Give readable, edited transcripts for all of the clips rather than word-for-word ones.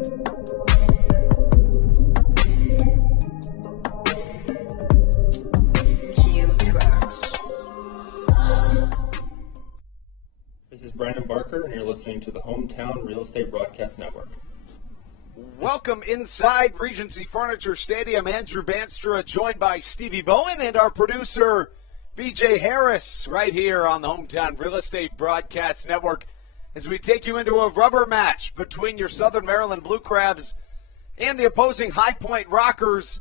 This is Brandon Barker, and you're listening to the Hometown Real Estate Broadcast Network. Welcome inside Regency Furniture Stadium. Andrew Banstra joined by Stevie Bowen and our producer, BJ Harris, right here on the Hometown Real Estate Broadcast Network as we take you into a rubber match between your Southern Maryland Blue Crabs and the opposing High Point Rockers.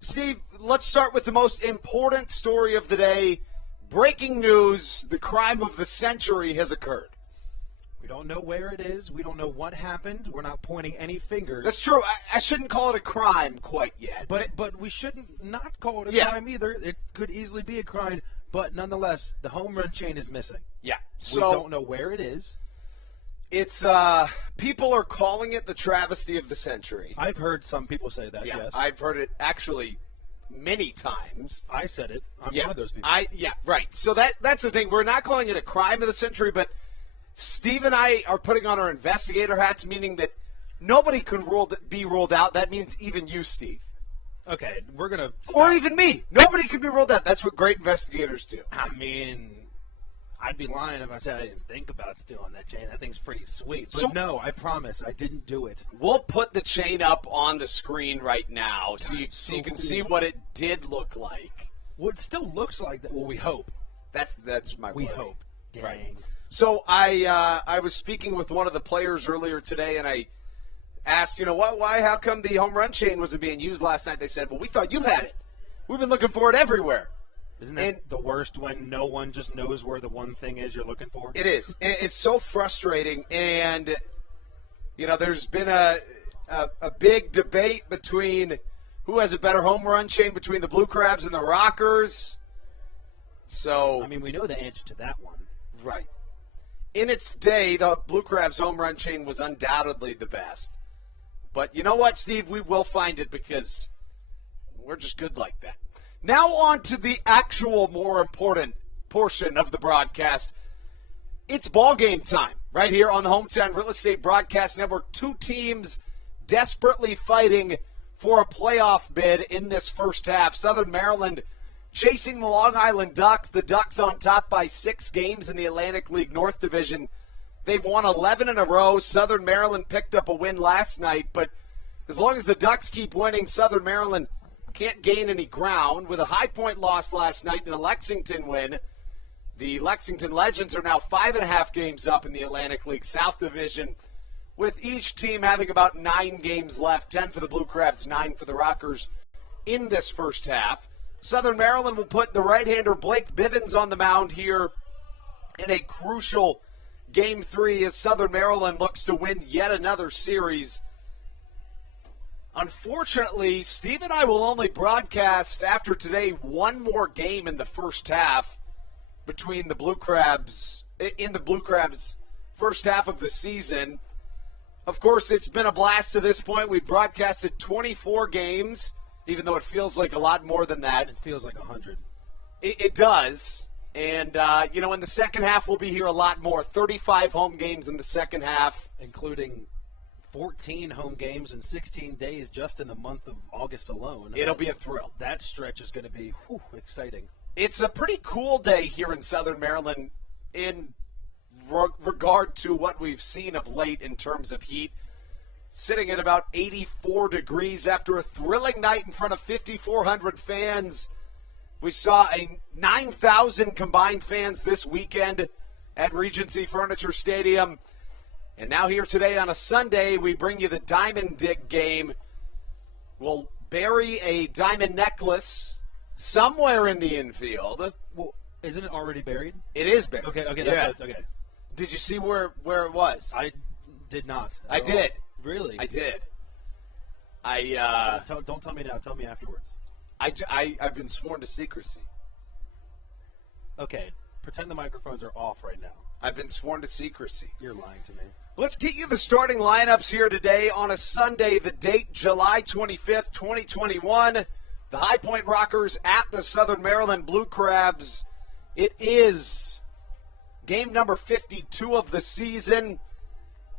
Steve, let's start with the most important story of the day. Breaking news, the crime of the century has occurred. We don't know where it is. We don't know what happened. We're not pointing any fingers. That's true. I shouldn't call it a crime quite yet. But we shouldn't not call it a crime either. It could easily be a crime. But nonetheless, the home run chain is missing. Yeah. We don't know where it is. It's people are calling it the travesty of the century. I've heard some people say that, yes. I've heard it actually many times. I said it. I'm one of those people. Right. So that's the thing. We're not calling it a crime of the century, but Steve and I are putting on our investigator hats, meaning that nobody can be ruled out. That means even you, Steve. Okay, we're going to stop. Or even me. Nobody can be ruled out. That's what great investigators do. I mean, I'd be lying if I said I didn't think about stealing that chain. That thing's pretty sweet. But no, I promise, I didn't do it. We'll put the chain up on the screen right now so you can see what it did look like. Well, it still looks like that. Well, we hope. That's my word. We hope. Dang. Right. So I was speaking with one of the players earlier today, and I asked, why? How come the home run chain wasn't being used last night? They said, well, we thought you had it. We've been looking for it everywhere. Isn't it the worst when no one just knows where the one thing is you're looking for? It is. It's so frustrating, and there's been a big debate between who has a better home run chain between the Blue Crabs and the Rockers. So I mean, we know the answer to that one. Right. In its day, the Blue Crabs home run chain was undoubtedly the best. But you know what, Steve? We will find it because we're just good like that. Now on to the actual more important portion of the broadcast. It's ball game time right here on the Hometown Real Estate Broadcast Network. Two teams desperately fighting for a playoff bid in this first half. Southern Maryland chasing the Long Island Ducks. The Ducks on top by 6 games in the Atlantic League North Division. They've won 11 in a row. Southern Maryland picked up a win last night, but as long as the Ducks keep winning, Southern Maryland can't gain any ground. With a High Point loss last night and a Lexington win, the Lexington Legends are now 5.5 games up in the Atlantic League South Division, with each team having about 9 games left, 10 for the Blue Crabs, 9 for the Rockers in this first half. Southern Maryland will put the right-hander Blake Bivens on the mound here in a crucial Game 3 as Southern Maryland looks to win yet another series. Unfortunately, Steve and I will only broadcast after today one more game in the first half between the Blue Crabs, in the Blue Crabs' first half of the season. Of course, it's been a blast to this point. We've broadcasted 24 games, even though it feels like a lot more than that. It feels like 100. It does. And, in the second half, we'll be here a lot more. 35 home games in the second half. Including 14 home games in 16 days just in the month of August alone. It'll be a thrill. That stretch is going to be exciting. It's a pretty cool day here in Southern Maryland in regard to what we've seen of late in terms of heat. Sitting at about 84 degrees after a thrilling night in front of 5,400 fans. We saw a 9,000 combined fans this weekend at Regency Furniture Stadium. And now here today on a Sunday, we bring you the Diamond Dig game. We'll bury a diamond necklace somewhere in the infield. Well, isn't it already buried? It is buried. Okay, yeah. Okay. Did you see where it was? I did not. I did. Really? I did. Don't tell me now. Tell me afterwards. I've been sworn to secrecy. Okay. Pretend the microphones are off right now. I've been sworn to secrecy. You're lying to me. Let's get you the starting lineups here today on a Sunday, the date July 25th, 2021. The High Point Rockers at the Southern Maryland Blue Crabs. It is game number 52 of the season.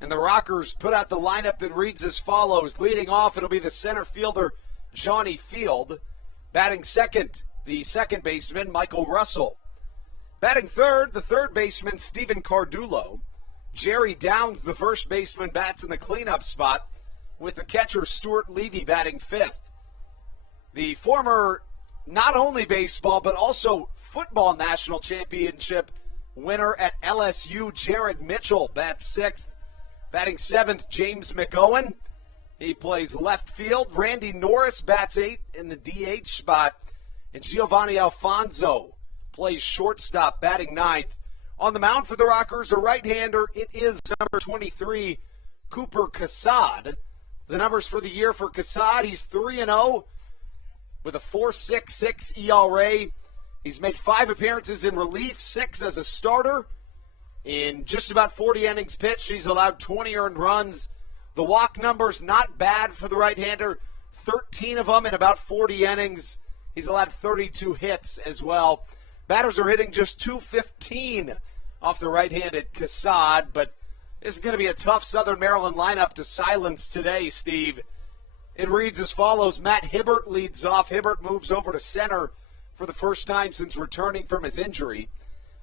And the Rockers put out the lineup that reads as follows. Leading off, it'll be the center fielder, Johnny Field. Batting second, the second baseman, Michael Russell. Batting third, the third baseman, Stephen Cardulo. Jerry Downs, the first baseman, bats in the cleanup spot, with the catcher, Stuart Levy, batting fifth. The former not only baseball, but also football national championship winner at LSU, Jared Mitchell, bats sixth. Batting seventh, James McOwen. He plays left field. Randy Norris bats eighth in the DH spot. And Giovanni Alfonso plays shortstop, batting ninth. On the mound for the Rockers, a right-hander. It is number 23, Cooper Cassad. The numbers for the year for Cassad, he's 3-0 with a 4.66 ERA. He's made 5 appearances in relief, 6 as a starter. In just about 40 innings pitched, he's allowed 20 earned runs. The walk number's not bad for the right-hander, 13 of them in about 40 innings. He's allowed 32 hits as well. Batters are hitting just .215 off the right-handed Cassad, but this is going to be a tough Southern Maryland lineup to silence today, Steve. It reads as follows. Matt Hibbert leads off. Hibbert moves over to center for the first time since returning from his injury.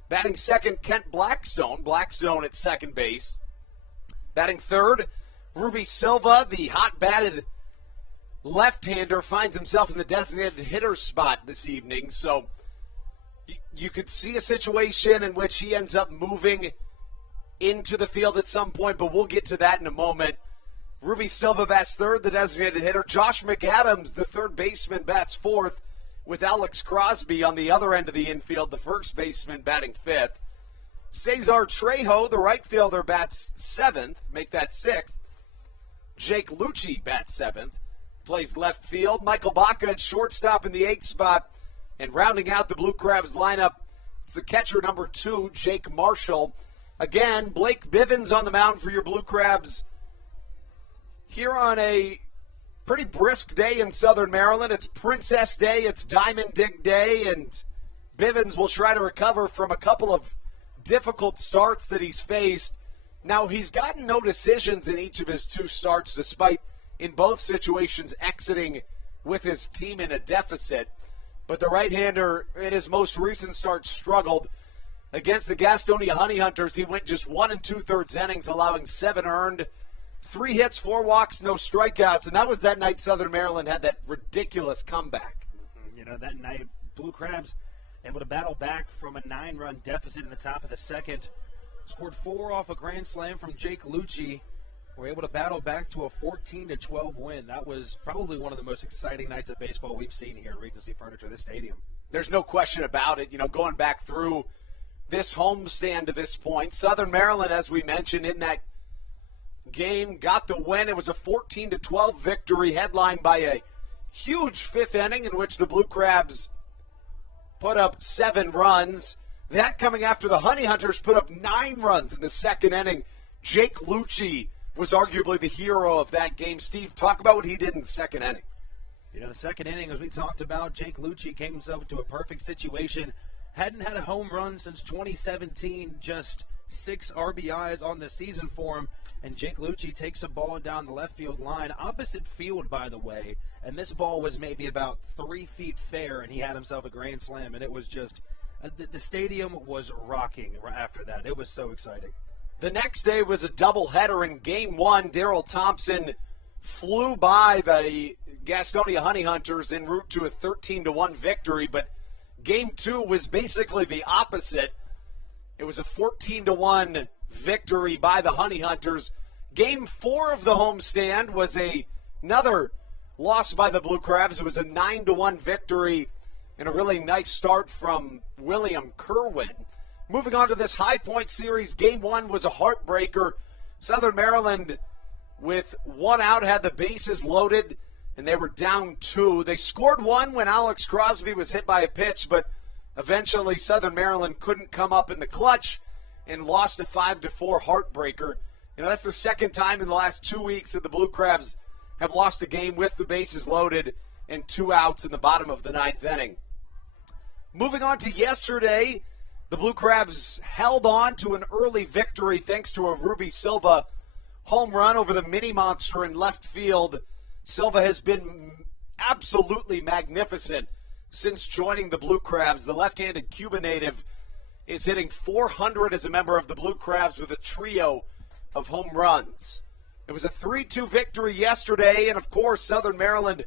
Batting second, Kent Blackstone. Blackstone at second base. Batting third, Ruby Silva, the hot-batted left-hander, finds himself in the designated hitter spot this evening. So you could see a situation in which he ends up moving into the field at some point, but we'll get to that in a moment. Ruby Silva bats third, the designated hitter. Josh McAdams, the third baseman, bats fourth, with Alex Crosby on the other end of the infield, the first baseman, batting fifth. Cesar Trejo, the right fielder, bats seventh, make that sixth. Jake Lucci bats seventh, plays left field. Michael Baca at shortstop in the eighth spot. And rounding out the Blue Crabs lineup, it's the catcher number 2, Jake Marshall. Again, Blake Bivens on the mound for your Blue Crabs. Here on a pretty brisk day in Southern Maryland. It's Princess Day, it's Diamond Dig Day, and Bivens will try to recover from a couple of difficult starts that he's faced. Now, he's gotten no decisions in each of his 2 starts, despite in both situations exiting with his team in a deficit. But the right-hander in his most recent start struggled. Against the Gastonia Honey Hunters, he went just 1 2/3 innings, allowing 7 earned, 3 hits, 4 walks, no strikeouts, and that was that night Southern Maryland had that ridiculous comeback. You know, that night, Blue Crabs able to battle back from a 9-run deficit in the top of the second. Scored 4 off a grand slam from Jake Lucci. Were able to battle back to a 14-12 win. That was probably one of the most exciting nights of baseball we've seen here at Regency Furniture, this stadium. There's no question about it. You know, going back through this homestand to this point, Southern Maryland, as we mentioned, in that game, got the win. It was a 14-12 victory, headlined by a huge 5th inning in which the Blue Crabs put up 7 runs. That coming after the Honey Hunters put up 9 runs in the 2nd inning. Jake Lucci was arguably the hero of that game. Steve, talk about what he did in the 2nd inning. You know, the 2nd inning, as we talked about, Jake Lucci came himself into a perfect situation. Hadn't had a home run since 2017, just 6 RBIs on the season for him. And Jake Lucci takes a ball down the left field line, opposite field, by the way. And this ball was maybe about 3 feet fair, and he had himself a grand slam. And it was just, the stadium was rocking after that. It was so exciting. The next day was a doubleheader in Game 1. Darrell Thompson flew by the Gastonia Honey Hunters en route to a 13-1 victory, but Game 2 was basically the opposite. It was a 14-1 victory by the Honey Hunters. Game 4 of the homestand was another loss by the Blue Crabs. It was a 9-1 victory and a really nice start from William Kerwin. Moving on to this High Point Series, Game 1 was a heartbreaker. Southern Maryland, with 1 out, had the bases loaded, and they were down 2. They scored 1 when Alex Crosby was hit by a pitch, but eventually Southern Maryland couldn't come up in the clutch and lost a 5-4 heartbreaker. You know, that's the 2nd time in the last 2 weeks that the Blue Crabs have lost a game with the bases loaded and 2 outs in the bottom of the 9th inning. Moving on to yesterday, the Blue Crabs held on to an early victory thanks to a Ruby Silva home run over the mini monster in left field. Silva has been absolutely magnificent since joining the Blue Crabs. The left-handed Cuba native is hitting .400 as a member of the Blue Crabs with a trio of home runs. It was a 3-2 victory yesterday, and of course, Southern Maryland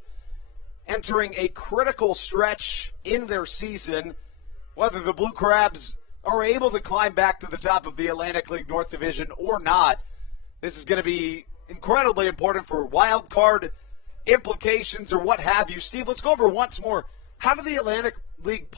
entering a critical stretch in their season. Whether the Blue Crabs are able to climb back to the top of the Atlantic League North Division or not, this is going to be incredibly important for wild card implications or what have you. Steve, let's go over once more. How does the Atlantic League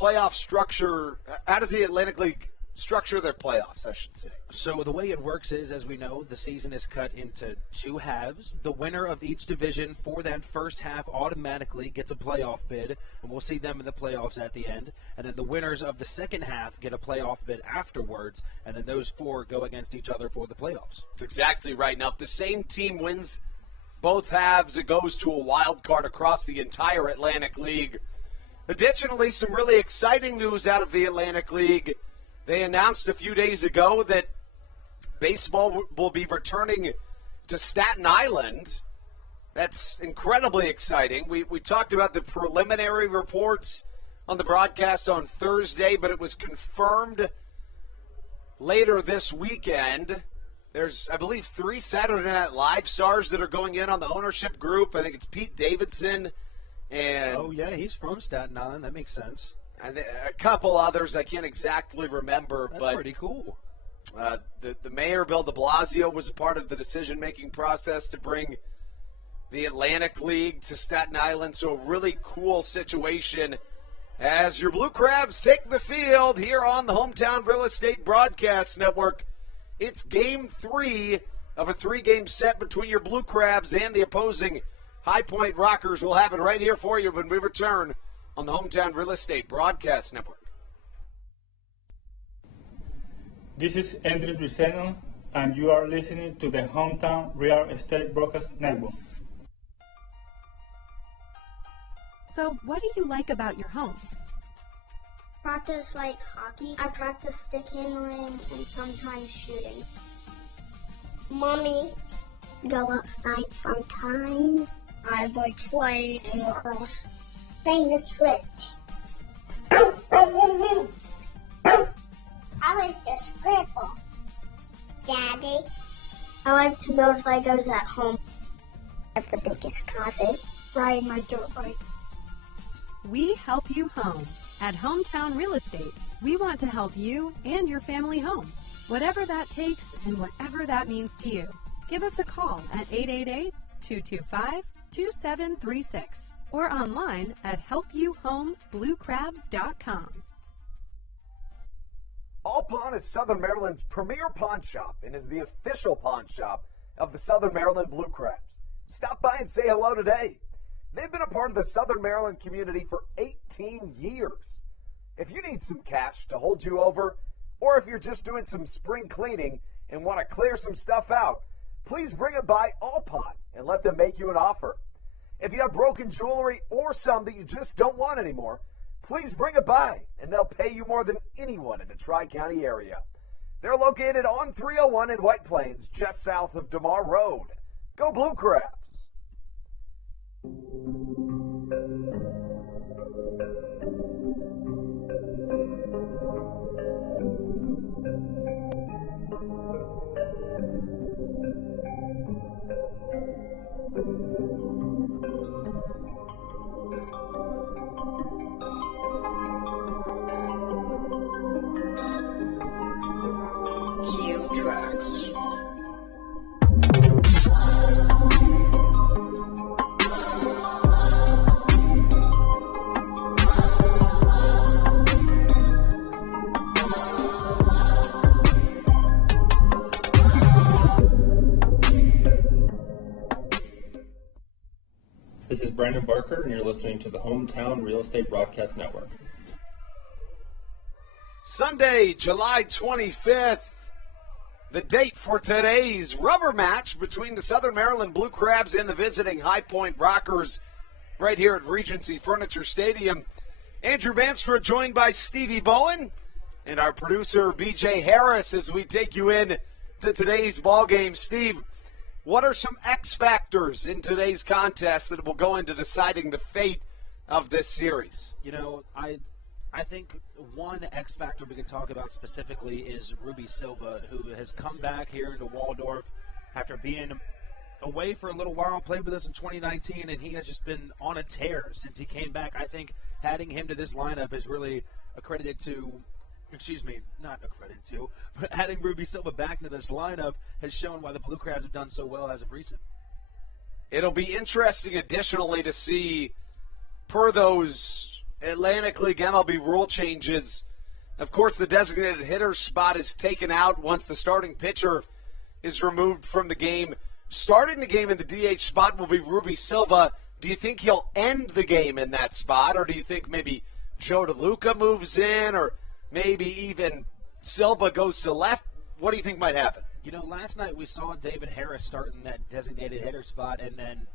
structure their playoffs, I should say? So the way it works is, as we know, the season is cut into two halves. The winner of each division for that first half automatically gets a playoff bid, and we'll see them in the playoffs at the end. And then the winners of the second half get a playoff bid afterwards, and then those four go against each other for the playoffs. That's exactly right. Now, if the same team wins both halves, it goes to a wild card across the entire Atlantic League. Additionally, some really exciting news out of the Atlantic League. They announced a few days ago that baseball will be returning to Staten Island. That's incredibly exciting. We talked about the preliminary reports on the broadcast on Thursday, but it was confirmed later this weekend. There's, I believe, 3 Saturday Night Live stars that are going in on the ownership group. I think it's Pete Davidson. And oh, yeah, he's from Staten Island. That makes sense. And a couple others I can't exactly remember. That's pretty cool. The mayor, Bill de Blasio, was a part of the decision-making process to bring the Atlantic League to Staten Island. So a really cool situation as your Blue Crabs take the field here on the Hometown Real Estate Broadcast Network. It's Game 3 of a 3-game set between your Blue Crabs and the opposing High Point Rockers. We'll have it right here for you when we return on the Hometown Real Estate Broadcast Network. This is Andres Viceno, and you are listening to the Hometown Real Estate Broadcast Network. So, what do you like about your home? Practice like hockey. I practice stick handling and sometimes shooting. Mommy. Go outside sometimes. I like playing lacrosse. Playing the Switch. I like the scribble. Daddy. I like to build Legos at home. I have the biggest closet. Riding my dirt bike. We help you home. At Hometown Real Estate, we want to help you and your family home. Whatever that takes and whatever that means to you. Give us a call at 888-225-2736 or online at helpyouhomebluecrabs.com. All Pawn is Southern Maryland's premier pawn shop and is the official pawn shop of the Southern Maryland Blue Crabs. Stop by and say hello today. They've been a part of the Southern Maryland community for 18 years. If you need some cash to hold you over, or if you're just doing some spring cleaning and want to clear some stuff out, please bring it by All Pawn and let them make you an offer. If you have broken jewelry or some that you just don't want anymore, please bring it by and they'll pay you more than anyone in the Tri-County area. They're located on 301 in White Plains, just south of DeMar Road. Go Blue Crabs! Cue tracks. This is Brandon Barker, and you're listening to the Hometown Real Estate Broadcast Network. Sunday, July 25th, the date for today's rubber match between the Southern Maryland Blue Crabs and the visiting High Point Rockers right here at Regency Furniture Stadium. Andrew Banstra joined by Stevie Bowen and our producer BJ Harris as we take you in to today's ball game. Steve, What are some X factors in today's contest that will go into deciding the fate of this series? You know, I think one X factor we can talk about specifically is Ruby Silva, who has come back here into Waldorf after being away for a little while, played with us in 2019, and he has just been on a tear since he came back. I think adding him to this lineup is really accredited to, not accredited to, but adding Ruby Silva back into this lineup has shown why the Blue Crabs have done so well as of recent. It'll be interesting additionally to see, per those Atlantic League MLB rule changes, of course the designated hitter spot is taken out once the starting pitcher is removed from the game. Starting the game in the DH spot will be Ruby Silva. Do you think he'll end the game in that spot, or do you think maybe Joe DeLuca moves in, or maybe even Silva goes to left? What do you think might happen? You know, last night we saw David Harris start in that designated hitter spot, and then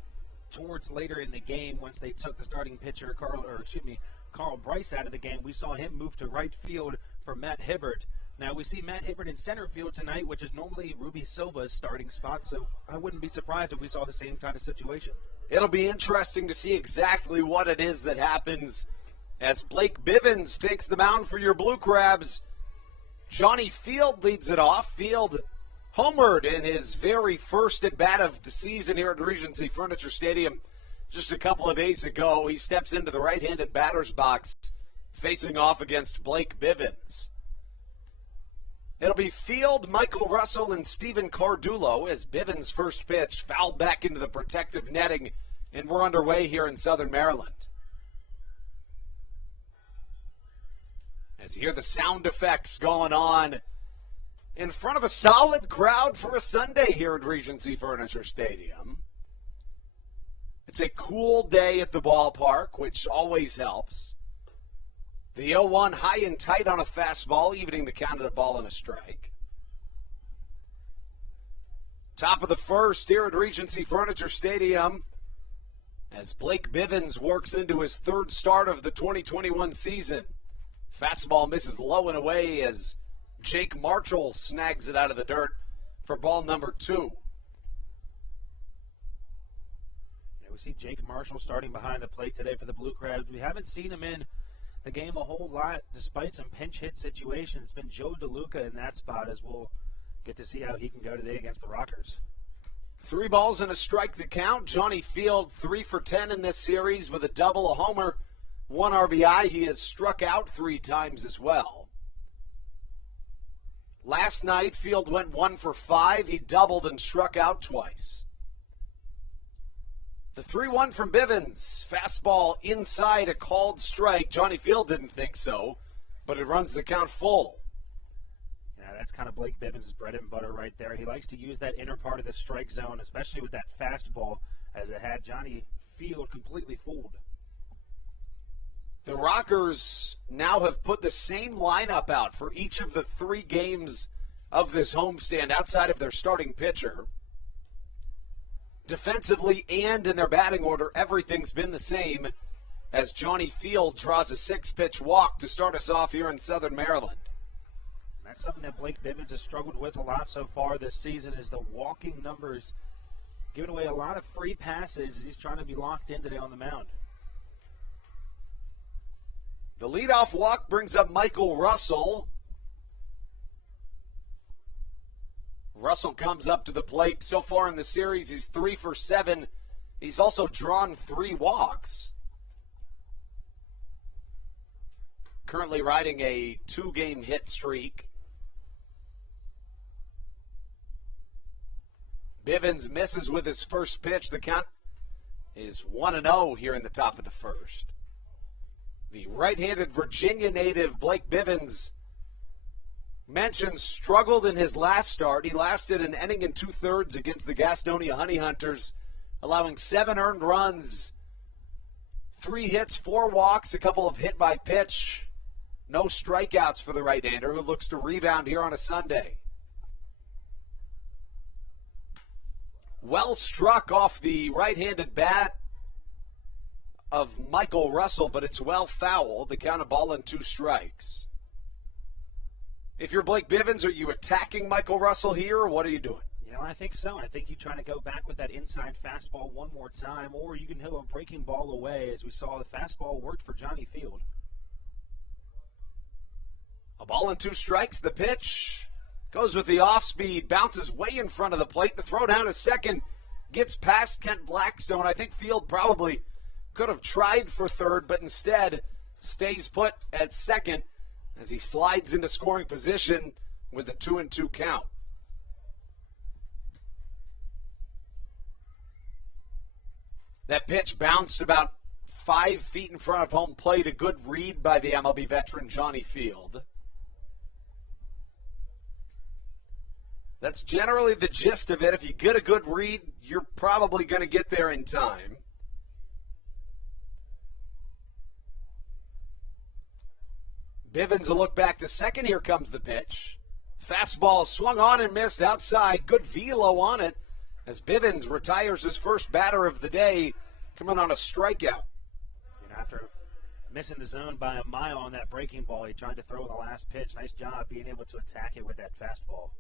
towards later in the game, once they took the starting pitcher, Carl Bryce out of the game, we saw him move to right field for Matt Hibbert. Now, we see Matt Hibbert in center field tonight, which is normally Ruby Silva's starting spot, so I wouldn't be surprised if we saw the same kind of situation. It'll be interesting to see exactly what it is that happens as Blake Bivens takes the mound for your Blue Crabs. Johnny Field leads it off. Field homered in his very first at-bat of the season here at Regency Furniture Stadium just a couple of days ago. He steps into the right-handed batter's box, facing off against Blake Bivens. It'll be Field, Michael Russell, and Steven Cardulo as Bivens' first pitch fouled back into the protective netting, and we're underway here in Southern Maryland. As you hear the sound effects going on in front of a solid crowd for a Sunday here at Regency Furniture Stadium. It's a cool day at the ballpark, which always helps. The 0-1 high and tight on a fastball, evening the count at a ball and a strike. Top of the first here at Regency Furniture Stadium as Blake Bivens works into his third start of the 2021 season. Fastball misses low and away as Jake Marshall snags it out of the dirt for ball number 2. We see Jake Marshall starting behind the plate today for the Blue Crabs. We haven't seen him in the game a whole lot, despite some pinch hit situations. It's been Joe DeLuca in that spot, as we'll get to see how he can go today against the Rockers. 3 balls and a strike the count. Johnny Field 3 for 10 in this series with a double, a homer, 1 RBI. He has struck out 3 times as well. Last night, Field went 1 for 5. He doubled and struck out twice. The 3-1 from Bivens. Fastball inside, a called strike. Johnny Field didn't think so, but it runs the count full. Yeah, that's kind of Blake Bivens' bread and butter right there. He likes to use that inner part of the strike zone, especially with that fastball, as it had Johnny Field completely fooled. The Rockers now have put the same lineup out for each of the 3 games of this homestand outside of their starting pitcher. Defensively and in their batting order, everything's been the same as Johnny Field draws a 6-pitch walk to start us off here in Southern Maryland. That's something that Blake Bivens has struggled with a lot so far this season, is the walking numbers, giving away a lot of free passes as he's trying to be locked in today on the mound. The leadoff walk brings up Michael Russell. Russell comes up to the plate. So far in the series, he's 3 for 7. He's also drawn 3 walks. Currently riding a 2-game hit streak. Bivens misses with his first pitch. The count is 1-0 here in the top of the first. The right-handed Virginia native Blake Bivens mentioned struggled in his last start. He lasted an inning and 2/3 against the Gastonia Honey Hunters, allowing 7 earned runs, 3 hits, 4 walks, a couple of hit by pitch. No strikeouts for the right-hander, who looks to rebound here on a Sunday. Well struck off the right-handed bat of Michael Russell, but it's well fouled. The count of ball and 2 strikes. If you're Blake Bivens, are you attacking Michael Russell here, or what are you doing? You know, I think so. I think you try to go back with that inside fastball one more time, or you can hit a breaking ball away, as we saw the fastball worked for Johnny Field. A ball and 2 strikes. The pitch goes with the off speed, bounces way in front of the plate. The throw down to second gets past Kent Blackstone. I think Field probably could have tried for third, but instead stays put at second as he slides into scoring position with a 2-2 count. That pitch bounced about 5 feet in front of home plate. A good read by the MLB veteran Johnny Field. That's generally the gist of it. If you get a good read, you're probably going to get there in time. Bivens will look back to second. Here comes the pitch. Fastball swung on and missed outside. Good velo on it as Bivens retires his first batter of the day, coming on a strikeout. And after missing the zone by a mile on that breaking ball, he tried to throw in the last pitch. Nice job being able to attack it with that fastball.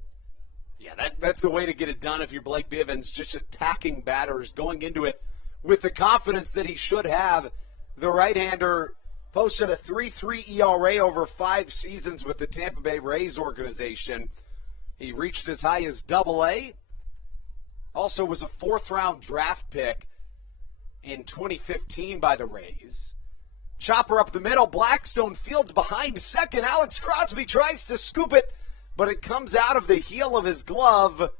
Yeah, that's the way to get it done if you're Blake Bivens, just attacking batters, going into it with the confidence that he should have. The right-hander posted a 3.3 ERA over 5 seasons with the Tampa Bay Rays organization. He reached as high as Double-A. Also was a 4th-round draft pick in 2015 by the Rays. Chopper up the middle. Blackstone fields behind second. Alex Crosby tries to scoop it, but it comes out of the heel of his glove.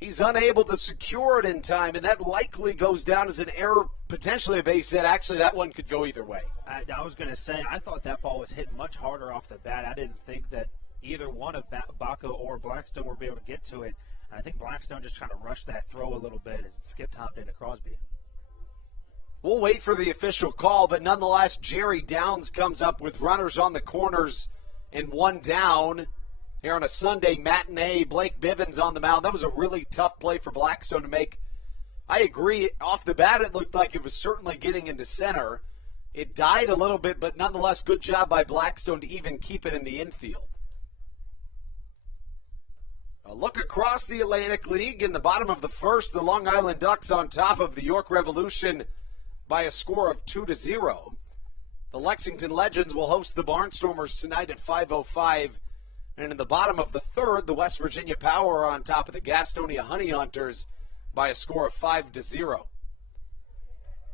He's unable to secure it in time, and that likely goes down as an error, potentially a base hit. Actually, that one could go either way. I was going to say, I thought that ball was hit much harder off the bat. I didn't think that either one of Baco or Blackstone were able to get to it. I think Blackstone just kind of rushed that throw a little bit as it skip hopped into Crosby. We'll wait for the official call, but nonetheless, Jerry Downs comes up with runners on the corners and 1 down here on a Sunday matinee. Blake Bivens on the mound. That was a really tough play for Blackstone to make. I agree. Off the bat, it looked like it was certainly getting into center. It died a little bit, but nonetheless, good job by Blackstone to even keep it in the infield. A look across the Atlantic League. In the bottom of the first, the Long Island Ducks on top of the York Revolution by a score of 2-0. The Lexington Legends will host the Barnstormers tonight at 5:05. And in the bottom of the third, the West Virginia Power are on top of the Gastonia Honey Hunters by a score of 5-0.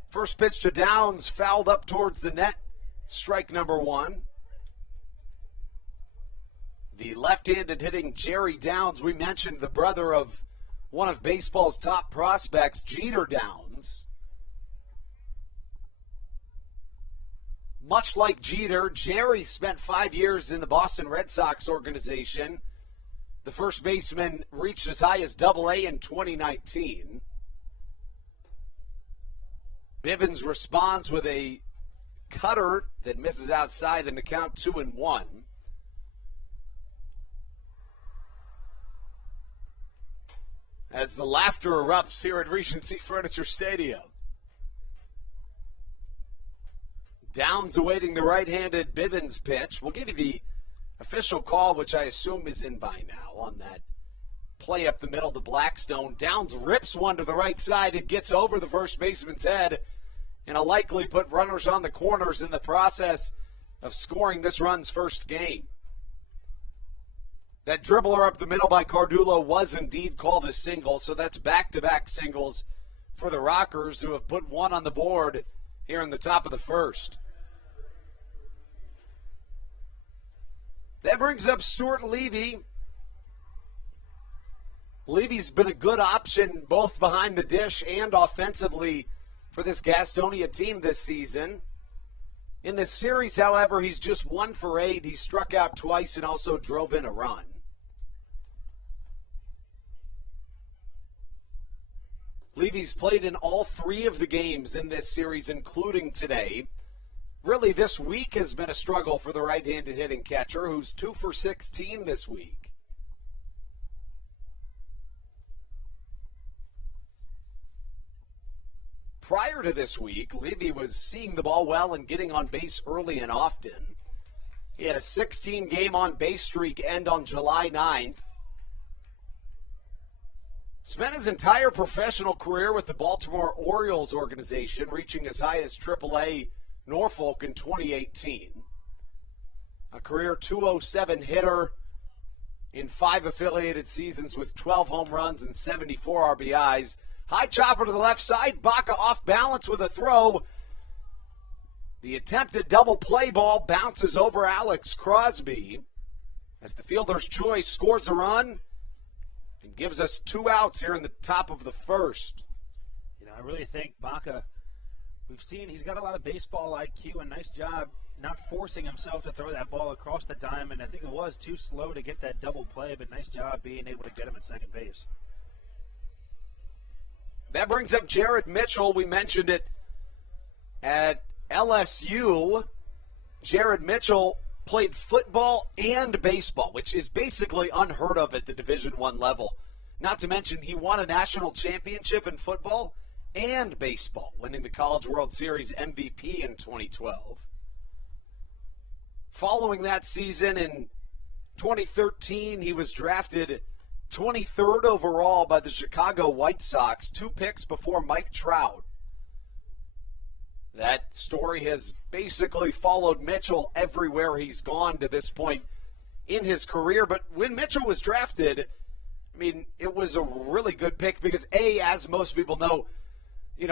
First pitch to Downs, fouled up towards the net. Strike number 1. The left-handed hitting Jerry Downs, we mentioned the brother of one of baseball's top prospects, Jeter Downs. Much like Jeter, Jerry spent 5 years in the Boston Red Sox organization. The first baseman reached as high as Double-A in 2019. Bivens responds with a cutter that misses outside in the count 2-1. As the laughter erupts here at Regency Furniture Stadium. Downs awaiting the right-handed Bivens pitch. We'll give you the official call, which I assume is in by now, on that play up the middle to Blackstone. Downs rips one to the right side. It gets over the first baseman's head, and will likely put runners on the corners in the process of scoring this run's first game. That dribbler up the middle by Cardullo was indeed called a single, so that's back-to-back singles for the Rockers, who have put one on the board here in the top of the first. That brings up Stuart Levy. Levy's been a good option both behind the dish and offensively for this Gastonia team this season. In this series, however, he's just 1 for 8. He struck out twice and also drove in a run. Levy's played in all 3 of the games in this series, including today. Really, this week has been a struggle for the right-handed hitting catcher, who's 2 for 16 this week. Prior to this week, Levy was seeing the ball well and getting on base early and often. He had a 16-game on-base streak end on July 9th. Spent his entire professional career with the Baltimore Orioles organization, reaching as high as AAA Norfolk in 2018. A career .207 hitter in 5 affiliated seasons with 12 home runs and 74 RBIs. High chopper to the left side. Baca off balance with a throw. The attempted double play ball bounces over Alex Crosby as the fielder's choice scores a run and gives us 2 outs here in the top of the first. You know, I really think Baca, we've seen he's got a lot of baseball IQ, and nice job not forcing himself to throw that ball across the diamond. I think it was too slow to get that double play, but nice job being able to get him at second base. That brings up Jared Mitchell. We mentioned it at LSU. Jared Mitchell played football and baseball, which is basically unheard of at the Division I level. Not to mention he won a national championship in football and baseball, winning the College World Series MVP in 2012. Following that season in 2013, he was drafted 23rd overall by the Chicago White Sox, 2 picks before Mike Trout. That story has basically followed Mitchell everywhere he's gone to this point in his career. But when Mitchell was drafted, I mean, it was a really good pick because, A, as most people know,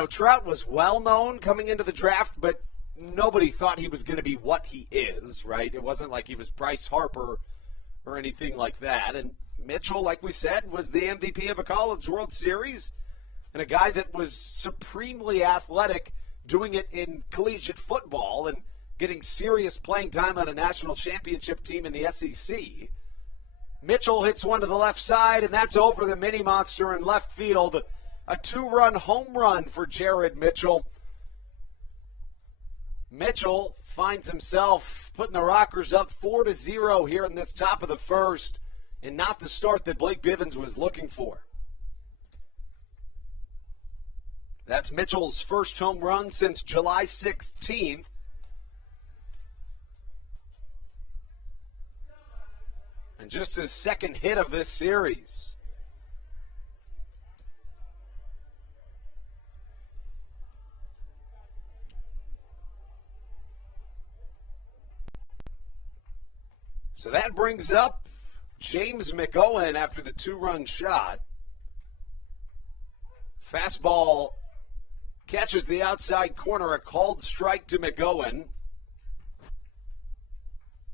Trout was well known coming into the draft, but nobody thought he was going to be what he is, right? It wasn't like he was Bryce Harper or anything like that. And Mitchell, like we said, was the MVP of a College World Series and a guy that was supremely athletic, doing it in collegiate football and getting serious playing time on a national championship team in the SEC. Mitchell hits one to the left side, and that's over the mini monster in left field. A 2-run home run for Jared Mitchell. Mitchell finds himself putting the Rockers up 4-0 here in this top of the first, and not the start that Blake Bivens was looking for. That's Mitchell's first home run since July 16th. And just his second hit of this series. So that brings up James McOwen after the 2-run shot. Fastball catches the outside corner, a called strike to McOwen.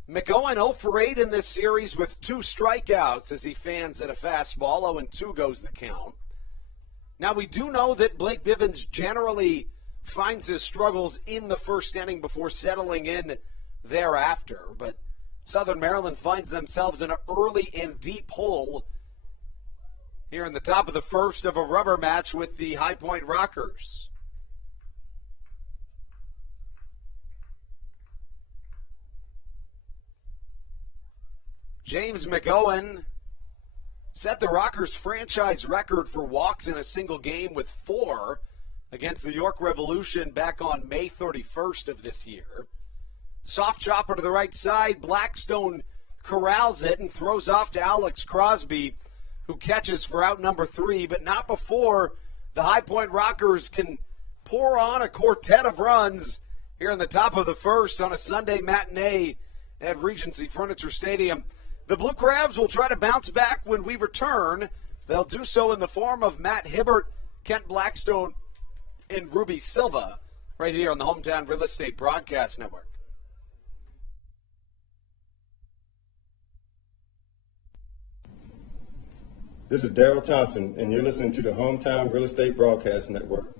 McOwen 0 for 8 in this series with 2 strikeouts as he fans at a fastball. 0-2 goes the count. Now, we do know that Blake Bivens generally finds his struggles in the first inning before settling in thereafter, but Southern Maryland finds themselves in an early and deep hole here in the top of the first of a rubber match with the High Point Rockers. James McOwen set the Rockers' franchise record for walks in a single game with 4 against the York Revolution back on May 31st of this year. Soft chopper to the right side. Blackstone corrals it and throws off to Alex Crosby, who catches for out number 3, but not before the High Point Rockers can pour on a quartet of runs here in the top of the first on a Sunday matinee at Regency Furniture Stadium. The Blue Crabs will try to bounce back when we return. They'll do so in the form of Matt Hibbert, Kent Blackstone, and Ruby Silva right here on the Hometown Real Estate Broadcast Network. This is Daryl Thompson, and you're listening to the Hometown Real Estate Broadcast Network.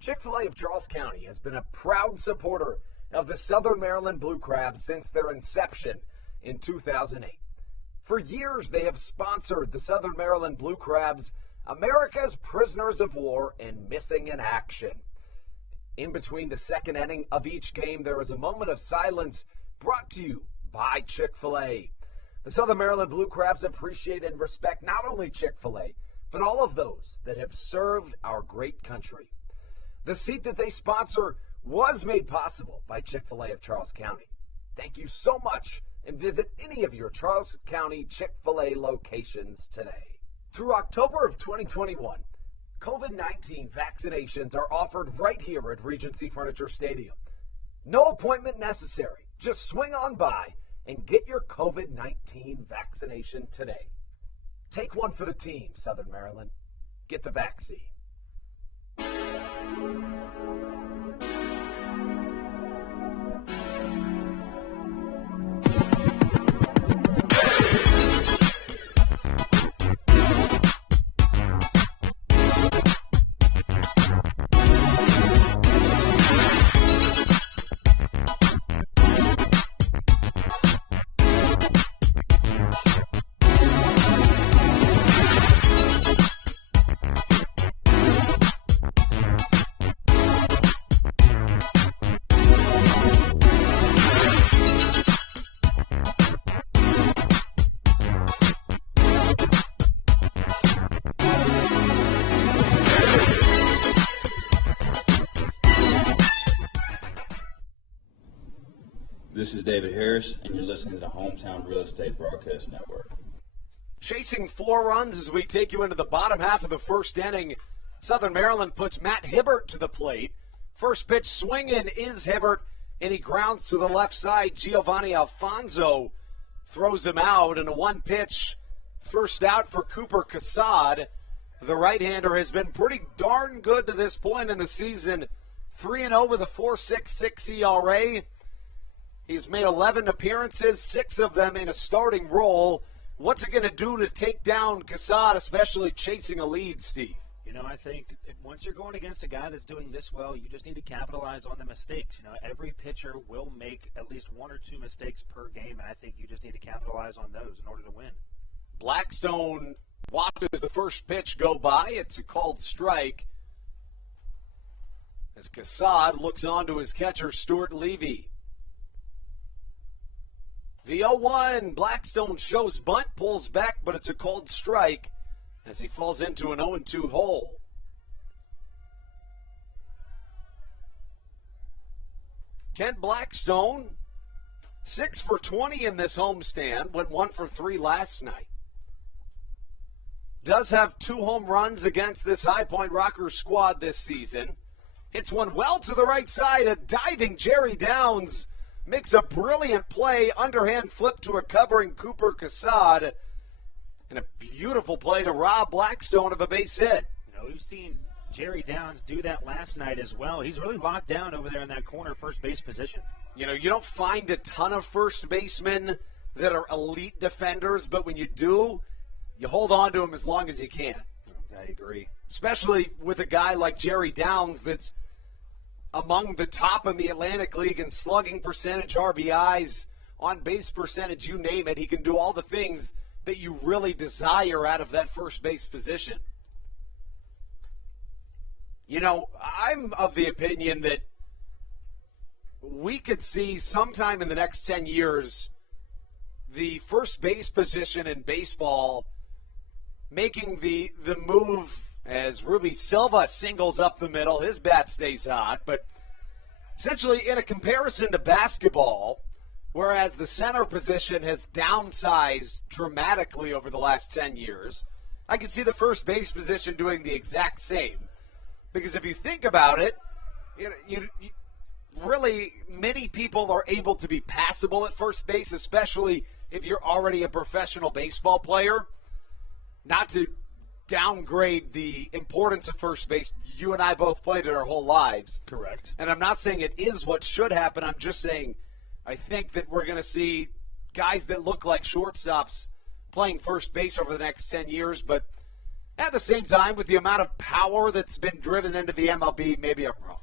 Chick-fil-A of Charles County has been a proud supporter of the Southern Maryland Blue Crabs since their inception in 2008. For years, they have sponsored the Southern Maryland Blue Crabs, America's prisoners of war and missing in action. In between the second inning of each game, there is a moment of silence brought to you by Chick-fil-A. The Southern Maryland Blue Crabs appreciate and respect not only Chick-fil-A, but all of those that have served our great country. The seat that they sponsor was made possible by Chick-fil-A of Charles County. Thank you so much, and visit any of your Charles County Chick-fil-A locations today. Through October of 2021, COVID-19 vaccinations are offered right here at Regency Furniture Stadium. No appointment necessary. Just swing on by and get your COVID-19 vaccination today. Take one for the team, Southern Maryland. Get the vaccine. This is David Harris, and you're listening to the Hometown Real Estate Broadcast Network. Chasing 4 runs as we take you into the bottom half of the first inning. Southern Maryland puts Matt Hibbert to the plate. First pitch swinging is Hibbert, and he grounds to the left side. Giovanni Alfonso throws him out, and a one-pitch first out for Cooper Cassad. The right-hander has been pretty darn good to this point in the season. 3-0 with a 4.66 ERA. He's made 11 appearances, 6 of them in a starting role. What's it going to do to take down Cassad, especially chasing a lead, Steve? You know, I think once you're going against a guy that's doing this well, you just need to capitalize on the mistakes. You know, every pitcher will make at least 1 or 2 mistakes per game, and I think you just need to capitalize on those in order to win. Blackstone watches the first pitch go by. It's a called strike as Cassad looks on to his catcher, Stuart Levy. The 0-1, Blackstone shows bunt, pulls back, but it's a called strike as he falls into an 0-2 hole. Kent Blackstone, 6 for 20 in this homestand, went 1 for 3 last night. Does have 2 home runs against this High Point Rockers squad this season. Hits one well to the right side, a diving Jerry Downs makes a brilliant play, underhand flip to a covering Cooper Cassad, and a beautiful play to rob Blackstone of a base hit. You know, we've seen Jerry Downs do that last night as well. He's really locked down over there in that corner first base position. You know, you don't find a ton of first basemen that are elite defenders, but when you do, you hold on to them as long as you can. I agree. Especially with a guy like Jerry Downs that's among the top in the Atlantic League in slugging percentage, RBIs, on base percentage, you name it. He can do all the things that you really desire out of that first base position. You know, I'm of the opinion that we could see sometime in the next 10 years the first base position in baseball making the move as Ruby Silva singles up the middle. His bat stays hot, but essentially in a comparison to basketball, whereas the center position has downsized dramatically over the last 10 years, I can see the first base position doing the exact same. Because if you think about it, you really, many people are able to be passable at first base, especially if you're already a professional baseball player. Not to downgrade the importance of first base. You and I both played it our whole lives. Correct. And I'm not saying it is what should happen. I'm just saying I think that we're going to see guys that look like shortstops playing first base over the next 10 years. But at the same time, with the amount of power that's been driven into the MLB, maybe I'm wrong.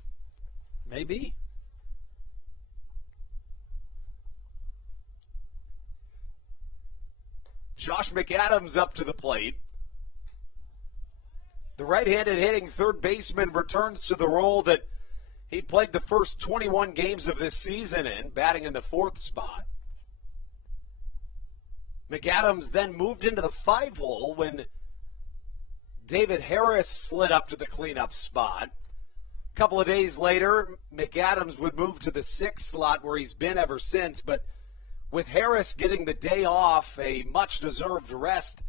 Maybe. Josh McAdams up to the plate. The right-handed hitting third baseman returns to the role that he played the first 21 games of this season in, batting in the 4th spot. McAdams then moved into the 5 hole when David Harris slid up to the cleanup spot. A couple of days later, McAdams would move to the 6th slot where he's been ever since, but with Harris getting the day off, a much-deserved rest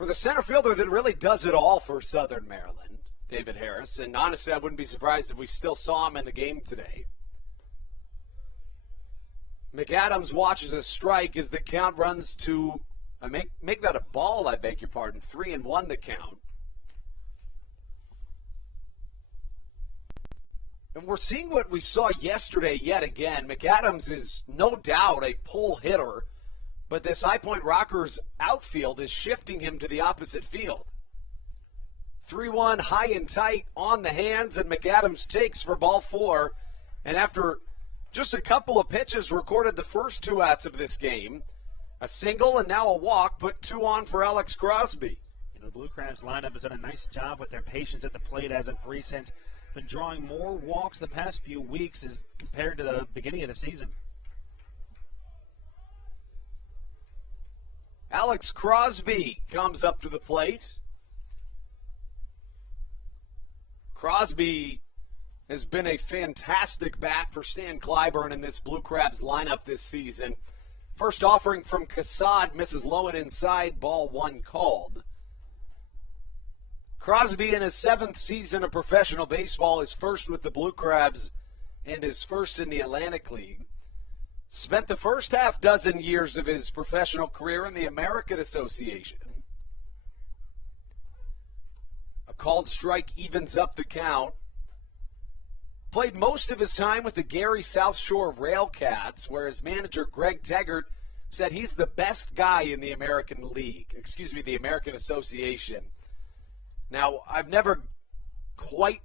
for the center fielder that really does it all for Southern Maryland, David Harris. And honestly, I wouldn't be surprised if we still saw him in the game today. McAdams watches a strike as the count runs to, make that a ball, I beg your pardon, 3-1 the count. And we're seeing what we saw yesterday yet again. McAdams is no doubt a pull hitter, but this High Point Rockers outfield is shifting him to the opposite field. 3-1 high and tight on the hands, and McAdams takes for ball 4. And after just a couple of pitches, recorded the first 2 outs of this game. A single and now a walk, put 2 on for Alex Crosby. The Blue Crabs lineup has done a nice job with their patience at the plate as of recent. Been drawing more walks the past few weeks as compared to the beginning of the season. Alex Crosby comes up to the plate. Crosby has been a fantastic bat for Stan Clyburn in this Blue Crabs lineup this season. First offering from Cassad, misses low and inside, ball 1 called. Crosby in his 7th season of professional baseball, is first with the Blue Crabs and is first in the Atlantic League. Spent the first half dozen years of his professional career in the American Association. A called strike evens up the count. Played most of his time with the Gary South Shore Railcats, where his manager Greg Teggart said he's the best guy in the American Association. Now, I've never quite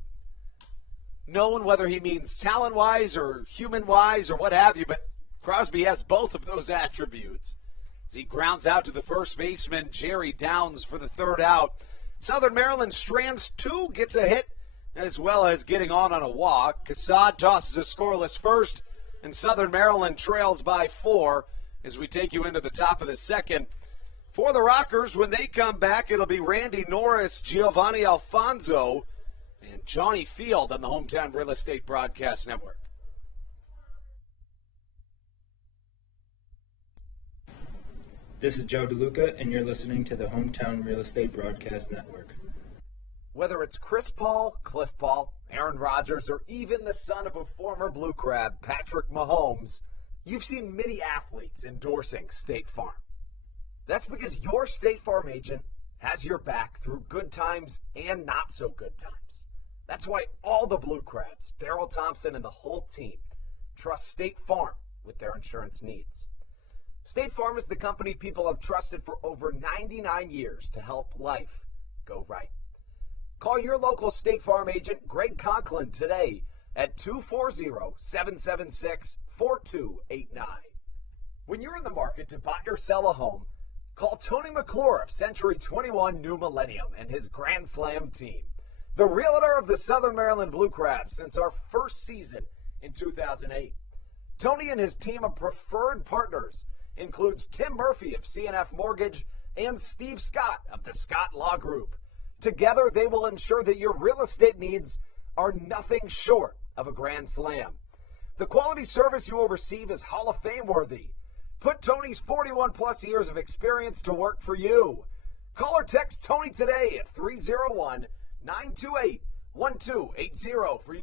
known whether he means talent-wise or human-wise or what have you, but Crosby has both of those attributes. As he grounds out to the first baseman, Jerry Downs, for the 3rd out. Southern Maryland strands 2, gets a hit, as well as getting on a walk. Cassad tosses a scoreless first, and Southern Maryland trails by 4 as we take you into the top of the 2nd. For the Rockers, when they come back, it'll be Randy Norris, Giovanni Alfonso, and Johnny Field on the Hometown Real Estate Broadcast Network. This is Joe DeLuca, and you're listening to the Hometown Real Estate Broadcast Network. Whether it's Chris Paul, Cliff Paul, Aaron Rodgers, or even the son of a former Blue Crab, Patrick Mahomes, you've seen many athletes endorsing State Farm. That's because your State Farm agent has your back through good times and not so good times. That's why all the Blue Crabs, Darryl Thompson and the whole team, trust State Farm with their insurance needs. State Farm is the company people have trusted for over 99 years to help life go right. Call your local State Farm agent, Greg Conklin, today at 240-776-4289. When you're in the market to buy or sell a home, call Tony McClure of Century 21 New Millennium and his Grand Slam team, the realtor of the Southern Maryland Blue Crabs since our first season in 2008. Tony and his team of preferred partners includes Tim Murphy of CNF Mortgage and Steve Scott of the Scott Law Group. Together, they will ensure that your real estate needs are nothing short of a grand slam. The quality service you will receive is Hall of Fame worthy. Put Tony's 41-plus years of experience to work for you. Call or text Tony today at 301-928-1280 for you.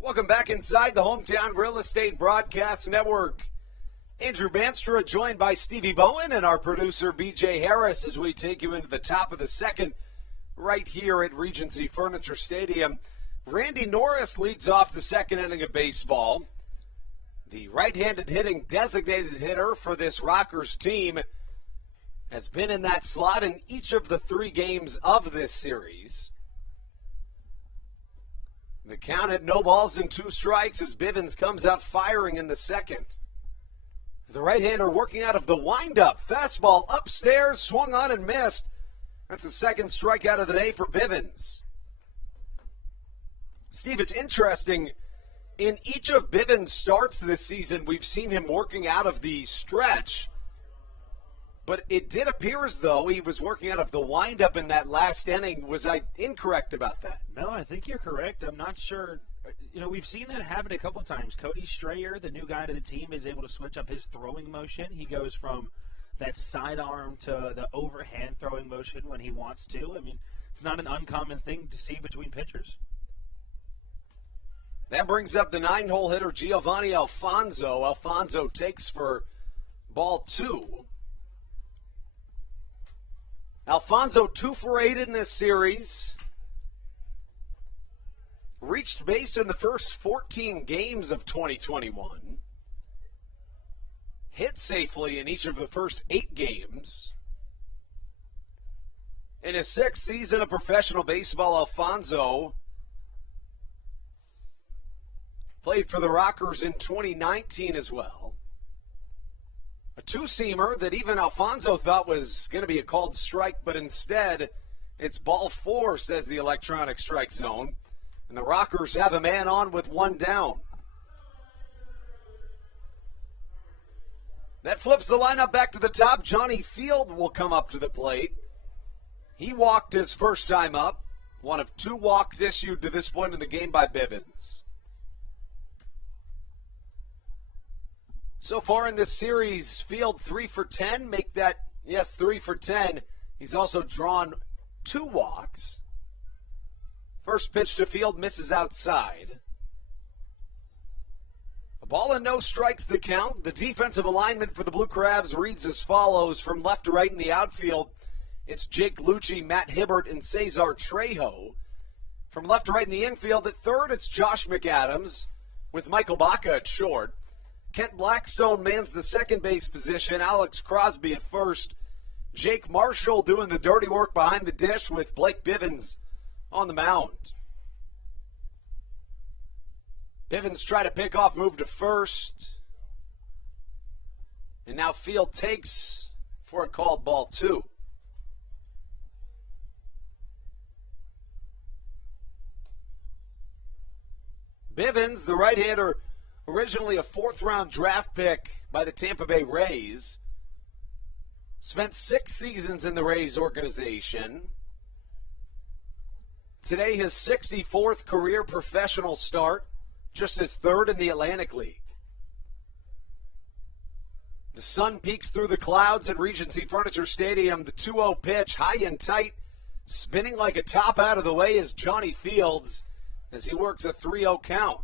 Welcome back inside the Hometown Real Estate Broadcast Network. Andrew Banstra joined by Stevie Bowen and our producer BJ Harris as we take you into the top of the 2nd right here at Regency Furniture Stadium. Randy Norris leads off the 2nd inning of baseball. The right-handed hitting designated hitter for this Rockers team has been in that slot in each of the 3 games of this series. The count at no balls and 2 strikes as Bivens comes out firing in the 2nd. The right-hander working out of the windup. Fastball upstairs, swung on and missed. That's the 2nd strikeout of the day for Bivens. Steve, it's interesting. In each of Bivens' starts this season, we've seen him working out of the stretch. But it did appear as though he was working out of the windup in that last inning. Was I incorrect about that? No, I think you're correct. I'm not sure. You know, we've seen that happen a couple times. Cody Strayer, the new guy to the team, is able to switch up his throwing motion. He goes from that sidearm to the overhand throwing motion when he wants to. I mean, it's not an uncommon thing to see between pitchers. That brings up the 9-hole hitter Giovanni Alfonso. Alfonso takes for ball 2. Alfonso 2 for 8 in this series. Reached base in the first 14 games of 2021. Hit safely in each of the first 8 games. In his 6th season of professional baseball, Alfonso played for the Rockers in 2019 as well. A two-seamer that even Alfonso thought was going to be a called strike, but instead it's ball 4, says the electronic strike zone. And the Rockers have a man on with 1 down. That flips the lineup back to the top. Johnny Field will come up to the plate. He walked his first time up. One of 2 walks issued to this point in the game by Bivens. So far in this series, Field 3 for 10. Make that, 3 for 10. He's also drawn 2 walks. First pitch to Field misses outside. A ball and no strikes the count. The defensive alignment for the Blue Crabs reads as follows. From left to right in the outfield, it's Jake Lucci, Matt Hibbert, and Cesar Trejo. From left to right in the infield, at third, it's Josh McAdams with Michael Baca at short. Kent Blackstone mans the second base position. Alex Crosby at first. Jake Marshall doing the dirty work behind the dish with Blake Bivens on the mound. Bivens try to pick off, move to first. And now Field takes for a called ball 2. Bivens, the right-hander, originally a 4th-round draft pick by the Tampa Bay Rays. Spent 6 seasons in the Rays organization. Today, his 64th career professional start, just his 3rd in the Atlantic League. The sun peeks through the clouds at Regency Furniture Stadium. The 2-0 pitch, high and tight, spinning like a top out of the way is Johnny Fields as he works a 3-0 count.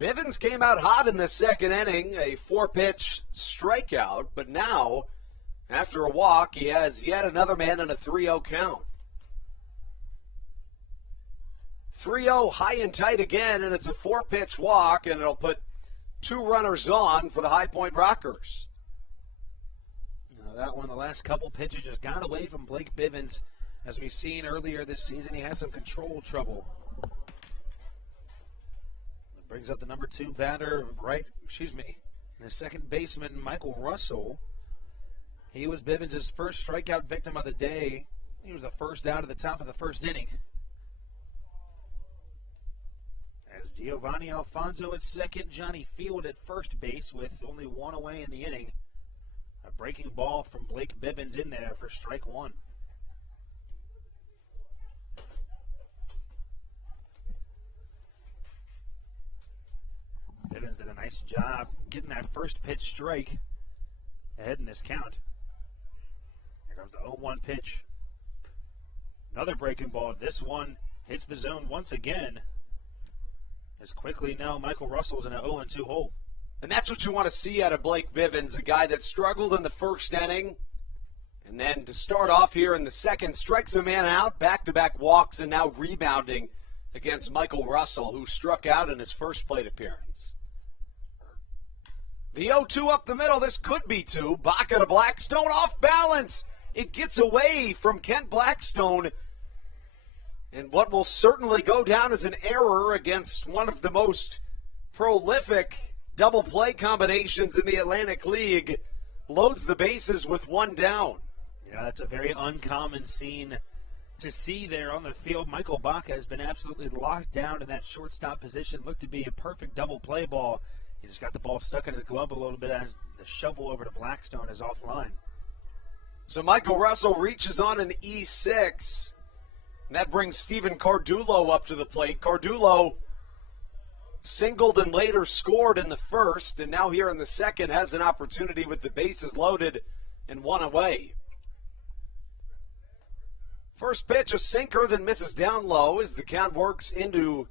Bivens came out hot in the second inning, a 4-pitch strikeout, but now, after a walk, he has yet another man in a 3-0 count. 3-0 high and tight again, and it's a 4-pitch walk, and it'll put 2 runners on for the High Point Rockers. That one, the last couple pitches just got away from Blake Bivens. As we've seen earlier this season, he has some control trouble. Brings up the number 2 batter, the second baseman, Michael Russell. He was Bivens' first strikeout victim of the day. He was the first out at the top of the first inning. As Giovanni Alfonso at second, Johnny Field at first base with only 1 away in the inning. A breaking ball from Blake Bivens in there for strike 1. Bivens did a nice job getting that first pitch strike ahead in this count. Here comes the 0-1 pitch. Another breaking ball. This one hits the zone once again. As quickly now Michael Russell's in an 0-2 hole. And that's what you want to see out of Blake Bivens, a guy that struggled in the first inning. And then to start off here in the second, strikes a man out, back-to-back walks, and now rebounding against Michael Russell, who struck out in his first plate appearance. The 0-2 up the middle. This could be 2. Baca to Blackstone, off balance. It gets away from Kent Blackstone. And what will certainly go down as an error against one of the most prolific double play combinations in the Atlantic League, loads the bases with 1 down. Yeah, that's a very uncommon scene to see there on the field. Michael Baca has been absolutely locked down in that shortstop position. Looked to be a perfect double play ball. He just got the ball stuck in his glove a little bit as the shovel over to Blackstone is offline. So Michael Russell reaches on an E6, and that brings Steven Cardulo up to the plate. Cardulo singled and later scored in the first, and now here in the second has an opportunity with the bases loaded and one away. First pitch, a sinker, then misses down low as the count works into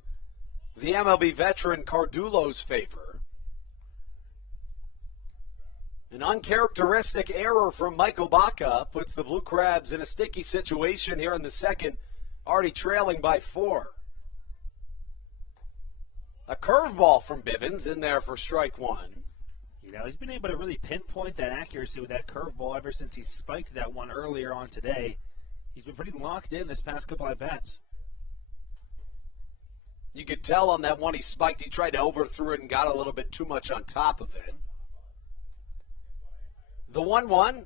the MLB veteran Cardulo's favor. An uncharacteristic error from Michael Baca puts the Blue Crabs in a sticky situation here in the second, already trailing by 4. A curveball from Bivens in there for strike 1. You know, he's been able to really pinpoint that accuracy with that curveball ever since he spiked that one earlier on today. He's been pretty locked in this past couple at-bats. You could tell on that one he spiked, he tried to overthrow it and got a little bit too much on top of it. The 1-1,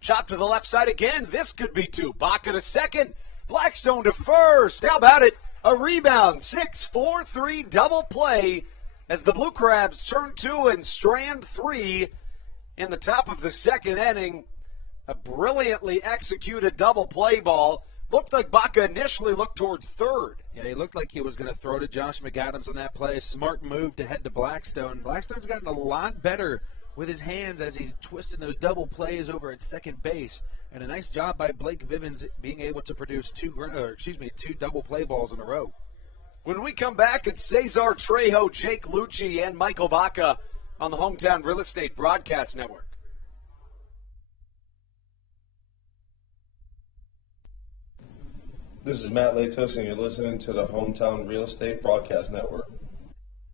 chop to the left side again. This could be 2. Baca to second, Blackstone to first. How about it? A rebound, 6-4-3 double play as the Blue Crabs turn 2 and strand 3 in the top of the second inning. A brilliantly executed double play ball. Looked like Baca initially looked towards third. Yeah, he looked like he was going to throw to Josh McAdams on that play. Smart move to head to Blackstone. Blackstone's gotten a lot better with his hands as he's twisting those double plays over at second base. And a nice job by Blake Vivens being able to produce two double play balls in a row. When we come back, it's Cesar Trejo, Jake Lucci, and Michael Baca on the Hometown Real Estate Broadcast Network. This is Matt Latos, and you're listening to the Hometown Real Estate Broadcast Network.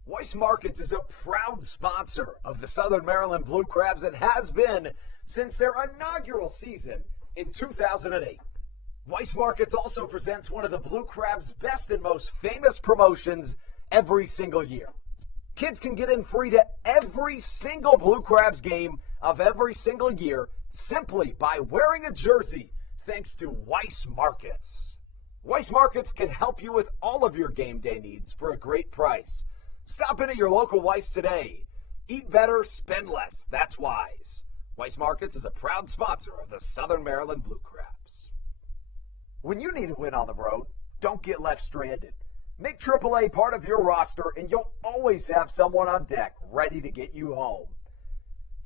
Weiss Markets is a proud sponsor of the Southern Maryland Blue Crabs and has been since their inaugural season in 2008. Weiss Markets also presents one of the Blue Crabs' best and most famous promotions every single year. Kids can get in free to every single Blue Crabs game of every single year simply by wearing a jersey thanks to Weiss Markets. Weiss Markets can help you with all of your game day needs for a great price. Stop in at your local Weiss today. Eat better, spend less. That's wise. Weiss Markets is a proud sponsor of the Southern Maryland Blue Crabs. When you need a win on the road, don't get left stranded. Make AAA part of your roster and you'll always have someone on deck ready to get you home.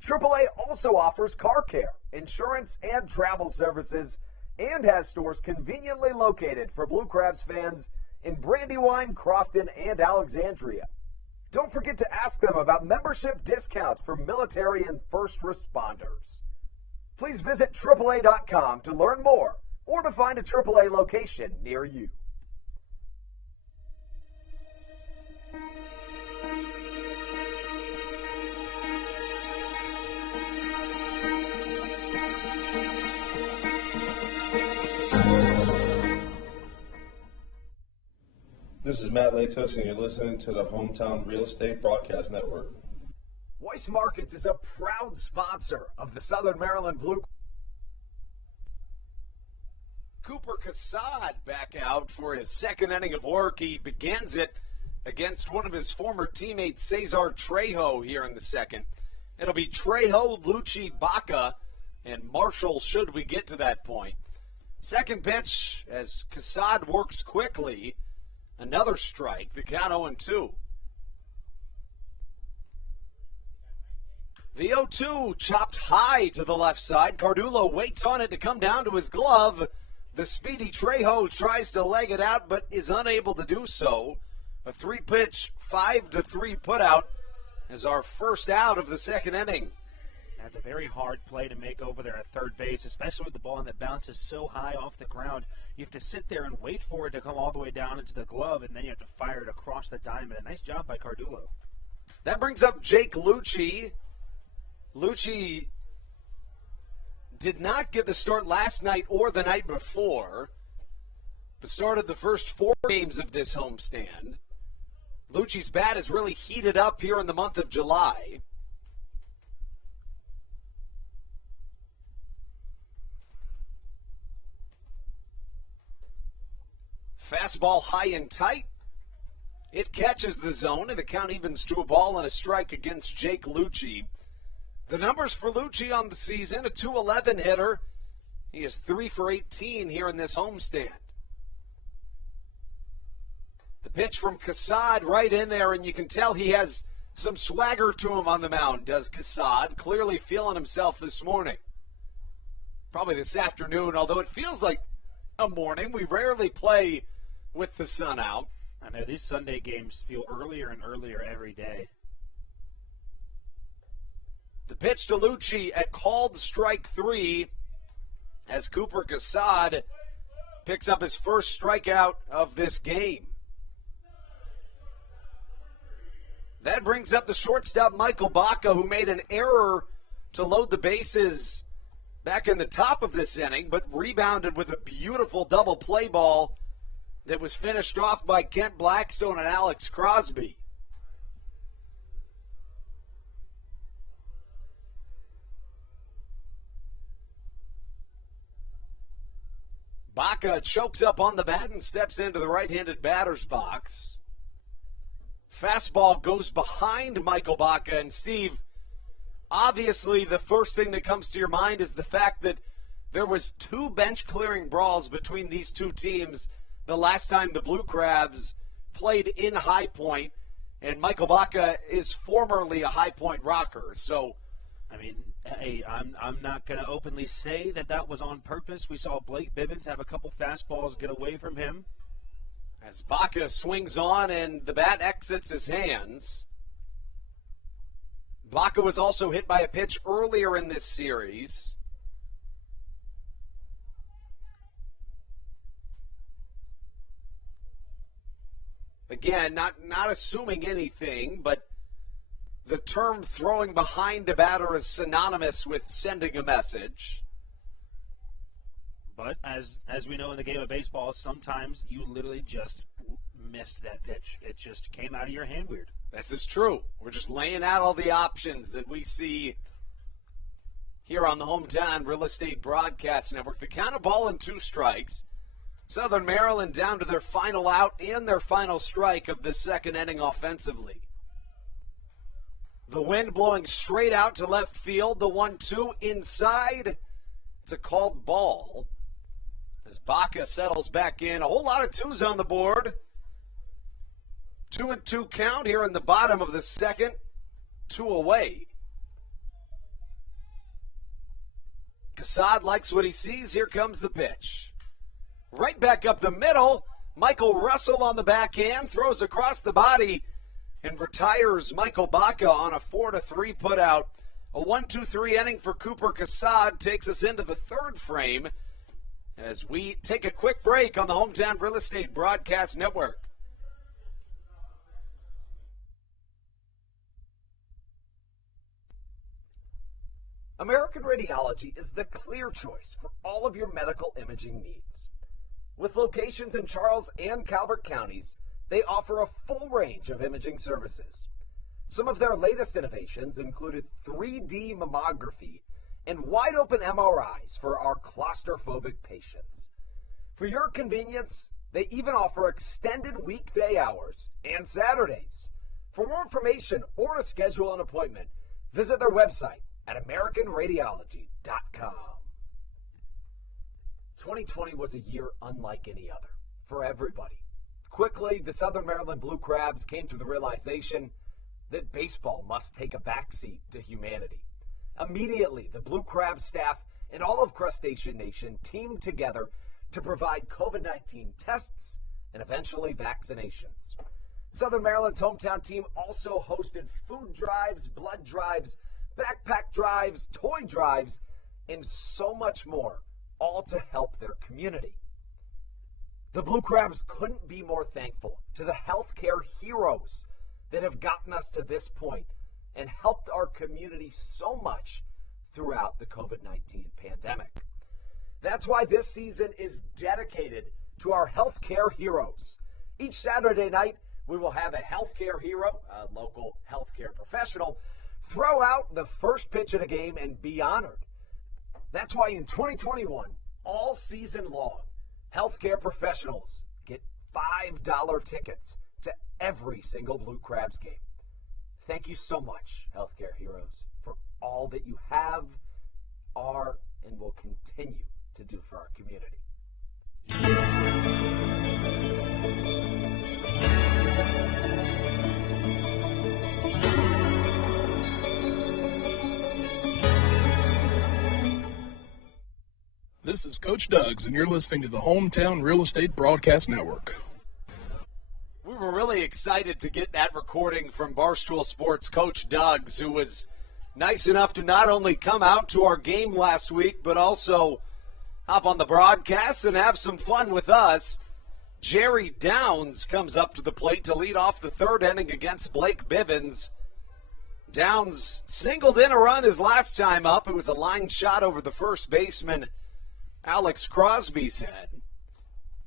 AAA also offers car care, insurance, and travel services and has stores conveniently located for Blue Crabs fans in Brandywine, Crofton, and Alexandria. Don't forget to ask them about membership discounts for military and first responders. Please visit AAA.com to learn more or to find a AAA location near you. This is Matt Latos, and you're listening to the Hometown Real Estate Broadcast Network. Weiss Markets is a proud sponsor of the Southern Maryland Blue. Cooper Casad back out for his second inning of work. He begins it against one of his former teammates, Cesar Trejo, here in the second. It'll be Trejo, Lucci, Baca, and Marshall should we get to that point. Second pitch as Casad works quickly. Another strike, the count 0-2. The 0-2 chopped high to the left side. Cardulo waits on it to come down to his glove. The speedy Trejo tries to leg it out but is unable to do so. A 3-pitch, 5-3 putout as our first out of the second inning. That's a very hard play to make over there at third base, especially with the ball that bounces so high off the ground. You have to sit there and wait for it to come all the way down into the glove, and then you have to fire it across the diamond. A nice job by Cardulo. That brings up Jake Lucci. Lucci did not get the start last night or the night before, but started the first 4 games of this homestand. Lucci's bat is really heated up here in the month of July. Fastball high and tight It catches the zone, and the count evens to a ball and a strike against Jake Lucci. The numbers for Lucci on the season, a .211 hitter. He is 3 for 18 here in this homestand. The pitch from Cassad right in there, and you can tell he has some swagger to him on the mound, does Cassad. Clearly feeling himself this morning. Probably this afternoon, although it feels like a morning. We rarely play with the sun out. I know these Sunday games feel earlier and earlier every day. The pitch to Lucci at called strike 3 as Cooper Cassad picks up his first strikeout of this game. That brings up the shortstop Michael Baca, who made an error to load the bases back in the top of this inning, but rebounded with a beautiful double play ball that was finished off by Kent Blackstone and Alex Crosby. Baca chokes up on the bat and steps into the right-handed batter's box. Fastball goes behind Michael Baca, and Steve, obviously the first thing that comes to your mind is the fact that there was 2 bench-clearing brawls between these two teams the last time the Blue Crabs played in High Point, and Michael Baca is formerly a High Point Rocker. So, I mean, hey, I'm not going to openly say that was on purpose. We saw Blake Bivens have a couple fastballs get away from him. As Baca swings on and the bat exits his hands. Baca was also hit by a pitch earlier in this series. Again, not assuming anything, but the term throwing behind a batter is synonymous with sending a message. But as we know in the game of baseball, sometimes you literally just missed that pitch. It just came out of your hand weird. This is true. We're just laying out all the options that we see here on the Hometown Real Estate Broadcast Network. The count of ball and 2 strikes. Southern Maryland down to their final out and their final strike of the second inning offensively. The wind blowing straight out to left field. The 1-2 inside. It's a called ball. As Baca settles back in. A whole lot of 2s on the board. 2-2 count here in the bottom of the second. 2 away. Cassad likes what he sees. Here comes the pitch. Right back up the middle. Michael Russell on the backhand. Throws across the body and retires Michael Baca on a 4-3 putout. A 1-2-3 inning for Cooper Cassad takes us into the third frame as we take a quick break on the Hometown Real Estate Broadcast Network. American Radiology is the clear choice for all of your medical imaging needs. With locations in Charles and Calvert counties, they offer a full range of imaging services. Some of their latest innovations included 3D mammography and wide-open MRIs for our claustrophobic patients. For your convenience, they even offer extended weekday hours and Saturdays. For more information or to schedule an appointment, visit their website at AmericanRadiology.com. 2020 was a year unlike any other for everybody. Quickly, the Southern Maryland Blue Crabs came to the realization that baseball must take a backseat to humanity. Immediately, the Blue Crab staff and all of Crustacean Nation teamed together to provide COVID-19 tests and eventually vaccinations. Southern Maryland's hometown team also hosted food drives, blood drives, backpack drives, toy drives, and so much more, all to help their community. The Blue Crabs couldn't be more thankful to the healthcare heroes that have gotten us to this point and helped our community so much throughout the COVID-19 pandemic. That's why this season is dedicated to our healthcare heroes. Each Saturday night, we will have a healthcare hero, a local healthcare professional, throw out the first pitch of the game and be honored. That's why in 2021, all season long, healthcare professionals get $5 tickets to every single Blue Crabs game. Thank you so much, healthcare heroes, for all that you have, are, and will continue to do for our community. This is Coach Doug's, and you're listening to the Hometown Real Estate Broadcast Network. We were really excited to get that recording from Barstool Sports Coach Doug's, who was nice enough to not only come out to our game last week, but also hop on the broadcast and have some fun with us. Jerry Downs comes up to the plate to lead off the third inning against Blake Bivens. Downs singled in a run his last time up. It was a line shot over the first baseman, Alex Crosby's head.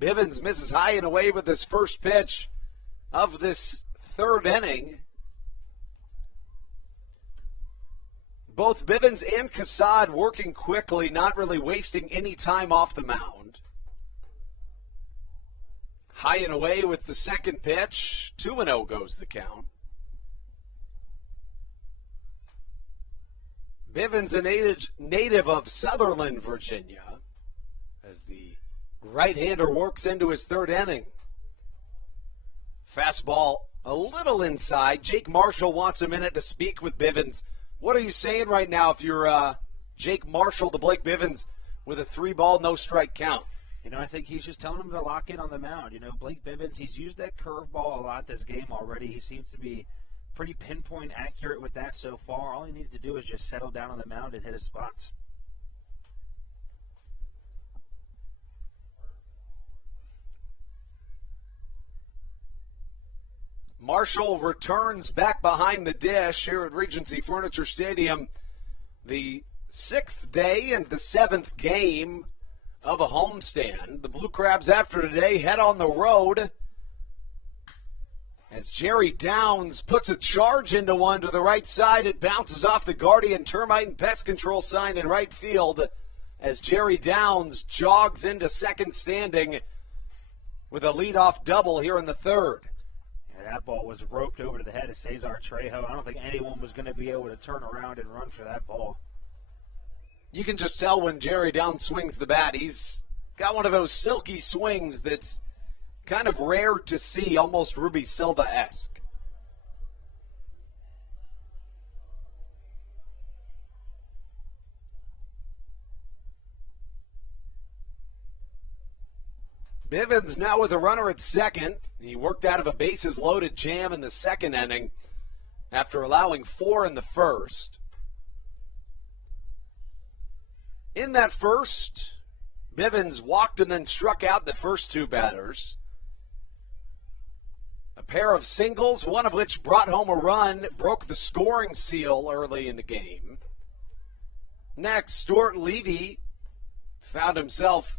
Bivens misses high and away with his first pitch of this third inning. Both Bivens and Cassad working quickly, not really wasting any time off the mound. High and away with the second pitch. 2-0 goes the count. Bivens, a native of Sutherland, Virginia, as the right-hander works into his third inning. Fastball a little inside. Jake Marshall wants a minute to speak with Bivens. What are you saying right now if you're Jake Marshall to Blake Bivens with a 3-ball, no-strike count? I think he's just telling him to lock in on the mound. Blake Bivens, he's used that curveball a lot this game already. He seems to be pretty pinpoint accurate with that so far. All he needs to do is just settle down on the mound and hit his spots. Marshall returns back behind the dish here at Regency Furniture Stadium. The 6th day and the 7th game of a homestand. The Blue Crabs, after today, head on the road as Jerry Downs puts a charge into one to the right side. It bounces off the Guardian Termite and Pest Control sign in right field as Jerry Downs jogs into second standing with a leadoff double here in the third. That ball was roped over to the head of Cesar Trejo. I don't think anyone was going to be able to turn around and run for that ball. You can just tell when Jerry Downs swings the bat. He's got one of those silky swings that's kind of rare to see, almost Ruby Silva-esque. Bivens now with a runner at second. He worked out of a bases-loaded jam in the second inning after allowing 4 in the first. In that first, Bivens walked and then struck out the first 2 batters. A pair of singles, one of which brought home a run, broke the scoring seal early in the game. Next, Stuart Levy found himself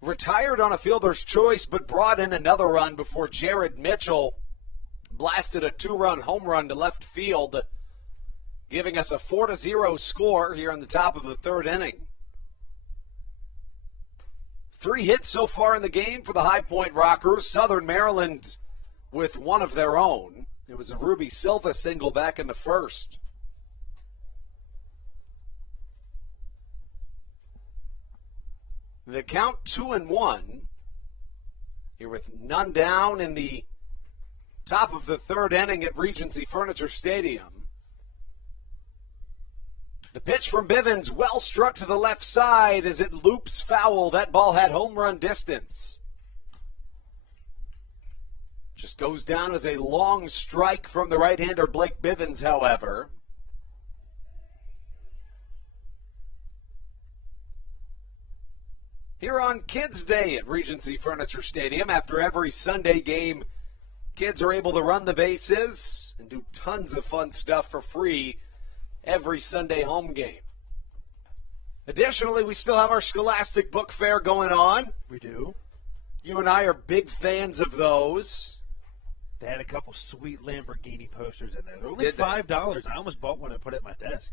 retired on a fielder's choice, but brought in another run before Jared Mitchell blasted a 2-run home run to left field, giving us a 4-0 score here in the top of the third inning. 3 hits so far in the game for the High Point Rockers. Southern Maryland with one of their own. It was a Ruby Silva single back in the first. The count 2-1 here with none down in the top of the third inning at Regency Furniture Stadium. The pitch from Bivens, well struck to the left side as it loops foul. That ball had home run distance. Just goes down as a long strike from the right-hander Blake Bivens, however. Here on Kids Day at Regency Furniture Stadium, after every Sunday game, kids are able to run the bases and do tons of fun stuff for free every Sunday home game. Additionally, we still have our Scholastic Book Fair going on. We do. You and I are big fans of those. They had a couple sweet Lamborghini posters in there. They're only $5. I almost bought one and put it at my desk.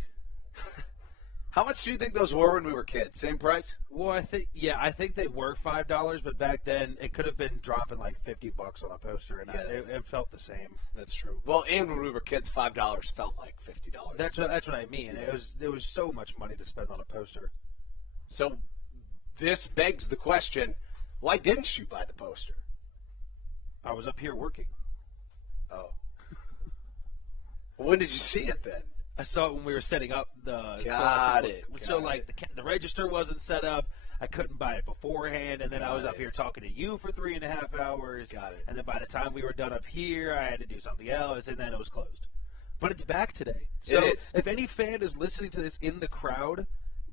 How much do you think those were when we were kids? Same price? Well, I think they were $5, but back then it could have been dropping like $50 on a poster, and it felt the same. That's true. Well, and when we were kids, $5 felt like $50. That's what I mean. Yeah. It was so much money to spend on a poster. So this begs the question: why didn't you buy the poster? I was up here working. Oh. When did you see it then? I saw it when we were setting up the. Got it. The register wasn't set up. I couldn't buy it beforehand, and then I was up here talking to you for 3.5 hours. Got it. And then by the time we were done up here, I had to do something else, and then it was closed. But it's back today. So it is. If any fan is listening to this in the crowd,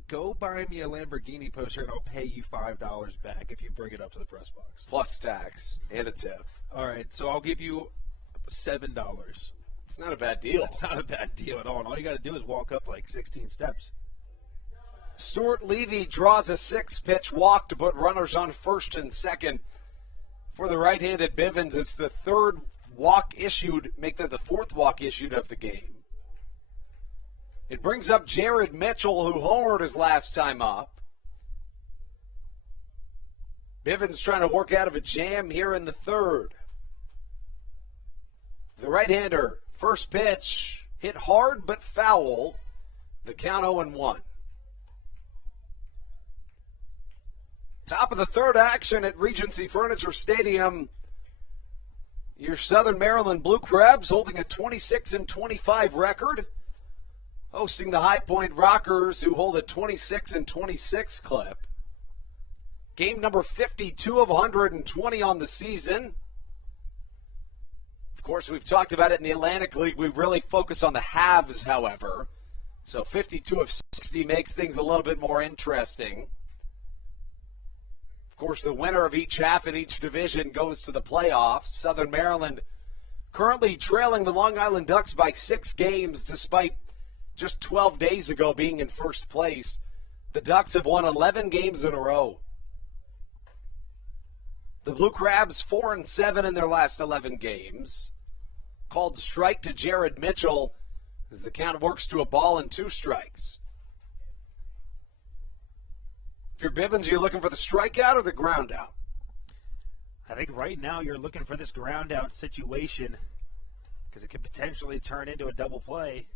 go buy me a Lamborghini poster, and I'll pay you $5 back if you bring it up to the press box. Plus tax and a tip. All right, so I'll give you $7. It's not a bad deal. It's not a bad deal at all. And all you got to do is walk up like 16 steps. Stuart Levy draws a 6-pitch walk to put runners on first and second. For the right-handed Bivens, it's the third walk issued, make that the fourth walk issued of the game. It brings up Jared Mitchell, who homered his last time up. Bivens trying to work out of a jam here in the third. The right-hander, first pitch, hit hard but foul. The count 0-1. Top of the third action at Regency Furniture Stadium. Your Southern Maryland Blue Crabs holding a 26-25 record. Hosting the High Point Rockers, who hold a 26-26 clip. Game number 52 of 120 on the season. Of course, we've talked about it in the Atlantic League. We really focus on the halves, however. So 52 of 60 makes things a little bit more interesting. Of course, the winner of each half in each division goes to the playoffs. Southern Maryland currently trailing the Long Island Ducks by 6 games, despite just 12 days ago being in first place. The Ducks have won 11 games in a row. The Blue Crabs 4-7 in their last 11 games. Called strike to Jared Mitchell as the count works to a ball and 2 strikes. If you're Bivens, you're looking for the strikeout or the ground out? I think right now you're looking for this ground out situation because it could potentially turn into a double play.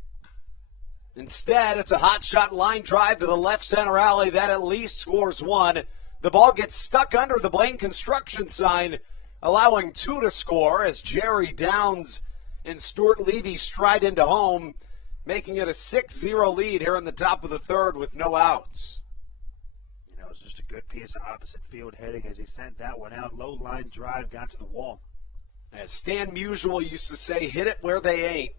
Instead, it's a hot shot line drive to the left center alley. That at least scores 1. The ball gets stuck under the Blaine Construction sign, allowing 2 to score as Jerry Downs and Stuart Levy stride into home, making it a 6-0 lead here in the top of the third with no outs. You know, it's just a good piece of opposite field hitting as he sent that one out. Low line drive, got to the wall. As Stan Musial used to say, hit it where they ain't.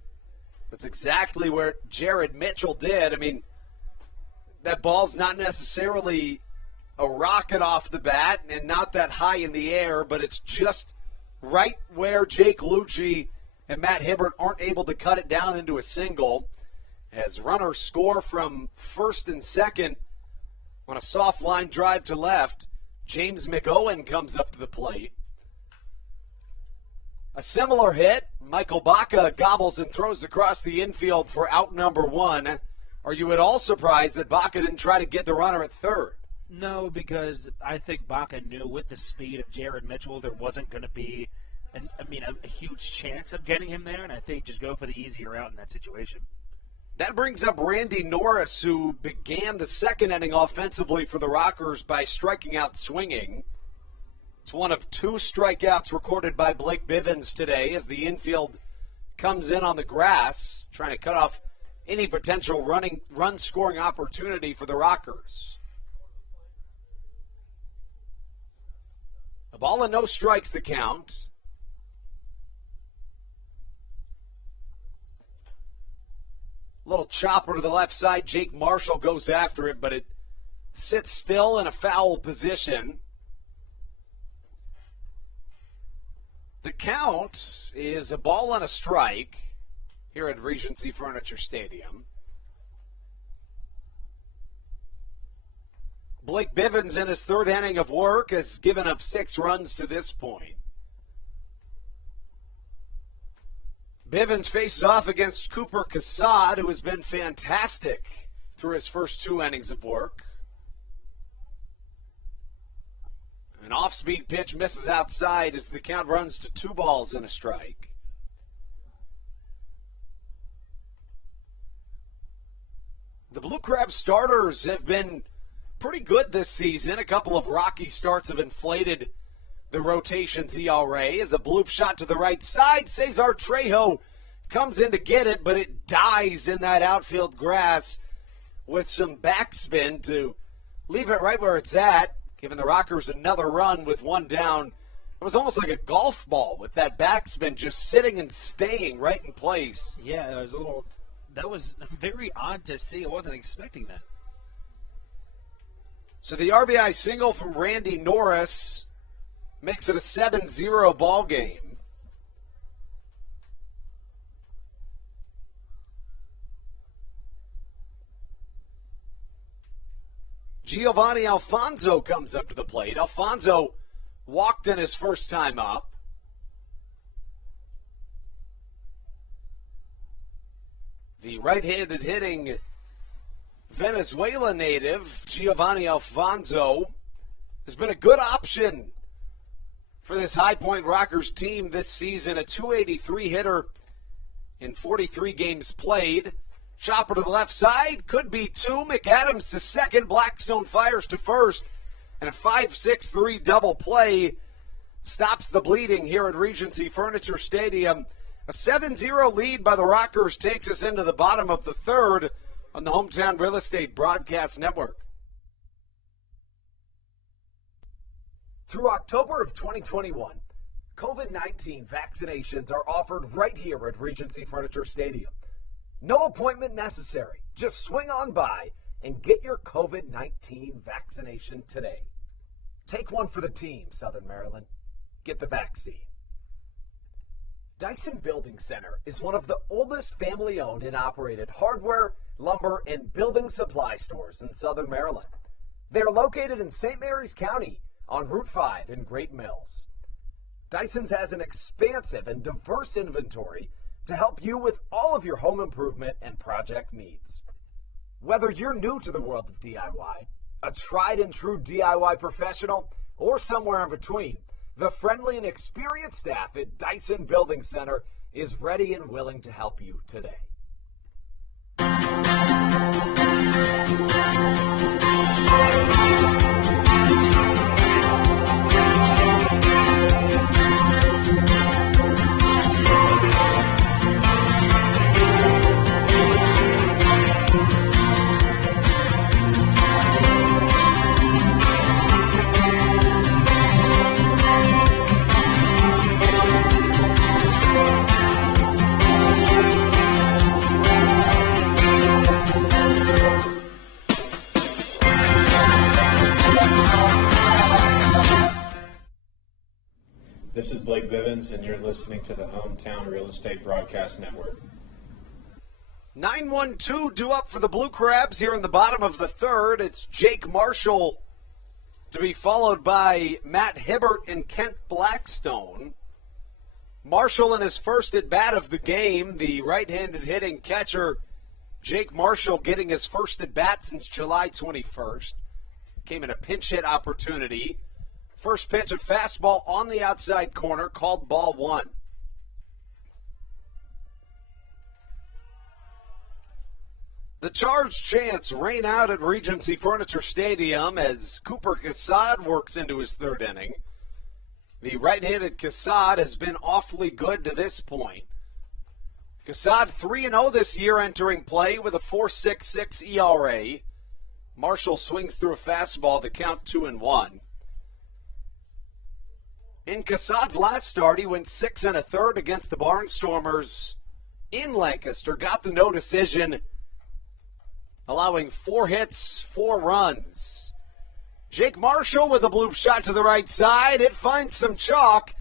That's exactly where Jared Mitchell did. I mean, that ball's not necessarily a rocket off the bat and not that high in the air, but it's just right where Jake Lucci and Matt Hibbert aren't able to cut it down into a single. As runners score from first and second on a soft line drive to left, James McOwen comes up to the plate. A similar hit, Michael Baca gobbles and throws across the infield for out number 1. Are you at all surprised that Baca didn't try to get the runner at third? No, because I think Baca knew with the speed of Jared Mitchell there wasn't going to be a huge chance of getting him there, and I think just go for the easier out in that situation. That brings up Randy Norris, who began the second inning offensively for the Rockers by striking out swinging. It's one of 2 strikeouts recorded by Blake Bivens today as the infield comes in on the grass, trying to cut off any potential run-scoring opportunity for the Rockers. A ball and no strikes the count. Little chopper to the left side. Jake Marshall goes after it, but it sits still in a foul position. The count is a ball and a strike here at Regency Furniture Stadium. Blake Bivens in his third inning of work has given up 6 runs to this point. Bivens faces off against Cooper Cassad, who has been fantastic through his first 2 innings of work. An off-speed pitch misses outside as the count runs to 2 balls and a strike. The Blue Crab starters have been pretty good this season. A couple of rocky starts have inflated the rotation's ERA. As a bloop shot to the right side, Cesar Trejo comes in to get it, but it dies in that outfield grass with some backspin to leave it right where it's at, giving the Rockers another run with 1 down. It was almost like a golf ball with that backspin just sitting and staying right in place. Yeah, that was very odd to see. I wasn't expecting that. So the RBI single from Randy Norris makes it a 7-0 ball game. Giovanni Alfonso comes up to the plate. Alfonso walked in his first time up. The right-handed hitting Venezuela native, Giovanni Alfonso, has been a good option for this High Point Rockers team this season. A .283 hitter in 43 games played. Chopper to the left side, could be 2. McAdams to second, Blackstone fires to first, and a 5-6-3 double play stops the bleeding here at Regency Furniture Stadium. A 7-0 lead by the Rockers takes us into the bottom of the 3rd on the Hometown Real Estate Broadcast Network. Through October of 2021, COVID-19 vaccinations are offered right here at Regency Furniture Stadium. No appointment necessary. Just swing on by and get your COVID-19 vaccination today. Take one for the team, Southern Maryland. Get the vaccine. Dyson Building Center is one of the oldest family-owned and operated hardware, lumber, and building supply stores in Southern Maryland. They are located in St. Mary's County on Route 5 in Great Mills. Dyson's has an expansive and diverse inventory to help you with all of your home improvement and project needs. Whether you're new to the world of DIY, a tried and true DIY professional, or somewhere in between, the friendly and experienced staff at Dyson Building Center is ready and willing to help you today. This is Blake Vivens, and you're listening to the Hometown Real Estate Broadcast Network. 9-1-2 due up for the Blue Crabs here in the bottom of the 3rd. It's Jake Marshall to be followed by Matt Hibbert and Kent Blackstone. Marshall in his first at-bat of the game, the right-handed hitting catcher, Jake Marshall getting his first at-bat since July 21st. Came in a pinch hit opportunity. First pitch, a fastball on the outside corner, called ball 1. The charged chants rain out at Regency Furniture Stadium as Cooper Cassad works into his 3rd inning. The right-handed Cassad has been awfully good to this point. Cassad 3-0 this year entering play with a 4.66 ERA. Marshall swings through a fastball, the count 2-1. In Cassad's last start, he went 6 1/3 against the Barnstormers in Lancaster. Got the no decision, allowing 4 hits, 4 runs. Jake Marshall with a bloop shot to the right side. It finds some chalk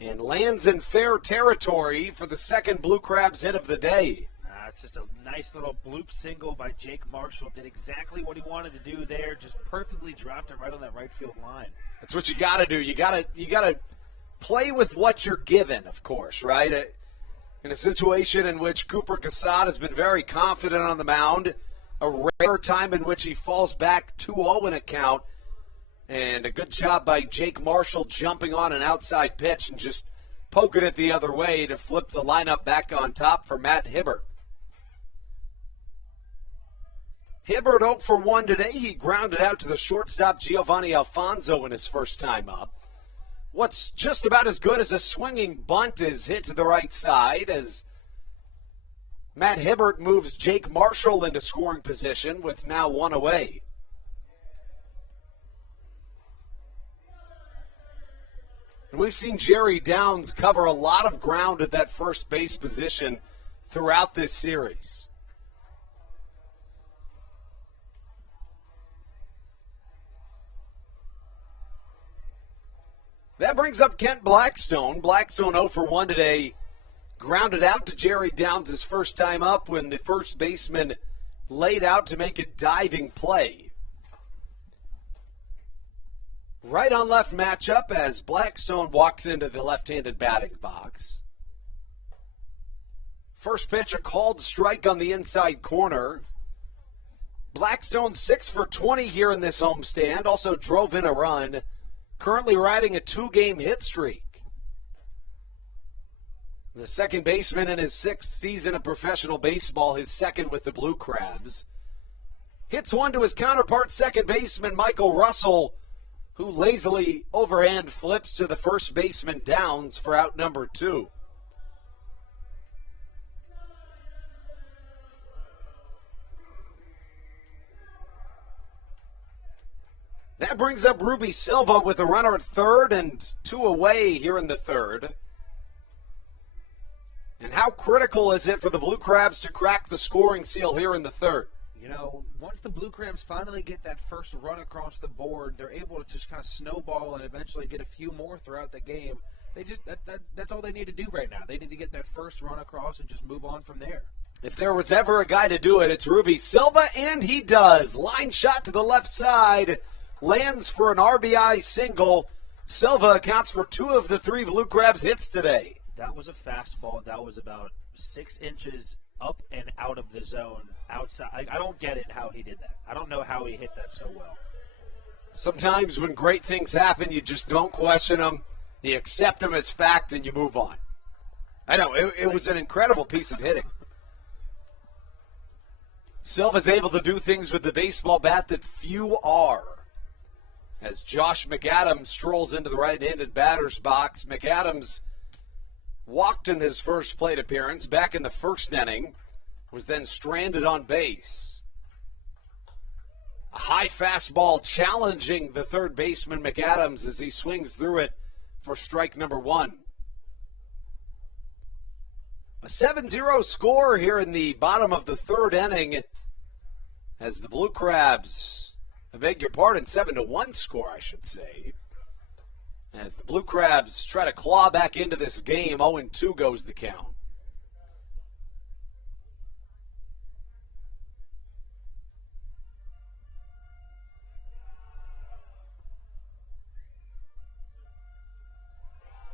and lands in fair territory for the second Blue Crabs hit of the day. It's just a nice little bloop single by Jake Marshall. Did exactly what he wanted to do there. Just perfectly dropped it right on that right field line. That's what you got to do. You got to play with what you're given, of course, right? In a situation in which Cooper Cassad has been very confident on the mound, A rare time in which he falls back 2-0 in a count. And a good job by Jake Marshall jumping on an outside pitch and just poking it the other way to flip the lineup back on top for Matt Hibbert. Hibbert 0 for 1 today. He grounded out to the shortstop Giovanni Alfonso in his first time up. What's just about as good as a swinging bunt is hit to the right side as Matt Hibbert moves Jake Marshall into scoring position with now one away. And we've seen Jerry Downs cover a lot of ground at that first base position throughout this series. That brings up Kent Blackstone. Blackstone 0 for 1 today. Grounded out to Jerry Downs' first time up when the first baseman laid out to make a diving play. Right on left matchup as Blackstone walks into the left-handed batting box. First pitch, a called strike on the inside corner. Blackstone 6 for 20 here in this homestand. Also drove in a run. Currently riding a 2-game hit streak. The second baseman in his 6th season of professional baseball, his second with the Blue Crabs. Hits one to his counterpart, second baseman Michael Russell, who lazily overhand flips to the first baseman Downs for out number 2. That brings up Ruby Silva with a runner at third and 2 away here in the third. And how critical is it for the Blue Crabs to crack the scoring seal here in the third? You know, once the Blue Crabs finally get that first run across the board, they're able to just kind of snowball and eventually get a few more throughout the game. They just that's all they need to do right now. They need to get that first run across and just move on from there. If there was ever a guy to do it, it's Ruby Silva, and he does. Line shot to the left side, lands for an RBI single. Silva accounts for 2 of the 3 Blue Crabs hits today. That was a fastball. That was about 6 inches up and out of the zone, outside. I don't get it how he did that. I don't know how he hit that so well. Sometimes when great things happen, you just don't question them. You accept them as fact and you move on. I know, it was an incredible piece of hitting. Silva's able to do things with the baseball bat that few are. As Josh McAdams strolls into the right-handed batter's box, McAdams walked in his first plate appearance back in the first inning, was then stranded on base. A high fastball challenging the third baseman McAdams as he swings through it for strike number 1. A 7-0 score here in the bottom of the third inning as the Blue Crabs, I beg your pardon, 7-1 score, I should say. As the Blue Crabs try to claw back into this game, 0-2 goes the count.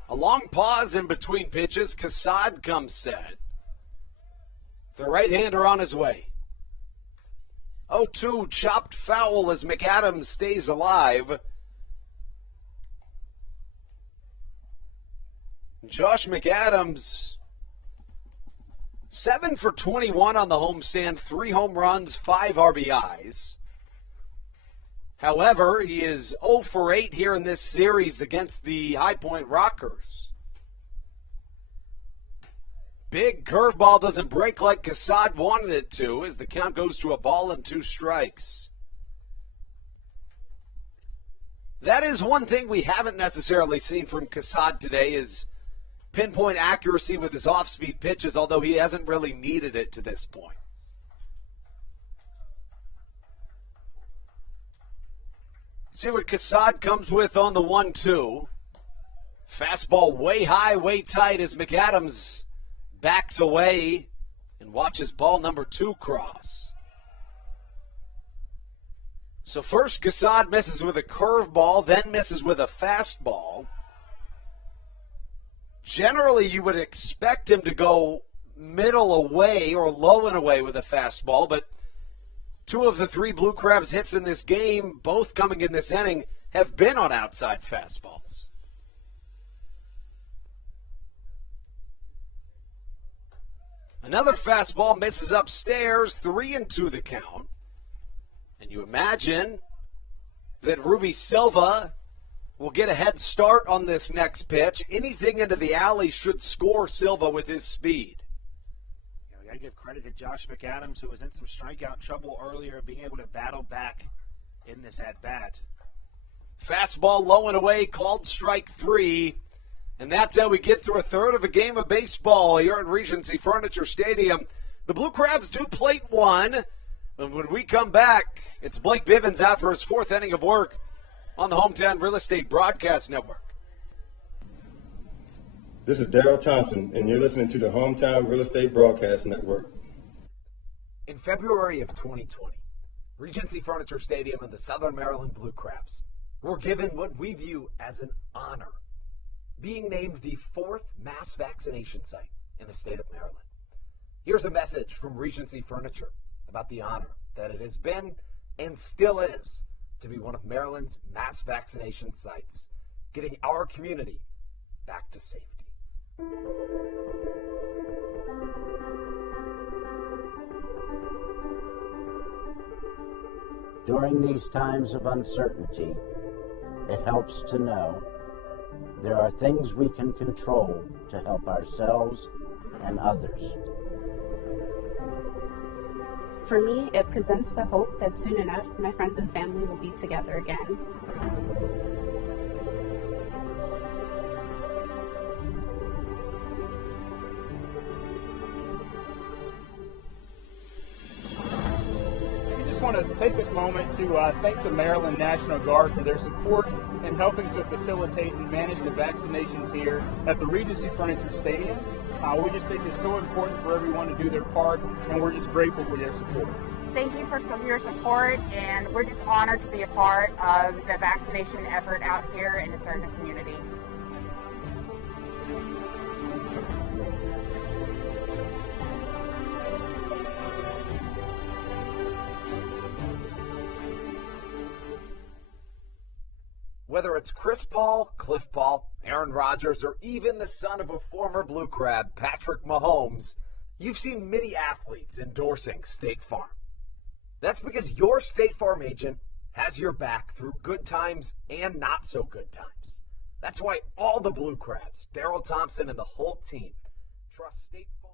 A long pause in between pitches. Kassad comes set. The right-hander on his way. 0-2 chopped foul as McAdams stays alive. Josh McAdams, 7 for 21 on the homestand, 3 home runs, 5 RBIs. However, he is 0 for 8 here in this series against the High Point Rockers. Big curveball doesn't break like Kassad wanted it to as the count goes to a ball and 2 strikes. That is one thing we haven't necessarily seen from Kassad today is pinpoint accuracy with his off-speed pitches, although he hasn't really needed it to this point. See what Kassad comes with on the 1-2. Fastball way high, way tight as McAdams backs away and watches ball number 2 cross. So first Kassad misses with a curveball, then misses with a fastball. Generally, you would expect him to go middle away or low and away with a fastball, but 2 of the 3 Blue Crabs hits in this game, both coming in this inning, have been on outside fastballs. Another fastball misses upstairs, 3-2 the count. And you imagine that Ruby Silva will get a head start on this next pitch. Anything into the alley should score Silva with his speed. Yeah, we got to give credit to Josh McAdams, who was in some strikeout trouble earlier, being able to battle back in this at-bat. Fastball low and away, called strike 3. And that's how we get through a third of a game of baseball here at Regency Furniture Stadium. The Blue Crabs do plate 1. And when we come back, it's Blake Bivens out for his 4th inning of work on the Hometown Real Estate Broadcast Network. This is Daryl Thompson, and you're listening to the Hometown Real Estate Broadcast Network. In February of 2020, Regency Furniture Stadium and the Southern Maryland Blue Crabs were given what we view as an honor, being named the 4th mass vaccination site in the state of Maryland. Here's a message from Regency Furniture about the honor that it has been and still is to be one of Maryland's mass vaccination sites, getting our community back to safety. During these times of uncertainty, it helps to know there are things we can control to help ourselves and others. For me, it presents the hope that soon enough my friends and family will be together again. I just want to take this moment to thank the Maryland National Guard for their support in helping to facilitate and manage the vaccinations here at the Regency Furniture Stadium. We just think it's so important for everyone to do their part, and we're just grateful for their support. Thank you for your support, and we're just honored to be a part of the vaccination effort out here in the Certain community. Whether it's Chris Paul, Cliff Paul, Aaron Rodgers, or even the son of a former Blue Crab, Patrick Mahomes, you've seen many athletes endorsing State Farm. That's because your State Farm agent has your back through good times and not so good times. That's why all the Blue Crabs, Daryl Thompson, and the whole team trust State Farm.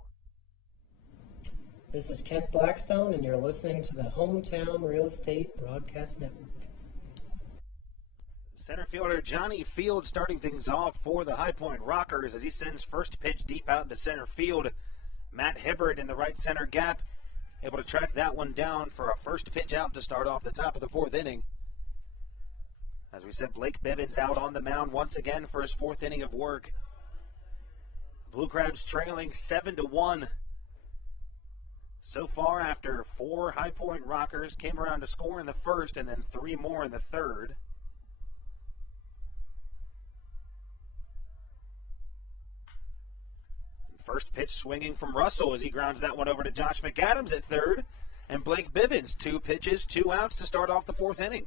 This is Kent Blackstone, and you're listening to the Hometown Real Estate Broadcast Network. Center fielder Johnny Field starting things off for the High Point Rockers as he sends first pitch deep out into center field. Matt Hibbert in the right center gap, able to track that one down for a first pitch out to start off the top of the 4th inning. As we said, Blake Bivens out on the mound once again for his 4th inning of work. Blue Crabs trailing 7-1. So far, after 4 High Point Rockers came around to score in the first and then 3 more in the third. First pitch swinging from Russell as he grounds that one over to Josh McAdams at third. And Blake Bivens, 2 pitches, 2 outs to start off the 4th inning.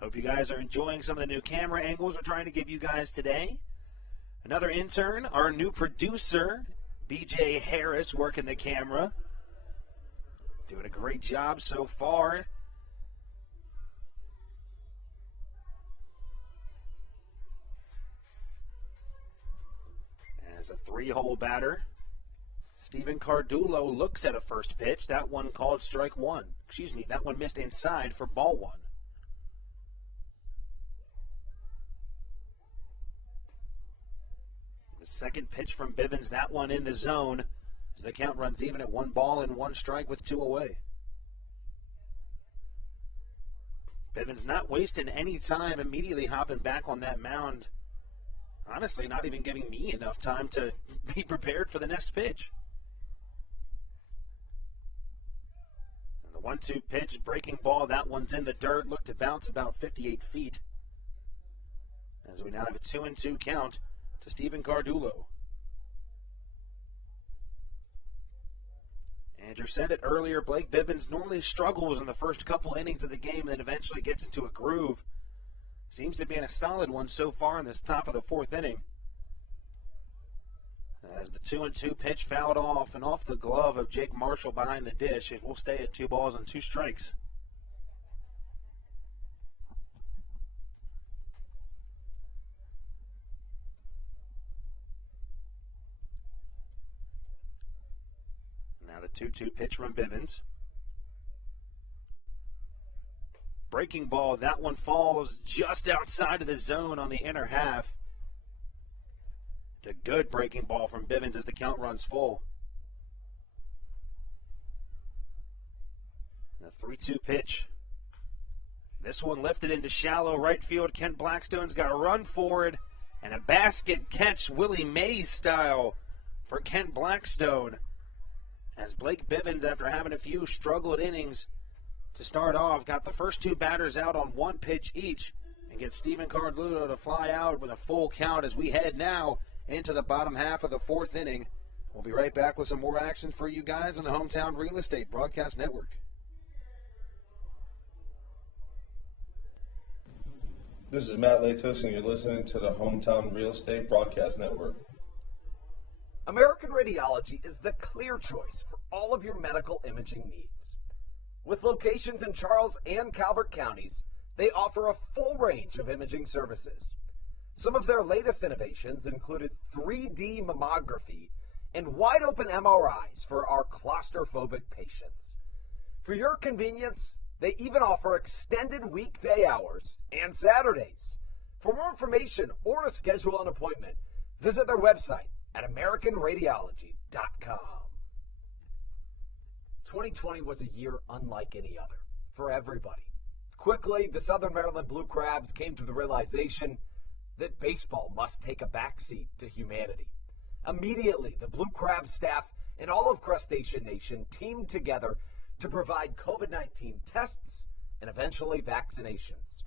Hope you guys are enjoying some of the new camera angles we're trying to give you guys today. Another intern, our new producer, BJ Harris, working the camera. Doing a great job so far. As a 3-hole batter, Stephen Cardulo looks at a first pitch. That one called strike 1. Excuse me, that one missed inside for ball 1. The second pitch from Bivens, that one in the zone, as the count runs even at 1 ball and 1 strike with 2 away. Bivens not wasting any time, immediately hopping back on that mound. Honestly, not even giving me enough time to be prepared for the next pitch. And the 1-2 pitch, breaking ball, that one's in the dirt, looked to bounce about 58 feet. As we now have a 2-2 count to Stephen Cardulo. Andrew said it earlier, Blake Bivens normally struggles in the first couple innings of the game and then eventually gets into a groove. Seems to be in a solid one so far in this top of the fourth inning. As the 2-2 pitch fouled off and off the glove of Jake Marshall behind the dish, it will stay at 2 balls and 2 strikes. Now the 2-2 pitch from Bivens. Breaking ball, that one falls just outside of the zone on the inner half. A good breaking ball from Bivens as the count runs full. The 3-2 pitch. This one lifted into shallow right field. Kent Blackstone's got a run forward and a basket catch Willie Mays style for Kent Blackstone. As Blake Bivens, after having a few struggled innings to start off, got the first 2 batters out on 1 pitch each and gets Stephen Cardulo to fly out with a full count as we head now into the bottom half of the 4th inning. We'll be right back with some more action for you guys on the Hometown Real Estate Broadcast Network. This is Matt Latos, and you're listening to the Hometown Real Estate Broadcast Network. American Radiology is the clear choice for all of your medical imaging needs. With locations in Charles and Calvert counties, they offer a full range of imaging services. Some of their latest innovations included 3D mammography and wide-open MRIs for our claustrophobic patients. For your convenience, they even offer extended weekday hours and Saturdays. For more information or to schedule an appointment, visit their website at AmericanRadiology.com. 2020 was a year unlike any other for everybody. Quickly, the Southern Maryland Blue Crabs came to the realization that baseball must take a backseat to humanity. Immediately, the Blue Crab staff and all of Crustacean Nation teamed together to provide COVID-19 tests and eventually vaccinations.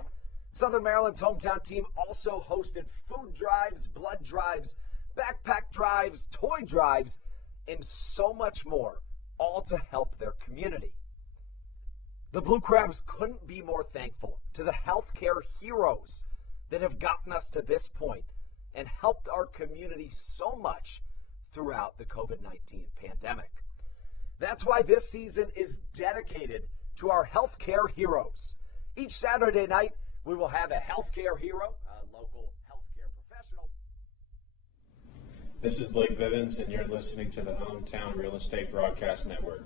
Southern Maryland's hometown team also hosted food drives, blood drives, backpack drives, toy drives, and so much more, all to help their community. The Blue Crabs couldn't be more thankful to the healthcare heroes that have gotten us to this point and helped our community so much throughout the COVID-19 pandemic. That's why this season is dedicated to our healthcare heroes. Each Saturday night, we will have a healthcare hero, a local healthcare professional. This is Blake Bivens, and you're listening to the Hometown Real Estate Broadcast Network.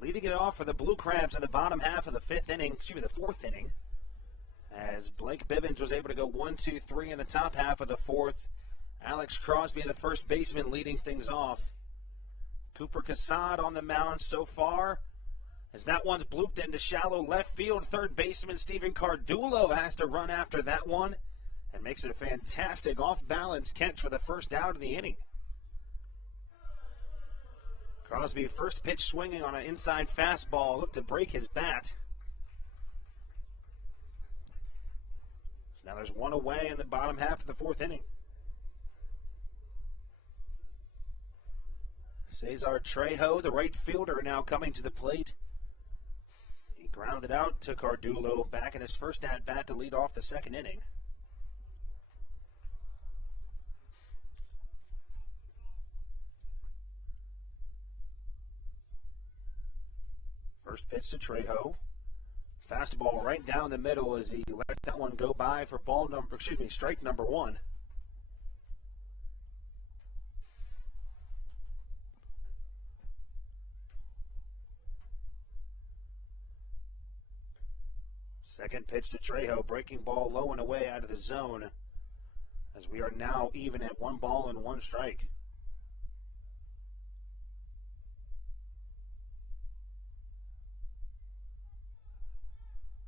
Leading it off for the Blue Crabs in the bottom half of the 4th inning, as Blake Bivens was able to go 1-2-3 in the top half of the 4th. Alex Crosby, the first baseman, leading things off. Cooper Cassad on the mound so far, as that one's blooped into shallow left field. Third baseman Stephen Cardulo has to run after that one and makes it a fantastic off-balance catch for the first out of the inning. Crosby, first pitch swinging on an inside fastball, looked to break his bat. Now there's one away in the bottom half of the 4th inning. Cesar Trejo, the right fielder, now coming to the plate. He grounded out to Cardulo back in his first at-bat to lead off the 2nd inning. First pitch to Trejo. Fastball right down the middle as he lets that one go by for strike number 1. Second pitch to Trejo, breaking ball low and away out of the zone as we are now even at 1 ball and 1 strike.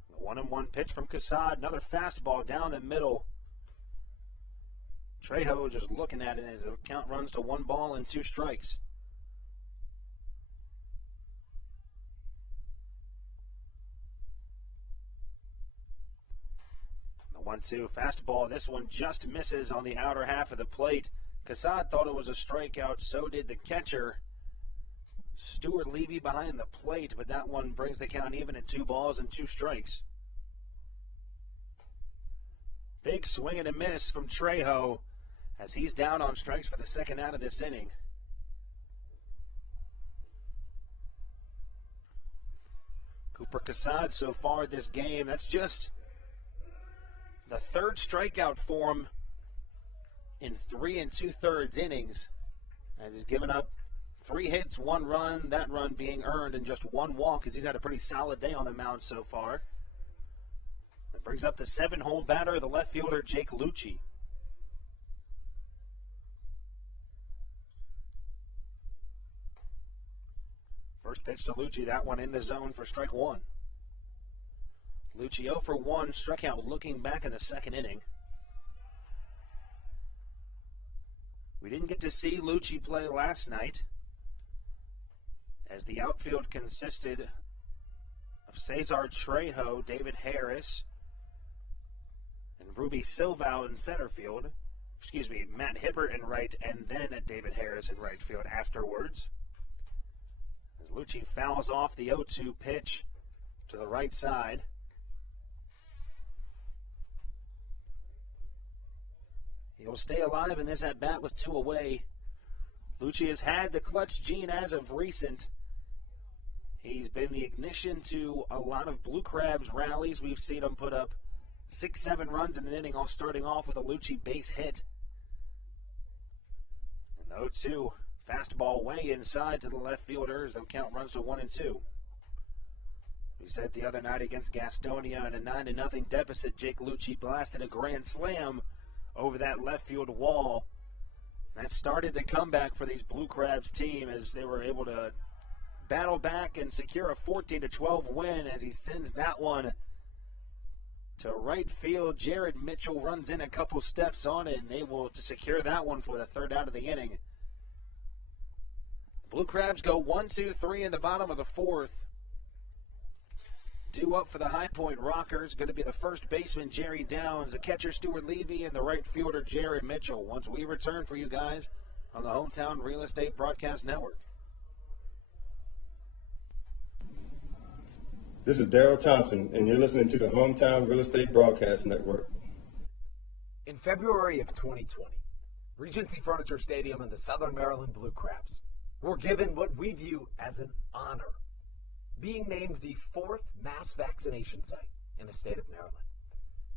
The 1-1 pitch from Cassad, another fastball down the middle. Trejo just looking at it as the count runs to 1 ball and 2 strikes. The 1-2 fastball, this one just misses on the outer half of the plate. Cassad thought it was a strikeout, so did the catcher, Stuart Levy behind the plate, but that one brings the count even at 2 balls and 2 strikes. Big swing and a miss from Trejo as he's down on strikes for the second out of this inning. Cooper Casad so far this game, that's just the 3rd strikeout for him in 3 2/3 innings, as he's given up 3 hits, 1 run, that run being earned, and just 1 walk, as he's had a pretty solid day on the mound so far. That brings up the 7-hole batter, the left fielder, Jake Lucci. First pitch to Lucci, that one in the zone for strike 1. Lucci 0 for 1, struck out looking back in the 2nd inning. We didn't get to see Lucci play last night, as the outfield consisted of Cesar Trejo, David Harris, and Ruby Silva in center field. Matt Hibbert in right, and then David Harris in right field afterwards. As Lucci fouls off the 0-2 pitch to the right side. He'll stay alive in this at-bat with 2 away. Lucci has had the clutch gene as of recent. He's been the ignition to a lot of Blue Crabs rallies. We've seen him put up 6-7 runs in an inning, all starting off with a Lucci base hit. And the 0-2 fastball way inside to the left fielders. The count runs to 1-2. We said the other night against Gastonia in a 9-0 deficit, Jake Lucci blasted a grand slam over that left field wall. That started the comeback for these Blue Crabs team, as they were able to battle back and secure a 14-12 win, as he sends that one to right field. Jared Mitchell runs in a couple steps on it and able to secure that one for the 3rd out of the inning. Blue Crabs go 1-2-3 in the bottom of the 4th. Due up for the High Point Rockers, going to be the first baseman, Jerry Downs, the catcher, Stuart Levy, and the right fielder, Jared Mitchell, once we return for you guys on the Hometown Real Estate Broadcast Network. This is Daryl Thompson, and you're listening to the Hometown Real Estate Broadcast Network. In February of 2020, Regency Furniture Stadium and the Southern Maryland Blue Crabs were given what we view as an honor, being named the 4th mass vaccination site in the state of Maryland.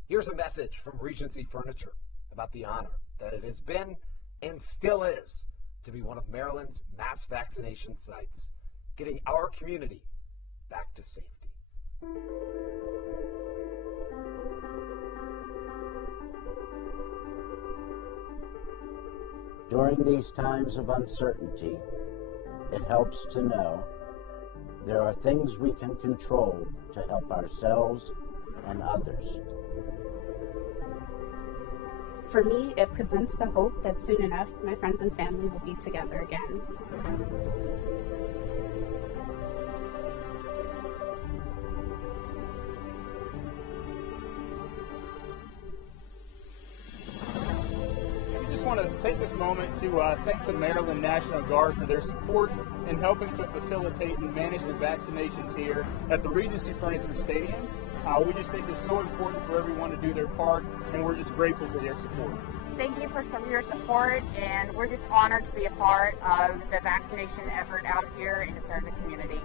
Here's a message from Regency Furniture about the honor that it has been and still is to be one of Maryland's mass vaccination sites, getting our community back to safety. During these times of uncertainty, it helps to know there are things we can control to help ourselves and others. For me, it presents the hope that soon enough my friends and family will be together again. Want to take this moment to thank the Maryland National Guard for their support in helping to facilitate and manage the vaccinations here at the Regency Furniture Stadium. We just think it's so important for everyone to do their part, and we're just grateful for their support. Thank you for your support, and we're just honored to be a part of the vaccination effort out here and to serve the community.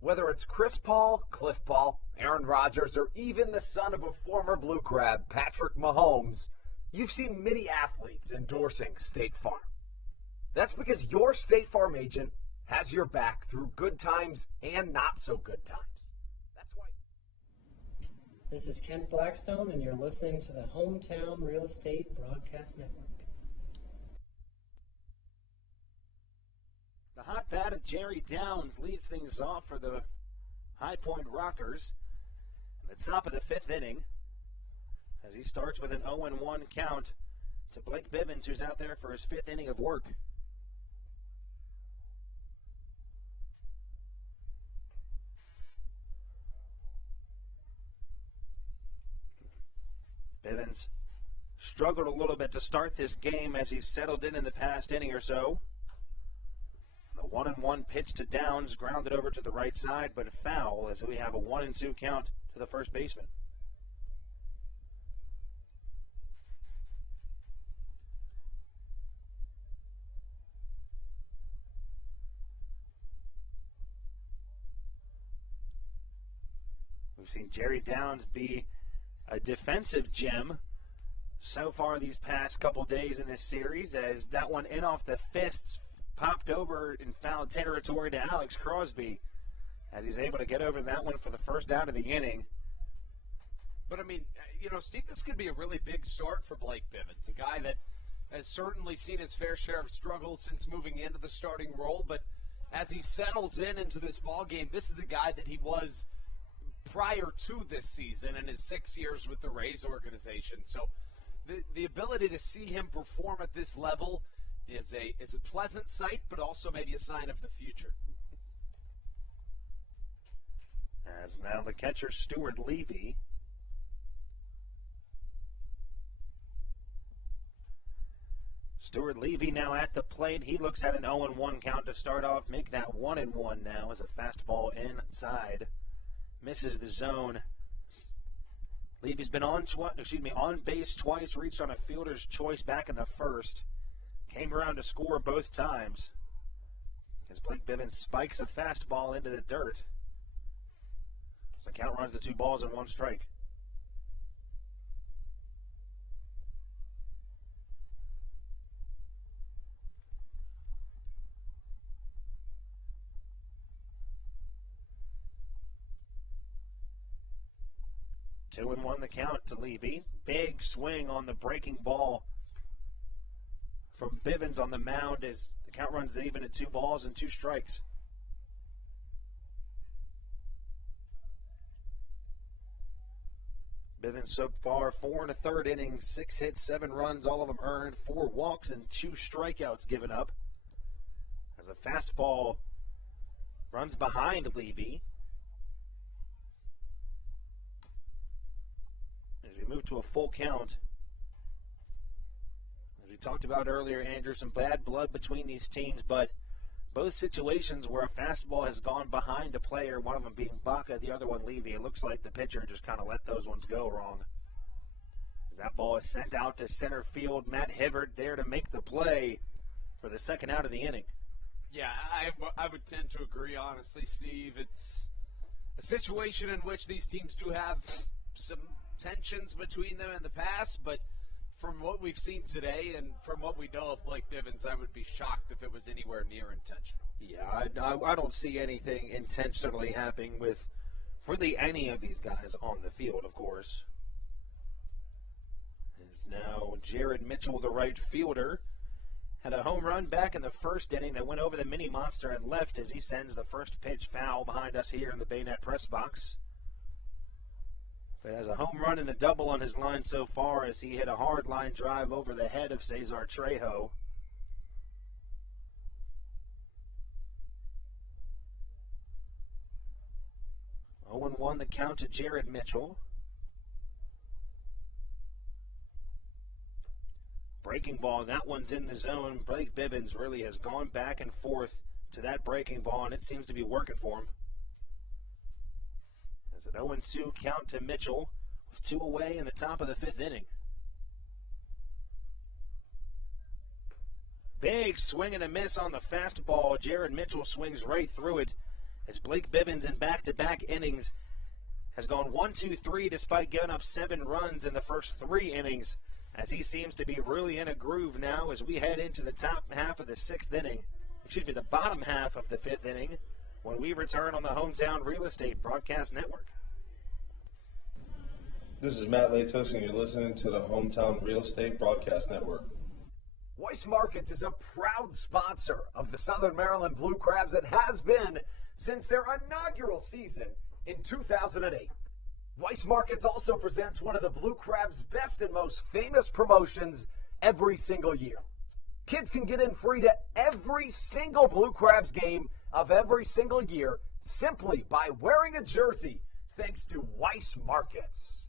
Whether it's Chris Paul, Cliff Paul, Aaron Rodgers, or even the son of a former Blue Crab, Patrick Mahomes, you've seen many athletes endorsing State Farm. That's because your State Farm agent has your back through good times and not so good times. That's why. This is Kent Blackstone, and you're listening to the Hometown Real Estate Broadcast Network. The hot bat of Jerry Downs leads things off for the High Point Rockers at the top of the 5th inning, as he starts with an 0-1 count to Blake Bivens, who's out there for his 5th inning of work. Bivens struggled a little bit to start this game as he's settled in the past inning or so. The 1-1 pitch to Downs, grounded over to the right side, but foul as we have a 1-2 count to the first baseman. We've seen Jerry Downs be a defensive gem so far these past couple days in this series, as that one in off the fists popped over in foul territory to Alex Crosby, as he's able to get over that one for the first out of the inning. But, I mean, Steve, this could be a really big start for Blake Bivens, a guy that has certainly seen his fair share of struggles since moving into the starting role, but as he settles into this ball game, this is the guy that he was prior to this season in his 6 years with the Rays organization. So the ability to see him perform at this level is a pleasant sight, but also maybe a sign of the future. As now the catcher, Stuart Levy. Stuart Levy now at the plate. He looks at an 0-1 count to start off. Make that 1-1 now as a fastball inside. Misses the zone. Levy's been on base twice, reached on a fielder's choice back in the first. Came around to score both times. As Blake Bivens spikes a fastball into the dirt. So the count runs to 2 balls and 1 strike. Two and 1 the count to Levy. Big swing on the breaking ball from Bivens on the mound as the count runs even at 2 balls and 2 strikes. Bivens so far 4 1/3 innings, 6 hits, 7 runs, all of them earned, 4 walks and 2 strikeouts given up. As a fastball runs behind Levy. As we move to a full count. As we talked about earlier, Andrew, some bad blood between these teams, but both situations where a fastball has gone behind a player, one of them being Baca, the other one Levy, it looks like the pitcher just kind of let those ones go wrong. As that ball is sent out to center field, Matt Hibbert there to make the play for the second out of the inning. Yeah, I would tend to agree, honestly, Steve. It's a situation in which these teams do have some tensions between them in the past, but from what we've seen today and from what we know of Blake Bivens, I would be shocked if it was anywhere near intentional. Yeah, I don't see anything intentionally happening with really any of these guys on the field, of course. Is now Jared Mitchell, the right fielder, had a home run back in the first inning that went over the mini monster and left as he sends the first pitch foul behind us here in the Bayonet press box. But has a home run and a double on his line so far as he hit a hard line drive over the head of Cesar Trejo. Oh, 0-1 the count to Jared Mitchell. Breaking ball, that one's in the zone. Blake Bivens really has gone back and forth to that breaking ball, and it seems to be working for him. It's an 0-2 count to Mitchell with 2 away in the top of the 5th inning. Big swing and a miss on the fastball. Jared Mitchell swings right through it as Blake Bivens in back-to-back innings has gone 1-2-3 despite giving up 7 runs in the first 3 innings, as he seems to be really in a groove now as we head into the top half of the 6th inning. The bottom half of the 5th inning, when we return on the Hometown Real Estate Broadcast Network. This is Matt Latos, and you're listening to the Hometown Real Estate Broadcast Network. Weiss Markets is a proud sponsor of the Southern Maryland Blue Crabs and has been since their inaugural season in 2008. Weiss Markets also presents one of the Blue Crabs' best and most famous promotions every single year. Kids can get in free to every single Blue Crabs game of every single year simply by wearing a jersey thanks to Weiss Markets.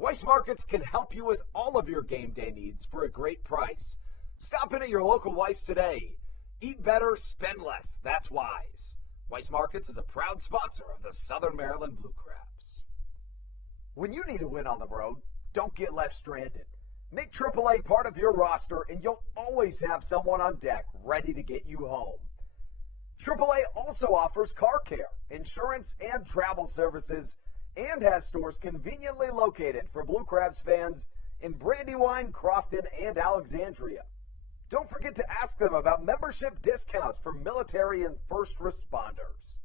Weis Markets can help you with all of your game day needs for a great price. Stop in at your local Weis today. Eat better, spend less. That's wise. Weis Markets is a proud sponsor of the Southern Maryland Blue Crabs. When you need a win on the road, don't get left stranded. Make AAA part of your roster and you'll always have someone on deck ready to get you home. AAA also offers car care, insurance, and travel services, and has stores conveniently located for Blue Crabs fans in Brandywine, Crofton, and Alexandria. Don't forget to ask them about membership discounts for military and first responders.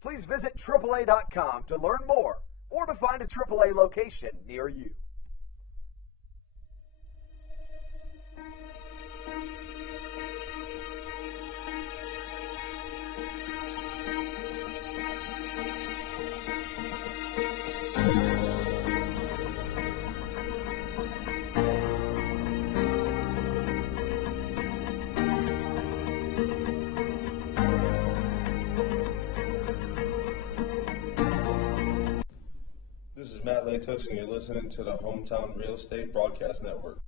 Please visit AAA.com to learn more or to find a AAA location near you. This is Matt Latos, and you're listening to the Hometown Real Estate Broadcast Network.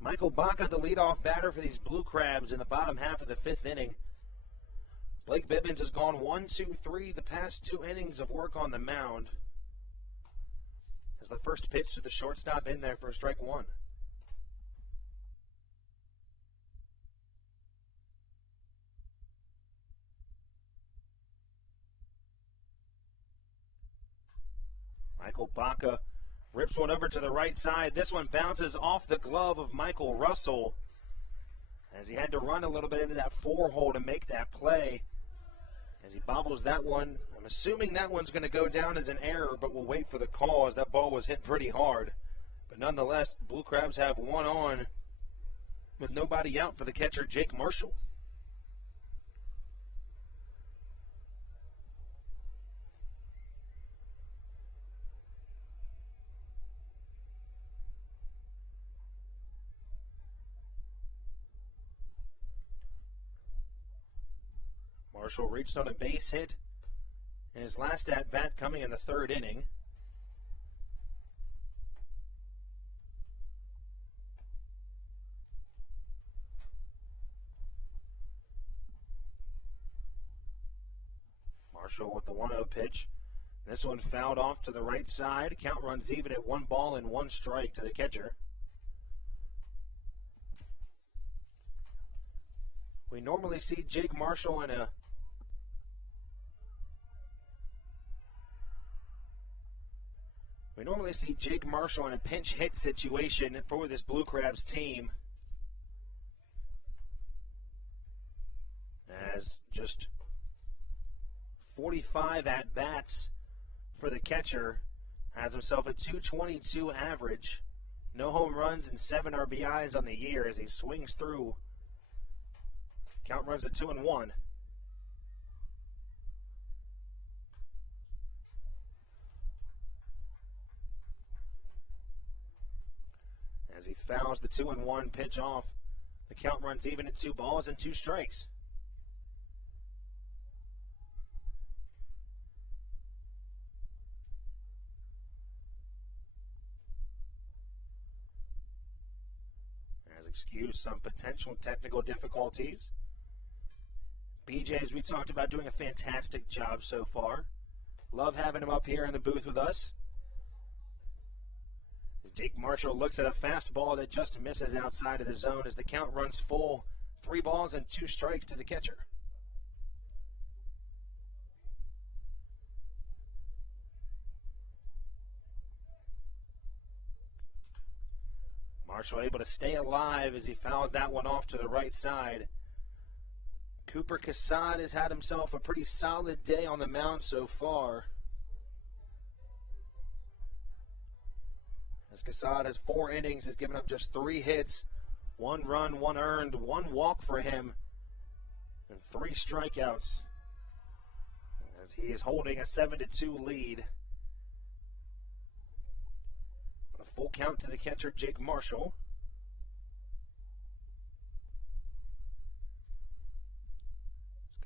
Michael Baca, the leadoff batter for these Blue Crabs in the bottom half of the fifth inning. Blake Bibbins has gone 1-2-3 the past 2 innings of work on the mound. As the first pitch to the shortstop in there for strike one. Michael Baca rips one over to the right side. This one bounces off the glove of Michael Russell as he had to run a little bit into that 4-hole to make that play. As he bobbles that one, I'm assuming that one's going to go down as an error, but we'll wait for the call as that ball was hit pretty hard. But nonetheless, Blue Crabs have one on with nobody out for the catcher, Jake Marshall. Marshall reached on a base hit in his last at-bat coming in the 3rd inning. Marshall with the 1-0 pitch. This one fouled off to the right side. Count runs even at 1 ball and 1 strike to the catcher. We normally see Jake Marshall in a pinch hit situation for this Blue Crabs team. As just 45 at-bats for the catcher, has himself a .222 average. No home runs and 7 RBIs on the year as he swings through. Count runs to 2-1. As he fouls the 2-1 pitch off, the count runs even at 2 balls and 2 strikes. As excuse some potential technical difficulties. BJ, as we talked about, doing a fantastic job so far. Love having him up here in the booth with us. Jake Marshall looks at a fastball that just misses outside of the zone as the count runs full. 3 balls and 2 strikes to the catcher. Marshall able to stay alive as he fouls that one off to the right side. Cooper Cassad has had himself a pretty solid day on the mound so far. As Cassad has 4 innings, has given up just 3 hits, 1 run, 1 earned, 1 walk for him, and 3 strikeouts. As he is holding a 7-2 lead. But a full count to the catcher, Jake Marshall.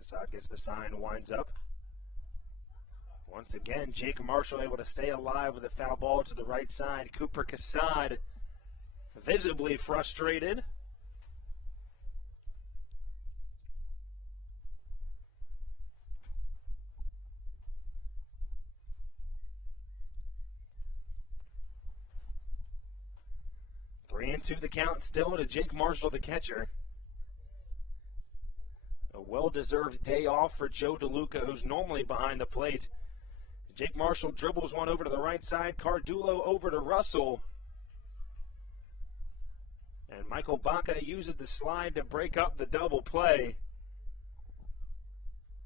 Cassad gets the sign, winds up. Once again, Jake Marshall able to stay alive with a foul ball to the right side. Cooper Cassad visibly frustrated. Three and two the count still to Jake Marshall, the catcher. A well-deserved day off for Joe DeLuca, who's normally behind the plate. Jake Marshall dribbles one over to the right side. Cardulo over to Russell. And Michael Baca uses the slide to break up the double play.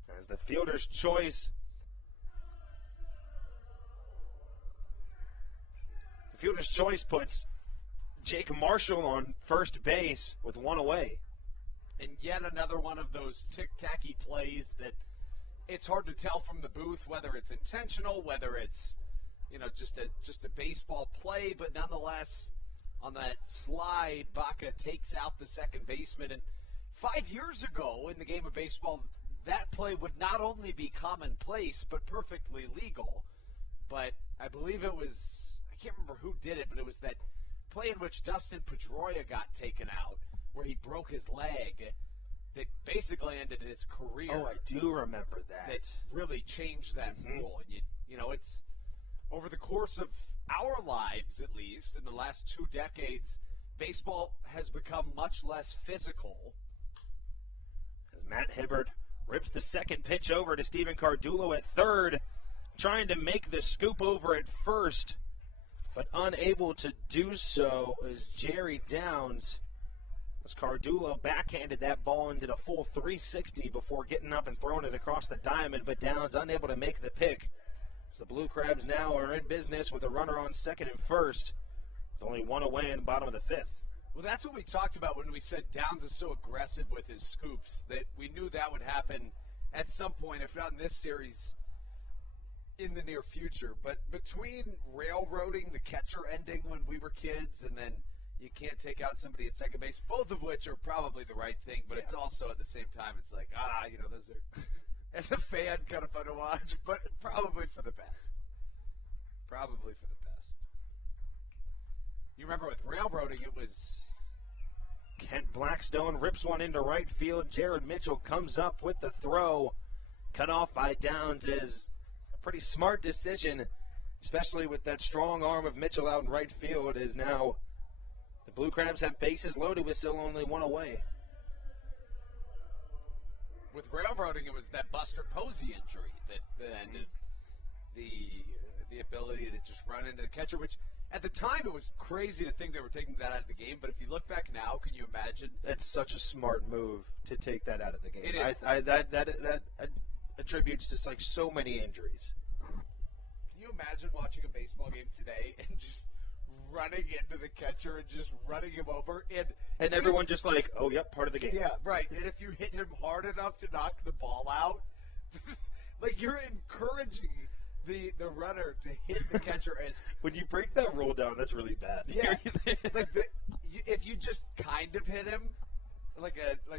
As the fielder's choice. The fielder's choice puts Jake Marshall on first base with one away. And yet another one of those tic-tacky plays that it's hard to tell from the booth whether it's intentional, whether it's, just a baseball play, but nonetheless, on that slide, Baca takes out the second baseman. And 5 years ago in the game of baseball, that play would not only be commonplace, but perfectly legal. But I believe it was, I can't remember who did it, but it was that play in which Dustin Pedroia got taken out, where he broke his leg, that basically ended his career. Oh, I do remember that. That really changed that rule. And it's over the course of our lives, at least in the last 2 decades, baseball has become much less physical. As Matt Hibbert rips the second pitch over to Steven Cardulo at third, trying to make the scoop over at first, but unable to do so is Jerry Downs. As Cardulo backhanded that ball and did a full 360 before getting up and throwing it across the diamond, but Downs unable to make the pick. So the Blue Crabs now are in business with a runner on second and first, with only one away in the bottom of the fifth. Well, that's what we talked about when we said Downs is so aggressive with his scoops, that we knew that would happen at some point, if not in this series, in the near future. But between railroading the catcher ending when we were kids and then you can't take out somebody at second base, both of which are probably the right thing, but it's also at the same time, it's like, those are, as a fan, kind of fun to watch, but probably for the best. Probably for the best. You remember with railroading, it was... Kent Blackstone rips one into right field. Jared Mitchell comes up with the throw. Cut off by Downs is a pretty smart decision, especially with that strong arm of Mitchell out in right field, is now... The Blue Crabs have bases loaded with still only one away. With railroading, it was that Buster Posey injury that ended the ability to just run into the catcher, which at the time it was crazy to think they were taking that out of the game. But if you look back now, can you imagine? That's such a smart move to take that out of the game. It is. That attributes to like so many injuries. Can you imagine watching a baseball game today and just running into the catcher and just running him over, and everyone just like, oh, yep, part of the game. Yeah, right. And if you hit him hard enough to knock the ball out, like you're encouraging the runner to hit the catcher as when you break that rule down, that's really bad. Yeah, if you just kind of hit him like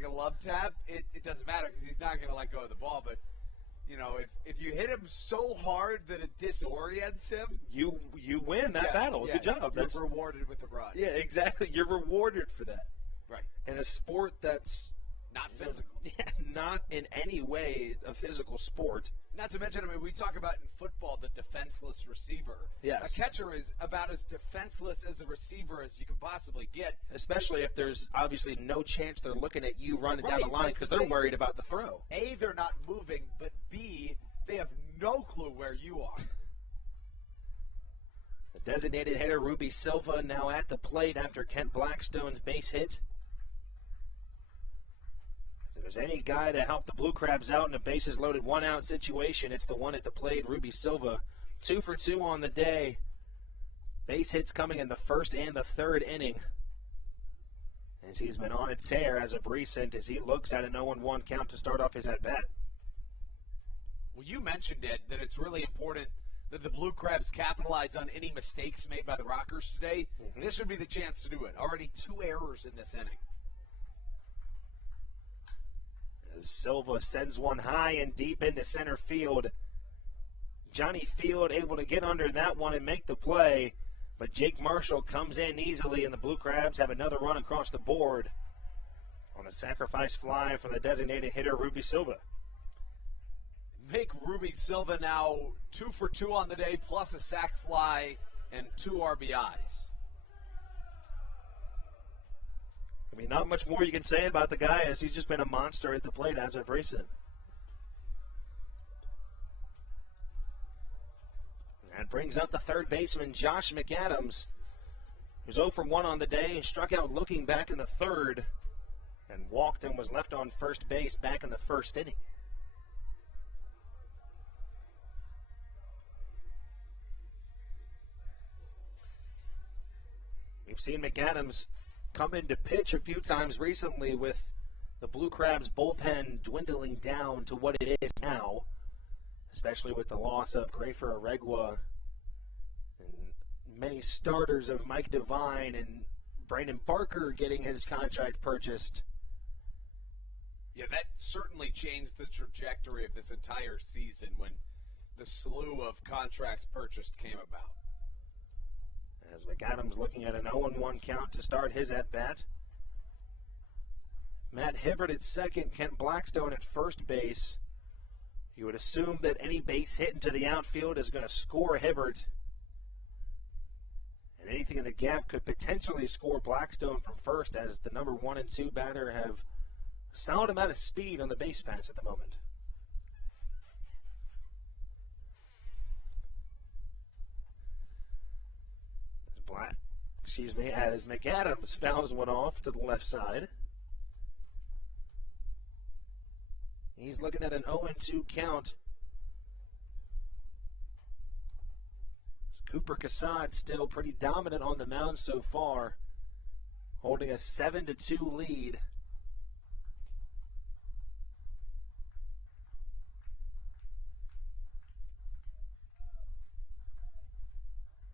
a love tap, it doesn't matter because he's not going to let go of the ball, but. If you hit him so hard that it disorients him, you win that battle. Good job. You're rewarded with the run. Yeah, exactly. You're rewarded for that. Right. In a sport that's not physical. Yeah, not in any way a physical sport. Not to mention, we talk about in football the defenseless receiver. Yes. A catcher is about as defenseless as a receiver as you can possibly get. Especially if there's obviously no chance they're looking at you running down the line because they're worried about the throw. A, they're not moving, but B, they have no clue where you are. The designated hitter, Ruby Silva, now at the plate after Kent Blackstone's base hit. If there's any guy to help the Blue Crabs out in a bases-loaded one-out situation, it's the one at the plate, Ruby Silva. 2 for 2 on the day. Base hits coming in the first and the third inning. As he's been on a tear as of recent as he looks at an 0-1 count to start off his at-bat. Well, you mentioned it, that it's really important that the Blue Crabs capitalize on any mistakes made by the Rockers today. Mm-hmm. This would be the chance to do it. Already 2 errors in this inning. As Silva sends one high and deep into center field. Johnny Field able to get under that one and make the play, but Jake Marshall comes in easily, and the Blue Crabs have another run across the board on a sacrifice fly from the designated hitter, Ruby Silva. Make Ruby Silva now 2 for 2 on the day, plus a sac fly and 2 RBIs. I mean, not much more you can say about the guy, as he's just been a monster at the plate as of recent. That brings up the third baseman, Josh McAdams, who's 0 for 1 on the day and struck out looking back in the third and walked and was left on first base back in the first inning. We've seen McAdams come in to pitch a few times recently with the Blue Crabs bullpen dwindling down to what it is now, especially with the loss of Grafer Aregua and many starters of Mike Devine and Brandon Barker getting his contract purchased. Yeah, that certainly changed the trajectory of this entire season when the slew of contracts purchased came about. As McAdams looking at an 0-1 count to start his at-bat. Matt Hibbert at second, Kent Blackstone at first base. You would assume that any base hit into the outfield is going to score Hibbert. And anything in the gap could potentially score Blackstone from first, as the number 1 and 2 batter have a solid amount of speed on the base pass at the moment. As McAdams fouls one off to the left side. He's looking at an 0-2 count. Cooper Cassad still pretty dominant on the mound so far, holding a 7-2 lead.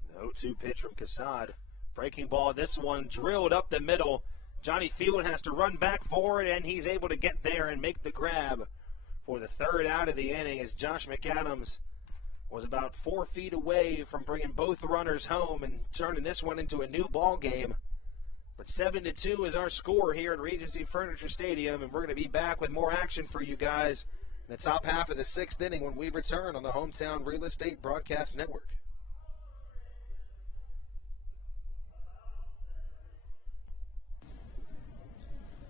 The 0-2 pitch from Cassad. Breaking ball, this one drilled up the middle. Johnny Field has to run back forward, and he's able to get there and make the grab for the third out of the inning, as Josh McAdams was about 4 feet away from bringing both runners home and turning this one into a new ball game. But 7-2 is our score here at Regency Furniture Stadium, and we're going to be back with more action for you guys in the top half of the 6th inning when we return on the Hometown Real Estate Broadcast Network.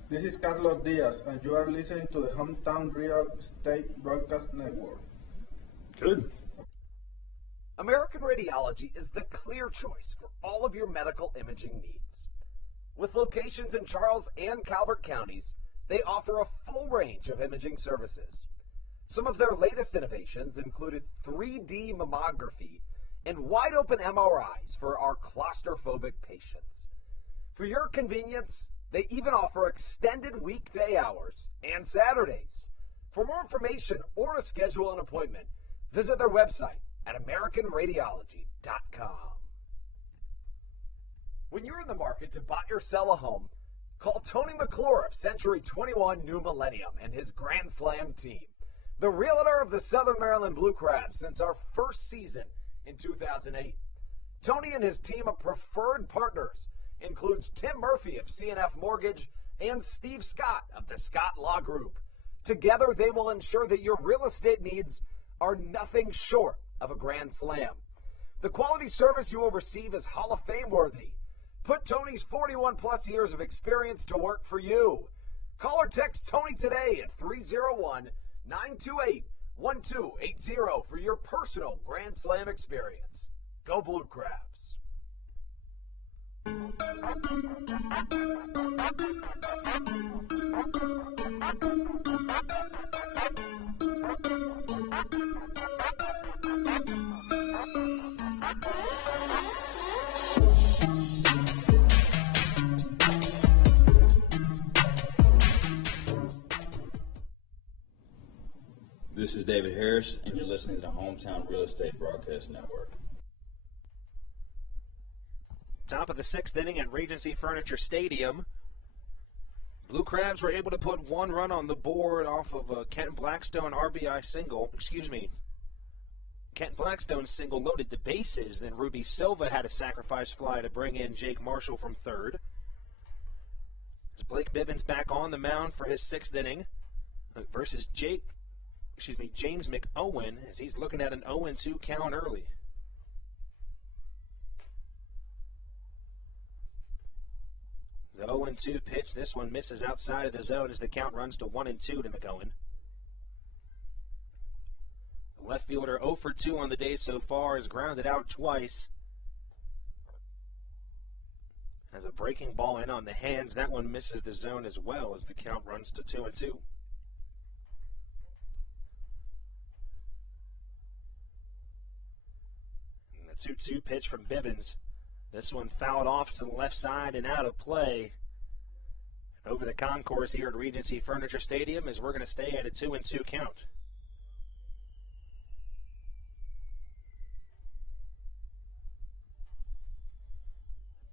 This is Carlos Diaz, and you are listening to the Hometown Real Estate Broadcast Network. Good. American Radiology is the clear choice for all of your medical imaging needs. With locations in Charles and Calvert counties, they offer a full range of imaging services. Some of their latest innovations included 3D mammography and wide-open MRIs for our claustrophobic patients. For your convenience, they even offer extended weekday hours and Saturdays. For more information or to schedule an appointment, visit their website at AmericanRadiology.com. When you're in the market to buy or sell a home, call Tony McClure of Century 21 New Millennium and his Grand Slam team, the realtor of the Southern Maryland Blue Crabs since our first season in 2008. Tony and his team of preferred partners includes Tim Murphy of CNF Mortgage and Steve Scott of the Scott Law Group. Together, they will ensure that your real estate needs are nothing short of a grand slam. The quality service you will receive is Hall of Fame worthy. Put Tony's 41-plus years of experience to work for you. Call or text Tony today at 301-928-1280 for your personal grand slam experience. Go Blue Crabs. This is David Harris, and you're listening to the Hometown Real Estate Broadcast Network. Top of the 6th inning at Regency Furniture Stadium. Blue Crabs were able to put one run on the board off of a Kent Blackstone RBI single. Kent Blackstone single loaded the bases. Then Ruby Silva had a sacrifice fly to bring in Jake Marshall from third. As Blake Bivens back on the mound for his 6th inning versus James McOwen, as he's looking at an 0-2 count early. The 0-2 pitch, this one misses outside of the zone as the count runs to 1-2 to McOwen. The left fielder 0 for 2 on the day so far, is grounded out twice. Has a breaking ball in on the hands. That one misses the zone as well as the count runs to 2-2. And the 2-2 pitch from Bivens. This one fouled off to the left side and out of play. And over the concourse here at Regency Furniture Stadium, as we're going to stay at a 2-2 count.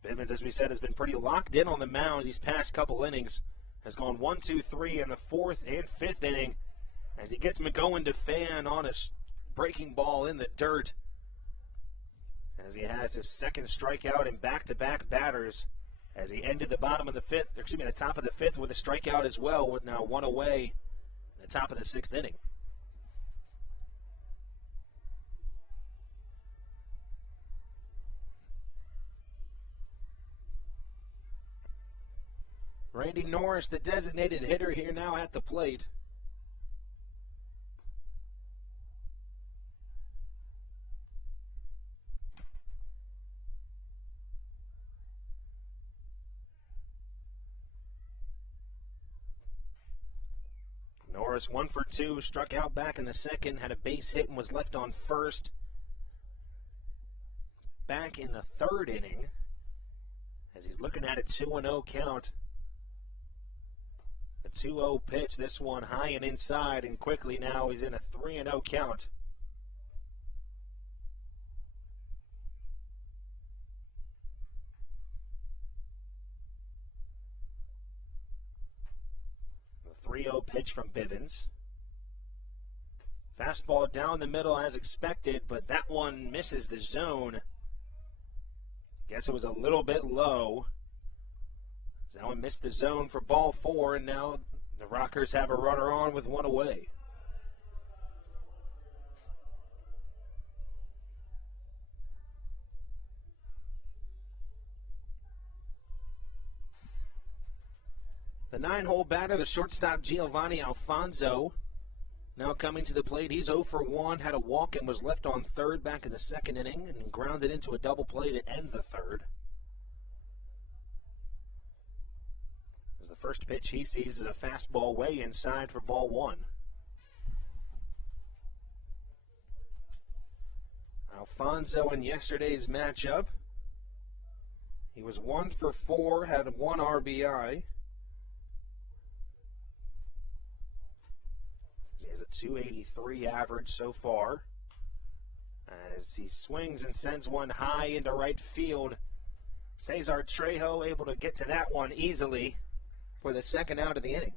Bivens, as we said, has been pretty locked in on the mound these past couple innings. Has gone 1, 2, 3 in the 4th and 5th inning as he gets McOwen to fan on a breaking ball in the dirt. As he has his 2nd strikeout in back-to-back batters, as he ended the the top of the 5th with a strikeout as well, with now 1 away in the top of the 6th inning. Randy Norris, the designated hitter, here now at the plate. Norris 1 for 2, struck out back in the 2nd, had a base hit and was left on first. Back in the 3rd inning, as he's looking at a 2-0 count. The 2-0 pitch, this one high and inside, and quickly now he's in a 3-0 count. The 3-0 pitch from Bivens. Fastball down the middle as expected, but that one misses the zone. Guess it was a little bit low. That one missed the zone for ball 4, and now the Rockers have a runner on with 1 away. The 9-hole batter, the shortstop Giovanni Alfonso, now coming to the plate. He's 0 for 1, had a walk and was left on third back in the 2nd inning and grounded into a double play to end the 3rd. As the first pitch he sees is a fastball way inside for ball 1. Alfonso in yesterday's matchup, he was 1 for 4, had 1 RBI. He has a 283 average so far. As he swings and sends one high into right field. Cesar Trejo able to get to that one easily for the 2nd out of the inning.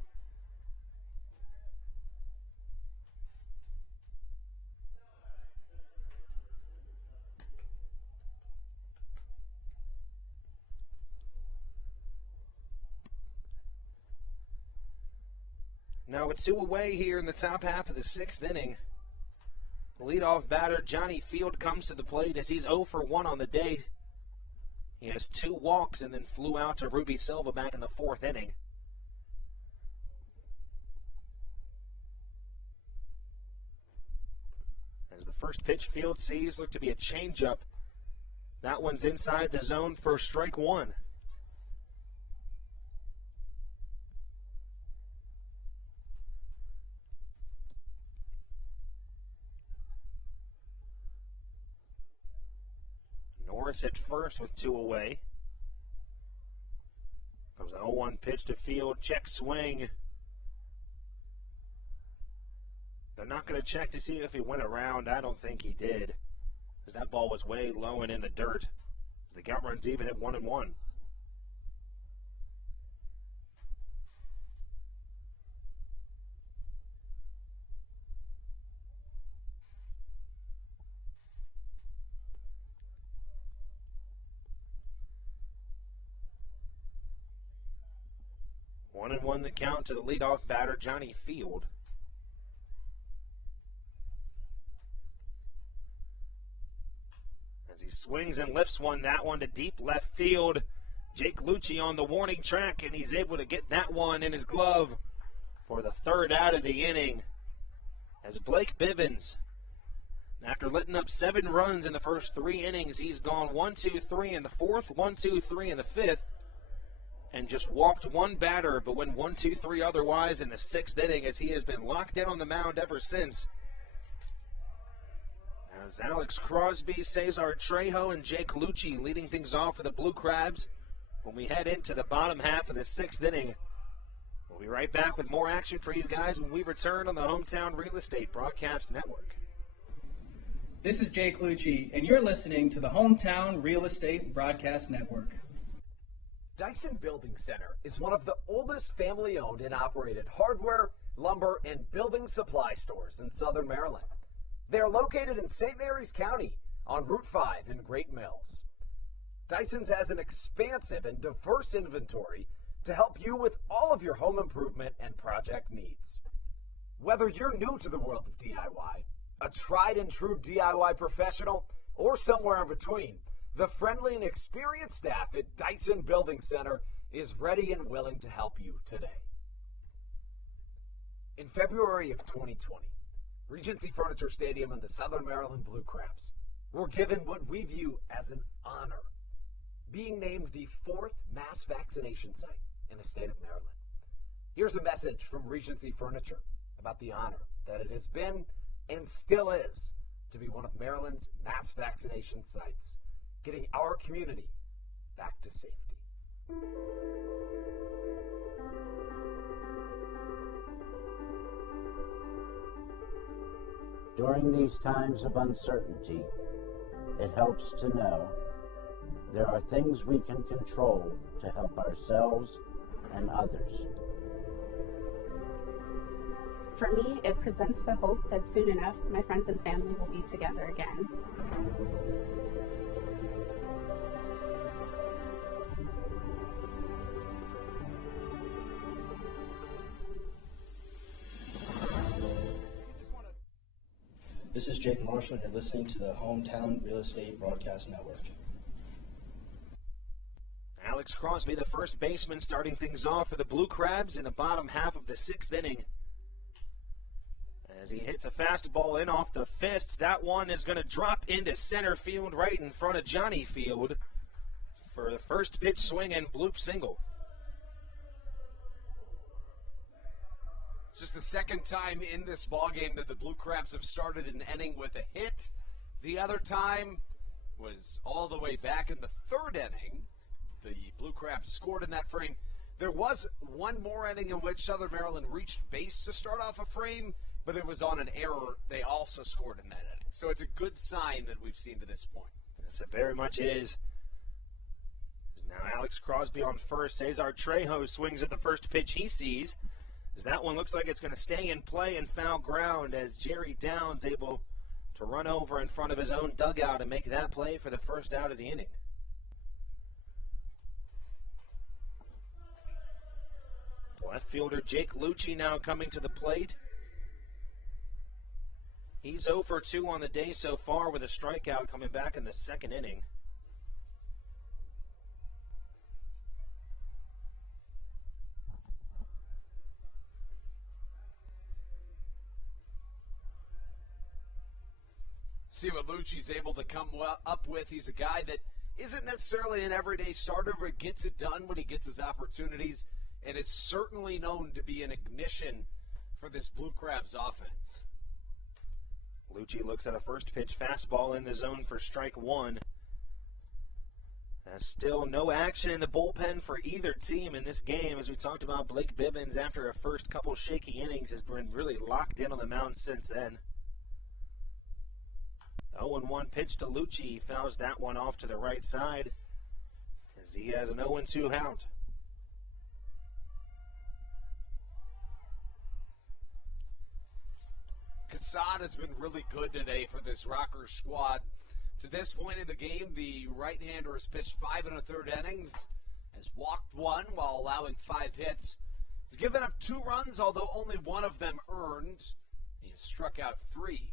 Now with 2 away here in the top half of the 6th inning, the leadoff batter Johnny Field comes to the plate as he's 0 for 1 on the day. He has 2 walks and then flew out to Ruby Silva back in the 4th inning. As the first pitch Field sees looked to be a changeup. That one's inside the zone for strike 1. Norris at first with 2 away. Comes an 0-1 pitch to Field, check swing. They're not going to check to see if he went around. I don't think he did, because that ball was way low and in the dirt. The count runs even at 1-1. 1-1 the count to the leadoff batter, Johnny Field. As he swings and lifts that one to deep left field. Jake Lucci on the warning track, and he's able to get that one in his glove for the third out of the inning. As Blake Bivens, after letting up 7 runs in the first 3 innings, he's gone 1-2-3 in the 4th, 1-2-3 in the 5th, and just walked 1 batter, but went 1-2-3 otherwise in the 6th inning, as he has been locked in on the mound ever since. As Alex Crosby, Cesar Trejo, and Jake Lucci leading things off for the Blue Crabs when we head into the bottom half of the 6th inning. We'll be right back with more action for you guys when we return on the Hometown Real Estate Broadcast Network. This is Jake Lucci, and you're listening to the Hometown Real Estate Broadcast Network. Dyson Building Center is one of the oldest family-owned and operated hardware, lumber, and building supply stores in Southern Maryland. They are located in St. Mary's County on Route 5 in Great Mills. Dyson's has an expansive and diverse inventory to help you with all of your home improvement and project needs. Whether you're new to the world of DIY, a tried and true DIY professional, or somewhere in between, the friendly and experienced staff at Dyson Building Center is ready and willing to help you today. In February of 2020, Regency Furniture Stadium and the Southern Maryland Blue Crabs were given what we view as an honor, being named the 4th mass vaccination site in the state of Maryland. Here's a message from Regency Furniture about the honor that it has been and still is to be one of Maryland's mass vaccination sites, getting our community back to safety. During these times of uncertainty, it helps to know there are things we can control to help ourselves and others. For me, it presents the hope that soon enough my friends and family will be together again. This is Jake Marshall, and you're listening to the Hometown Real Estate Broadcast Network. Alex Crosby, the first baseman, starting things off for the Blue Crabs in the bottom half of the 6th inning. As he hits a fastball in off the fist, that one is going to drop into center field right in front of Johnny Field for the first pitch swing and bloop single. It's just the second time in this ballgame that the Blue Crabs have started an inning with a hit. The other time was all the way back in the 3rd inning. The Blue Crabs scored in that frame. There was one more inning in which Southern Maryland reached base to start off a frame, but it was on an error. They also scored in that inning. So it's a good sign that we've seen to this point. Yes, it very much is. Now Alex Crosby on first. Cesar Trejo swings at the first pitch he sees. As that one looks like it's going to stay in play and foul ground, as Jerry Downs able to run over in front of his own dugout and make that play for the first out of the inning. Left fielder Jake Lucci now coming to the plate. He's 0 for 2 on the day so far with a strikeout coming back in the 2nd inning. See what Lucci's able to come up with. He's a guy that isn't necessarily an everyday starter, but gets it done when he gets his opportunities, and is certainly known to be an ignition for this Blue Crabs offense. Lucci looks at a first pitch fastball in the zone for strike 1. Still no action in the bullpen for either team in this game. As we talked about, Blake Bivens, after a first couple shaky innings, has been really locked in on the mound since then. 0-1 pitch to Lucci. He fouls that one off to the right side as he has an 0-2 count. Kassan has been really good today for this Rocker squad. To this point in the game, the right-hander has pitched 5 1/3 innings, has walked 1 while allowing 5 hits. He's given up 2 runs, although only one of them earned. He struck out 3.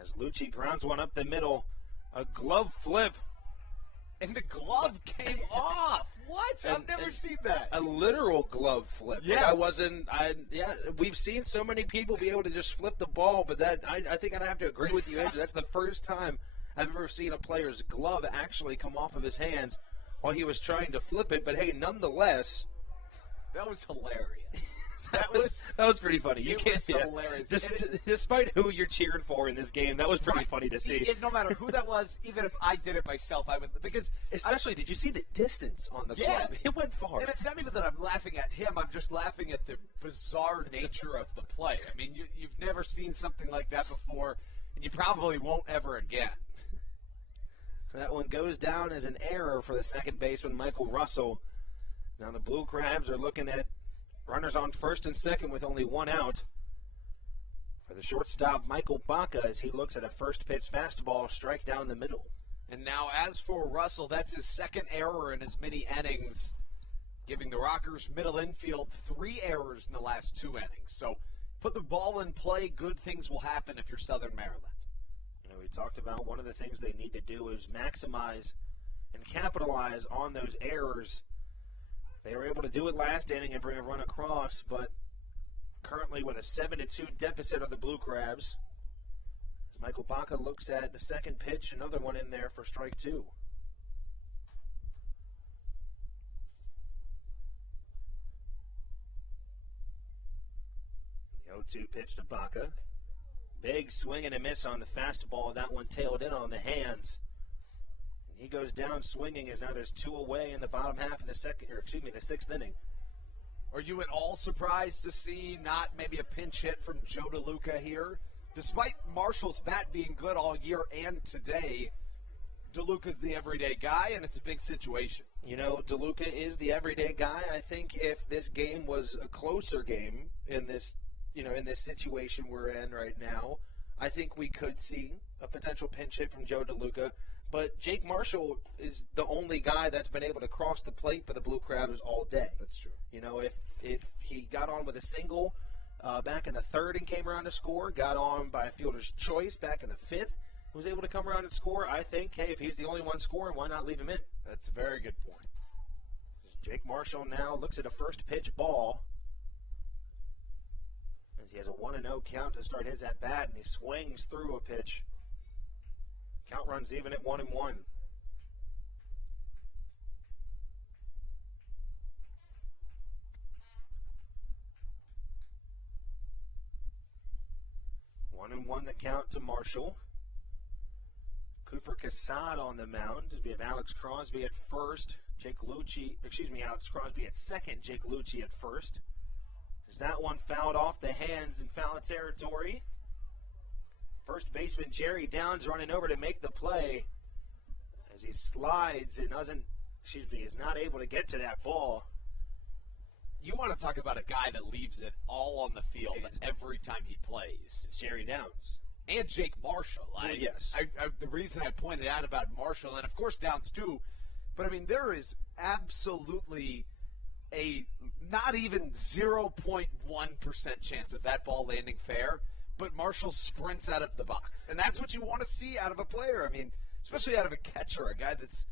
As Lucci grounds one up the middle, a glove flip. And the glove came off. What? I've never seen that. A literal glove flip. Yeah. We've seen so many people be able to just flip the ball, but I think I'd have to agree with you, Andrew. That's the first time I've ever seen a player's glove actually come off of his hands while he was trying to flip it. But hey, nonetheless, that was hilarious. That was pretty funny. You can't see hilarious. Despite who you're cheering for in this game, that was pretty funny to see. No matter who that was, even if I did it myself, I would, because especially did you see the distance on the glove? It went far. And it's not even that I'm laughing at him. I'm just laughing at the bizarre nature of the play. I mean, you've never seen something like that before, and you probably won't ever again. That one goes down as an error for the second baseman, Michael Russell. Now the Blue Crabs are looking at runners on first and second with only 1 out. For the shortstop, Michael Baca, as he looks at a first pitch fastball strike down the middle. And now as for Russell, that's his second error in as many innings, giving the Rockers middle infield 3 errors in the last 2 innings. So put the ball in play, good things will happen if you're Southern Maryland. You know, we talked about one of the things they need to do is maximize and capitalize on those errors. They were able to do it last inning and bring a run across, but currently with a 7-2 deficit of the Blue Crabs. As Michael Baca looks at the second pitch, another one in there for strike 2. The 0-2 pitch to Baca. Big swing and a miss on the fastball. That one tailed in on the hands. He goes down swinging as now there's 2 away in the bottom half of the the 6th inning. Are you at all surprised to see not maybe a pinch hit from Joe DeLuca here? Despite Marshall's bat being good all year and today, DeLuca's the everyday guy, and it's a big situation. You know, DeLuca is the everyday guy. I think if this game was a closer game in this situation we're in right now, I think we could see a potential pinch hit from Joe DeLuca. But Jake Marshall is the only guy that's been able to cross the plate for the Blue Crabs all day. That's true. You know, if he got on with a single back in the 3rd and came around to score, got on by a fielder's choice back in the 5th, was able to come around and score, I think, hey, if he's the only one scoring, why not leave him in? That's a very good point. Jake Marshall now looks at a first pitch ball as he has a 1-0 count to start his at-bat, and he swings through a pitch. Count runs even at 1-1. One and one the count to Marshall. Cooper Cassad on the mound. We have Alex Crosby at first. Alex Crosby at second. Jake Lucci at first. As that one fouled off the hands in foul territory. First baseman Jerry Downs running over to make the play as he slides and is not able to get to that ball. You want to talk about a guy that leaves it all on the field every time he plays. It's Jerry Downs. And Jake Marshall. Yes. The reason I pointed out about Marshall, and of course Downs too, but I mean, there is absolutely a not even 0.1% chance of that ball landing fair. But Marshall sprints out of the box. And that's what you want to see out of a player. I mean, especially out of a catcher, a guy that's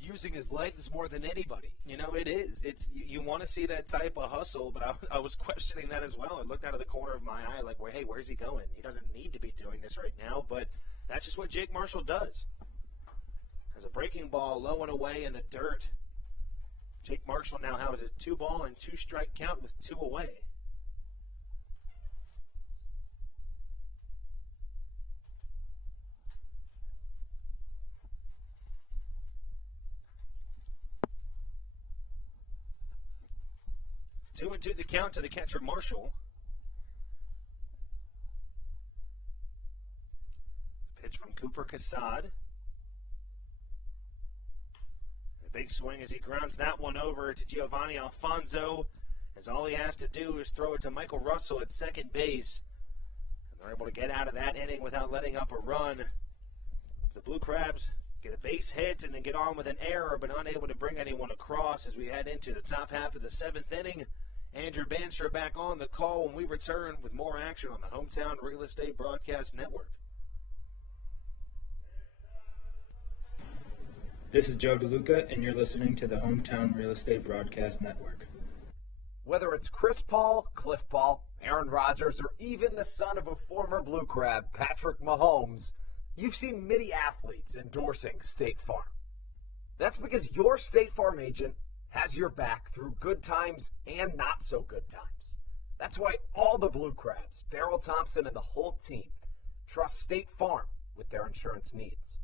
using his legs more than anybody. You know, it is. You want to see that type of hustle, but I was questioning that as well. I looked out of the corner of my eye like, well, hey, where's he going? He doesn't need to be doing this right now, but that's just what Jake Marshall does. Has a breaking ball low and away in the dirt. Jake Marshall now has a 2-ball and 2-strike count with 2 away. Two and two the count to the catcher Marshall. Pitch from Cooper Cassad. A big swing as he grounds that one over to Giovanni Alfonso, as all he has to do is throw it to Michael Russell at second base. And they're able to get out of that inning without letting up a run. The Blue Crabs get a base hit, and then get on with an error, but unable to bring anyone across as we head into the top half of the 7th inning. Andrew Bandstra back on the call when we return with more action on the Hometown Real Estate Broadcast Network. This is Joe DeLuca, and you're listening to the Hometown Real Estate Broadcast Network. Whether it's Chris Paul, Cliff Paul, Aaron Rodgers, or even the son of a former Blue Crab, Patrick Mahomes, you've seen many athletes endorsing State Farm. That's because your State Farm agent has your back through good times and not so good times. That's why all the Blue Crabs, Daryl Thompson and the whole team, trust State Farm with their insurance needs.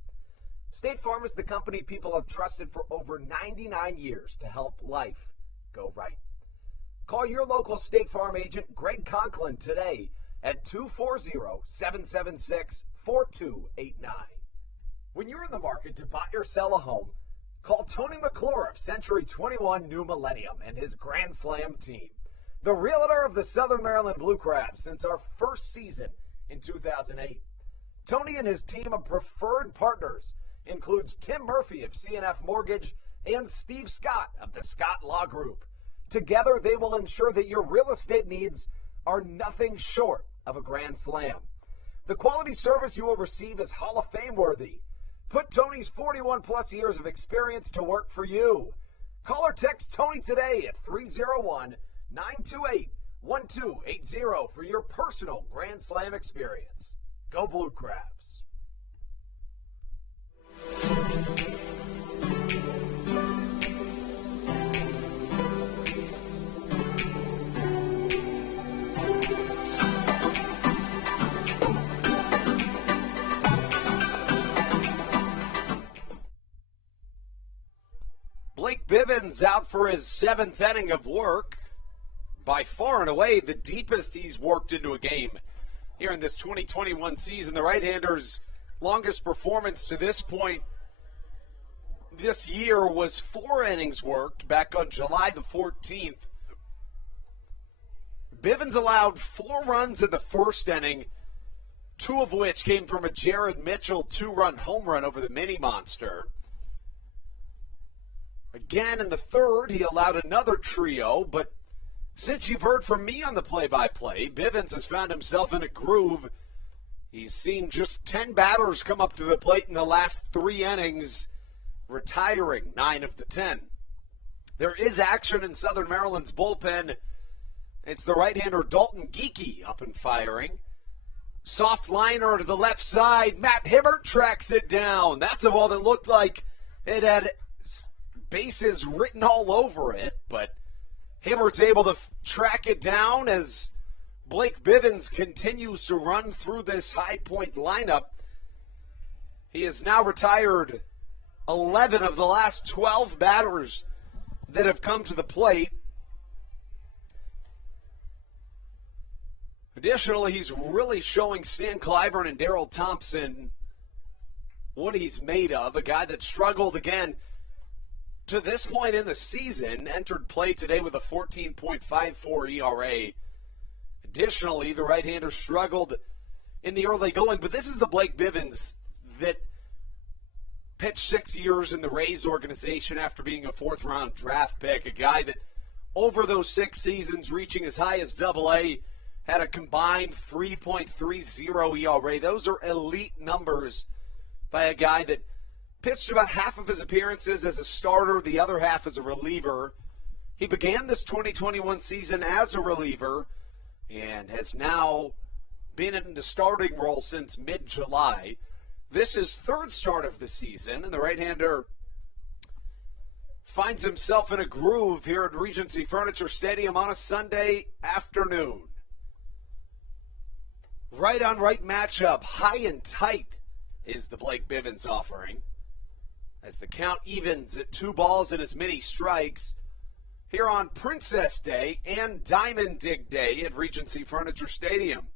State Farm is the company people have trusted for over 99 years to help life go right. Call your local State Farm agent, Greg Conklin, today at 240-776-4289. When you're in the market to buy or sell a home, call Tony McClure of Century 21 New Millennium and his Grand Slam team, the realtor of the Southern Maryland Blue Crabs since our first season in 2008. Tony and his team of preferred partners includes Tim Murphy of CNF Mortgage and Steve Scott of the Scott Law Group. Together, they will ensure that your real estate needs are nothing short of a grand slam. The quality service you will receive is Hall of Fame worthy. Put Tony's 41-plus years of experience to work for you. Call or text Tony today at 301-928-1280 for your personal Grand Slam experience. Go Blue Crabs. Blake Bivens out for his 7th inning of work. By far and away, the deepest he's worked into a game here in this 2021 season. The right-hander's longest performance to this point this year was 4 innings worked back on July the 14th. Bivens allowed 4 runs in the first inning, 2 of which came from a Jared Mitchell 2-run home run over the Mini Monster. Again, in the third, he allowed another trio, but since you've heard from me on the play-by-play, Bivens has found himself in a groove. He's seen just 10 batters come up to the plate in the last 3 innings, retiring 9 of the 10. There is action in Southern Maryland's bullpen. It's the right-hander Dalton Geeky up and firing. Soft liner to the left side. Matt Hibbert tracks it down. That's a ball that looked like it had bases written all over it, but Hibbert's able to track it down as Blake Bivens continues to run through this High Point lineup. He has now retired 11 of the last 12 batters that have come to the plate. Additionally, he's really showing Stan Clyburn and Daryl Thompson what he's made of, a guy that struggled again to this point in the season, entered play today with a 14.54 ERA. Additionally, the right-hander struggled in the early going, but this is the Blake Bivens that pitched 6 years in the Rays organization after being a 4th-round draft pick, a guy that over those 6 seasons, reaching as high as AA, had a combined 3.30 ERA. Those are elite numbers by a guy that pitched about half of his appearances as a starter, the other half as a reliever. He began this 2021 season as a reliever and has now been in the starting role since mid-July. This is 3rd start of the season, and the right-hander finds himself in a groove here at Regency Furniture Stadium on a Sunday afternoon. Right-on-right matchup, high and tight, is the Blake Bivens offering, as the count evens at 2 balls and as many strikes here on Princess Day and Diamond Dig Day at Regency Furniture Stadium.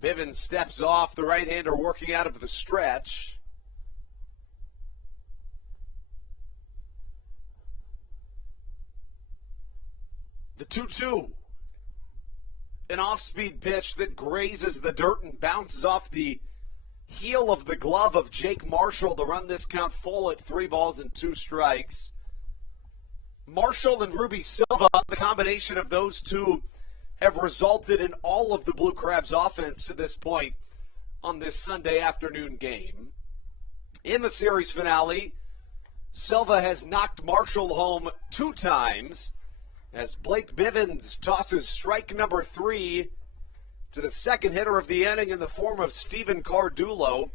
Bivens steps off, the right-hander working out of the stretch. The 2-2. An off-speed pitch that grazes the dirt and bounces off the heel of the glove of Jake Marshall to run this count full at 3 balls and 2 strikes. Marshall and Ruby Silva, the combination of those two, have resulted in all of the Blue Crabs offense to this point on this Sunday afternoon game. In the series finale, Silva has knocked Marshall home 2 times as Blake Bivens tosses strike number 3 to the second hitter of the inning in the form of Steven Cardulo.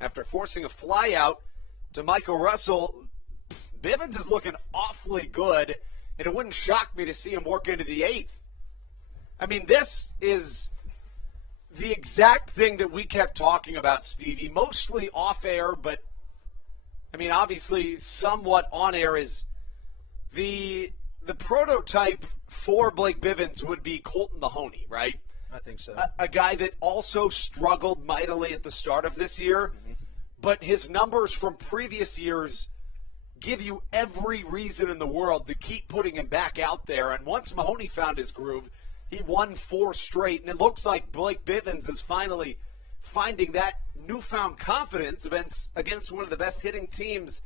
After forcing a flyout to Michael Russell, Bivens is looking awfully good, and it wouldn't shock me to see him work into the 8th. I mean, this is the exact thing that we kept talking about, Stevie, mostly off air, but, I mean, obviously somewhat on air is the prototype for Blake Bivens would be Colton Mahoney, right? I think so. A guy that also struggled mightily at the start of this year, but his numbers from previous years give you every reason in the world to keep putting him back out there. And once Mahoney found his groove, he won 4 straight, and it looks like Blake Bivens is finally finding that newfound confidence against one of the best hitting teams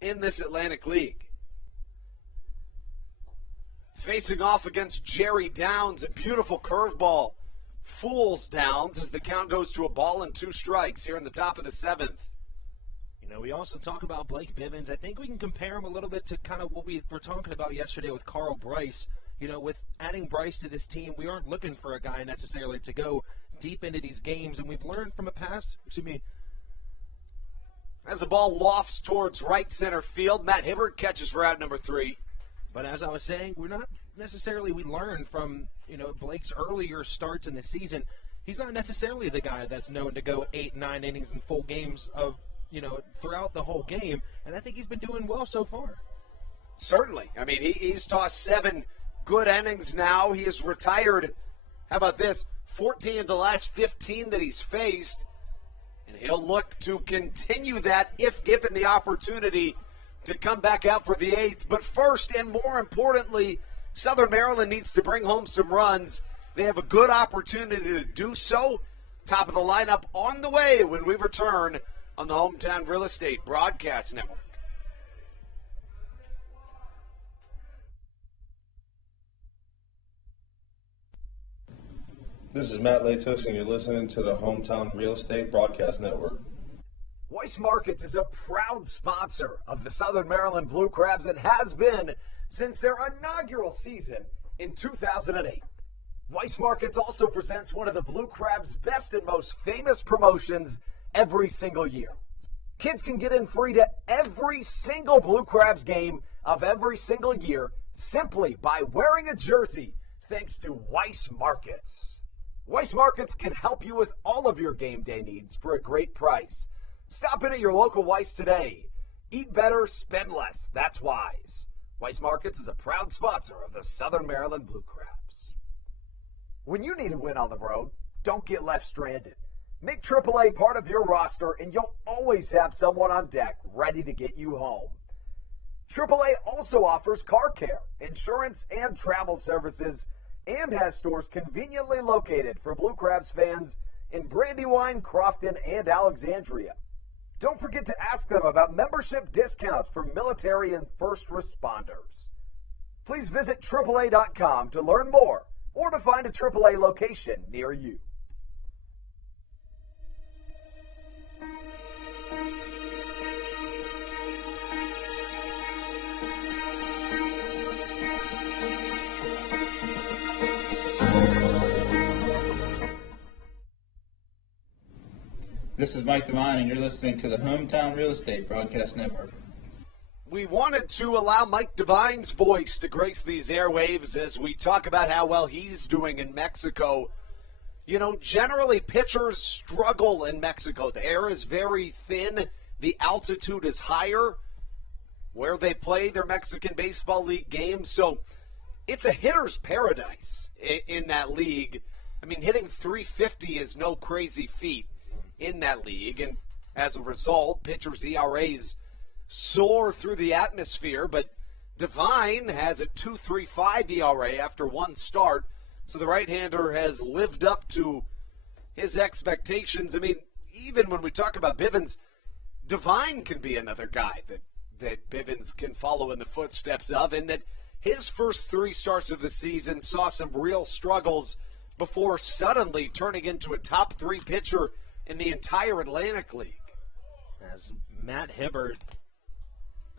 in this Atlantic League. Facing off against Jerry Downs, a beautiful curveball fools Downs as the count goes to 1 ball and 2 strikes here in the top of the 7th. You know, we also talk about Blake Bivens. I think we can compare him a little bit to kind of what we were talking about yesterday with Carl Bryce. You know, with adding Bryce to this team, we aren't looking for a guy necessarily to go deep into these games, and we've learned from a past, As the ball lofts towards right center field, Matt Hibbert catches for out number 3. But as I was saying, we're not necessarily, we learned from, Blake's earlier starts in the season. He's not necessarily the guy that's known to go 8-9 innings in full games of, throughout the whole game. And I think he's been doing well so far. Certainly. I mean, he's tossed 7 good innings now. He has retired, how about this, 14 of the last 15 that he's faced. And he'll look to continue that if given the opportunity to come back out for the 8th. But first, and more importantly, Southern Maryland needs to bring home some runs. They have a good opportunity to do so. Top of the lineup on the way when we return on the Hometown Real Estate Broadcast Network. This is Matt Latos, and you're listening to the Hometown Real Estate Broadcast Network. Weiss Markets is a proud sponsor of the Southern Maryland Blue Crabs and has been since their inaugural season in 2008. Weiss Markets also presents one of the Blue Crabs' best and most famous promotions every single year. Kids can get in free to every single Blue Crabs game of every single year simply by wearing a jersey thanks to Weiss Markets. Weiss Markets can help you with all of your game day needs for a great price. Stop in at your local Weiss today. Eat better, spend less. That's wise. Weiss Markets is a proud sponsor of the Southern Maryland Blue Crabs. When you need a win on the road, don't get left stranded. Make AAA part of your roster and you'll always have someone on deck ready to get you home. AAA also offers car care, insurance, and travel services and has stores conveniently located for Blue Crabs fans in Brandywine, Crofton, and Alexandria. Don't forget to ask them about membership discounts for military and first responders. Please visit AAA.com to learn more or to find a AAA location near you. This is Mike Devine, and you're listening to the Hometown Real Estate Broadcast Network. We wanted to allow Mike Devine's voice to grace these airwaves as we talk about how well he's doing in Mexico. You know, generally pitchers struggle in Mexico. The air is very thin. The altitude is higher where they play their Mexican Baseball League games. So it's a hitter's paradise in that league. I mean, hitting .350 is no crazy feat in that league, and as a result, pitchers' ERAs soar through the atmosphere, but Devine has a 2.35 ERA after one start, so the right-hander has lived up to his expectations. I mean, even when we talk about Bivens, Devine can be another guy that Bivens can follow in the footsteps of, and that his first 3 starts of the season saw some real struggles before suddenly turning into a top 3 pitcher in the entire Atlantic League. As Matt Hibbert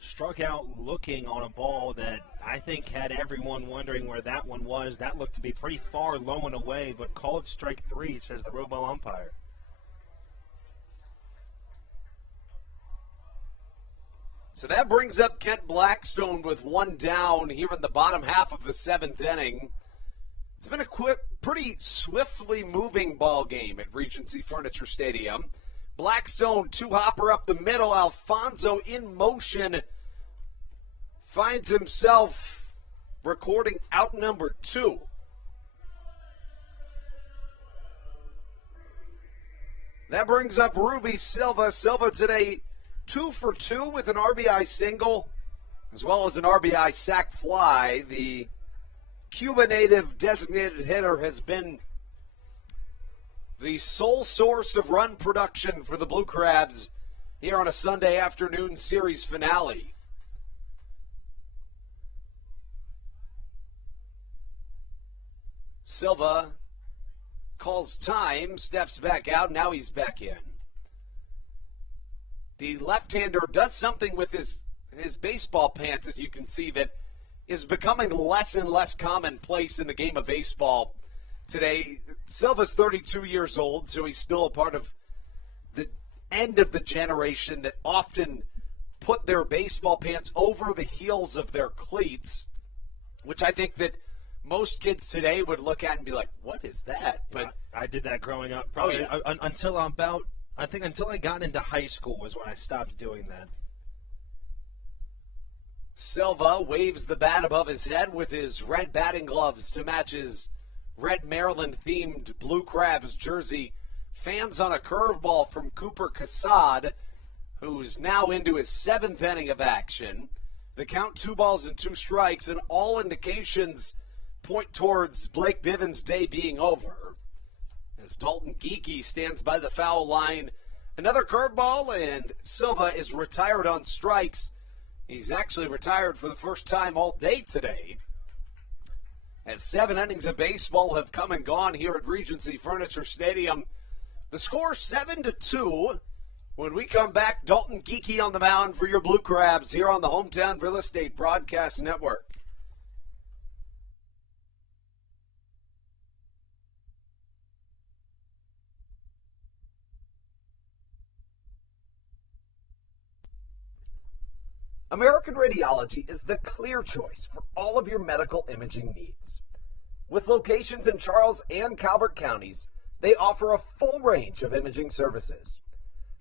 struck out looking on a ball that I think had everyone wondering where that one was. That looked to be pretty far low and away, but called strike 3, says the robo umpire. So that brings up Kent Blackstone with 1 down here in the bottom half of the 7th inning. It's been a pretty swiftly moving ball game at Regency Furniture Stadium. Blackstone, 2-hopper up the middle. Alfonso in motion finds himself recording out number 2. That brings up Ruby Silva. Silva today 2 for 2 with an RBI single as well as an RBI sac fly. The Cuba native designated hitter has been the sole source of run production for the Blue Crabs here on a Sunday afternoon series finale. Silva calls time, steps back out, now he's back in. The left-hander does something with his baseball pants, as you can see, that is becoming less and less commonplace in the game of baseball today. Silva's 32 years old, so he's still a part of the end of the generation that often put their baseball pants over the heels of their cleats, which I think that most kids today would look at and be like, what is that? But I did that growing up, probably until I got into high school was when I stopped doing that. Silva waves the bat above his head with his red batting gloves to match his red Maryland-themed Blue Crabs jersey. Fans on a curveball from Cooper Cassad, who's now into his 7th inning of action. The count 2 balls and 2 strikes, and all indications point towards Blake Bivens' day being over. As Dalton Geeky stands by the foul line. Another curveball, and Silva is retired on strikes. He's actually retired for the first time all day today. As 7 innings of baseball have come and gone here at Regency Furniture Stadium. The score 7-2. When we come back, Dalton Geeky on the mound for your Blue Crabs here on the Hometown Real Estate Broadcast Network. American Radiology is the clear choice for all of your medical imaging needs. With locations in Charles and Calvert counties, they offer a full range of imaging services.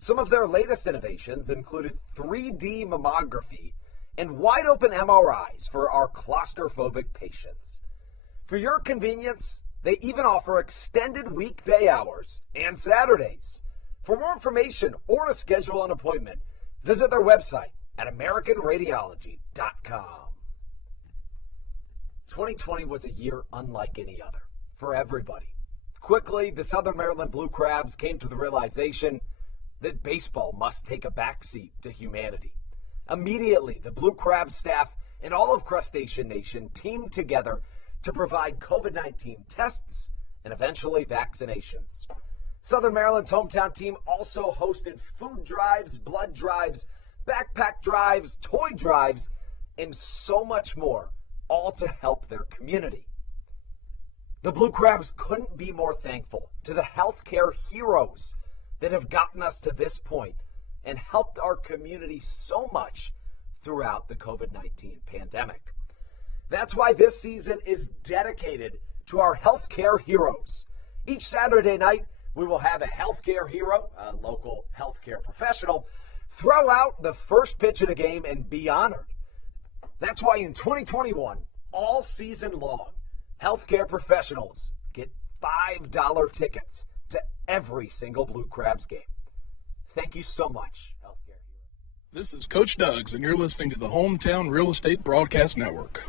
Some of their latest innovations included 3D mammography and wide-open MRIs for our claustrophobic patients. For your convenience, they even offer extended weekday hours and Saturdays. For more information or to schedule an appointment, visit their website at AmericanRadiology.com. 2020 was a year unlike any other for everybody. Quickly, the Southern Maryland Blue Crabs came to the realization that baseball must take a backseat to humanity. Immediately, the Blue Crabs staff and all of Crustacean Nation teamed together to provide COVID-19 tests and eventually vaccinations. Southern Maryland's hometown team also hosted food drives, blood drives, backpack drives, toy drives, and so much more, all to help their community. The Blue Crabs couldn't be more thankful to the healthcare heroes that have gotten us to this point and helped our community so much throughout the COVID-19 pandemic. That's why this season is dedicated to our healthcare heroes. Each Saturday night, we will have a healthcare hero, a local healthcare professional, throw out the first pitch of the game and be honored. That's why in 2021, all season long, healthcare professionals get $5 tickets to every single Blue Crabs game. Thank you so much, healthcare hero. This is Coach Doug's, and you're listening to the Hometown Real Estate Broadcast Network.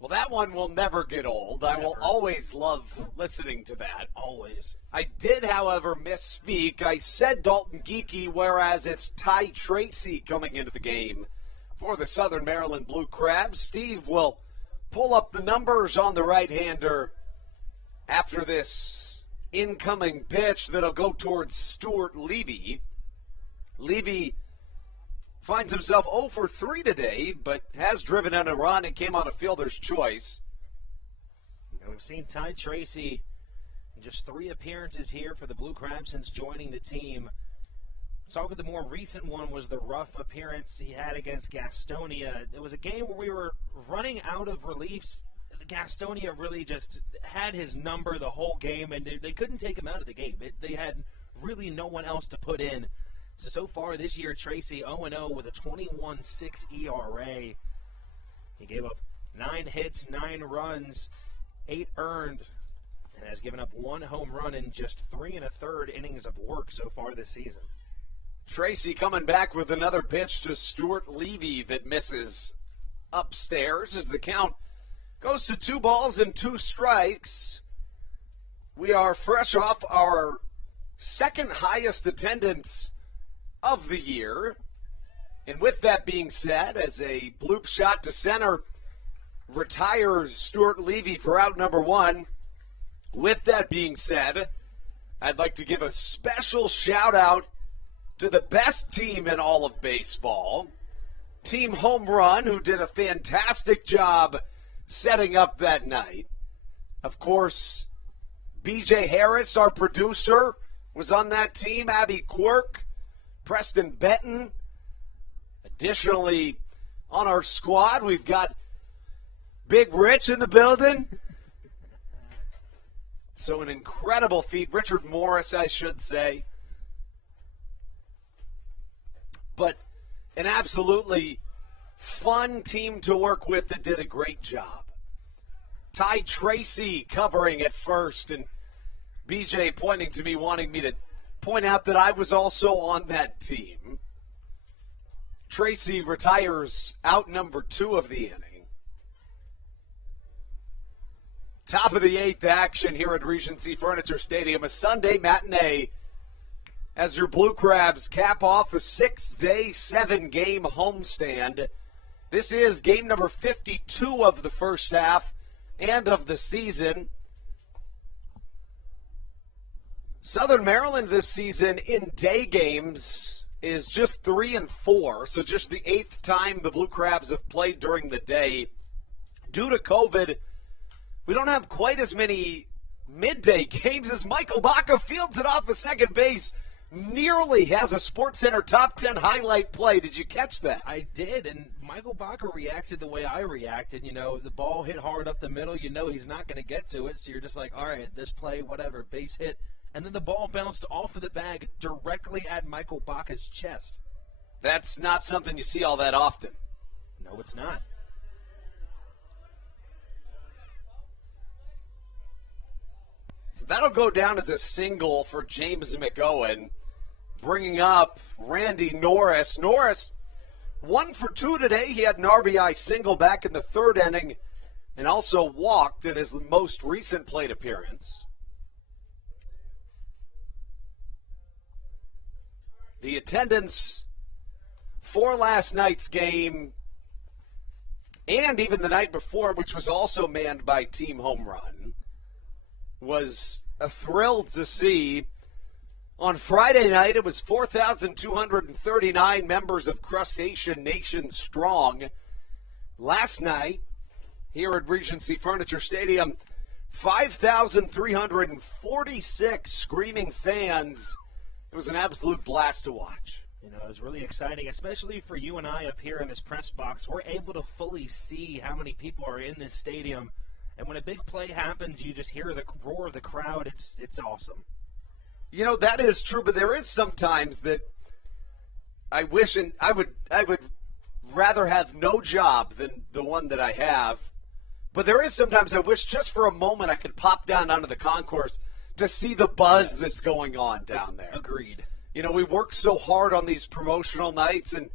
Well, that one will never get old. I will always love listening to that. Always. I did, however, misspeak. I said Dalton Geeky, whereas it's Ty Tracy coming into the game for the Southern Maryland Blue Crabs. Steve will pull up the numbers on the right-hander after this incoming pitch that'll go towards Stuart Levy. Levy finds himself 0 for 3 today, but has driven in a run and came on a fielder's choice. We've seen Ty Tracy in just 3 appearances here for the Blue Crabs since joining the team. Talking the more recent one was the rough appearance he had against Gastonia. It was a game where we were running out of reliefs. Gastonia really just had his number the whole game, and they couldn't take him out of the game. They had really no one else to put in. So far this year, Tracy 0-0 with a 21.6 ERA. He gave up 9 hits, 9 runs, 8 earned, and has given up 1 home run in just 3 1/3 innings of work so far this season. Tracy coming back with another pitch to Stuart Levy that misses upstairs as the count goes to 2 balls and 2 strikes. We are fresh off our second highest attendance of the year. And with that being said, as a bloop shot to center retires Stuart Levy for out number 1. With that being said, I'd like to give a special shout out to the best team in all of baseball, Team Home Run, who did a fantastic job setting up that night. Of course, BJ Harris, our producer, was on that team. Abby Quirk, Preston Benton. Additionally, on our squad, we've got Big Rich in the building. So an incredible feat. Richard Morris, I should say. But an absolutely fun team to work with that did a great job. Ty Tracy covering at first, and BJ pointing to me, wanting me to point out that I was also on that team. Tracy retires out number 2 of the inning. Top of the 8th action here at Regency Furniture Stadium, a Sunday matinee as your Blue Crabs cap off a 6-day, 7-game homestand. This is game number 52 of the first half and of the season. Southern Maryland this season in day games is just 3-4, so just the 8th time the Blue Crabs have played during the day. Due to COVID, we don't have quite as many midday games as Michael Baca fields it off of second base. Nearly has a SportsCenter top 10 highlight play. Did you catch that? I did, and Michael Baca reacted the way I reacted. You know, the ball hit hard up the middle. You know he's not going to get to it, so you're just like, all right, this play, whatever, base hit. And then the ball bounced off of the bag directly at Michael Baca's chest. That's not something you see all that often. No, it's not. So that'll go down as a single for James McOwen, bringing up Randy Norris. Norris, 1 for 2 today. He had an RBI single back in the 3rd inning and also walked in his most recent plate appearance. The attendance for last night's game and even the night before, which was also manned by Team Home Run, was a thrill to see. On Friday night, it was 4,239 members of Crustacean Nation strong. Last night, here at Regency Furniture Stadium, 5,346 screaming fans. It was an absolute blast to watch. You know, it was really exciting, especially for you and I up here in this press box. We're able to fully see how many people are in this stadium. And when a big play happens, you just hear the roar of the crowd. It's awesome. You know, that is true, but there is sometimes that I wish, and I would rather have no job than the one that I have. But there is sometimes I wish just for a moment I could pop down onto the concourse to see the buzz that's going on down there. Agreed. You know, we work so hard on these promotional nights and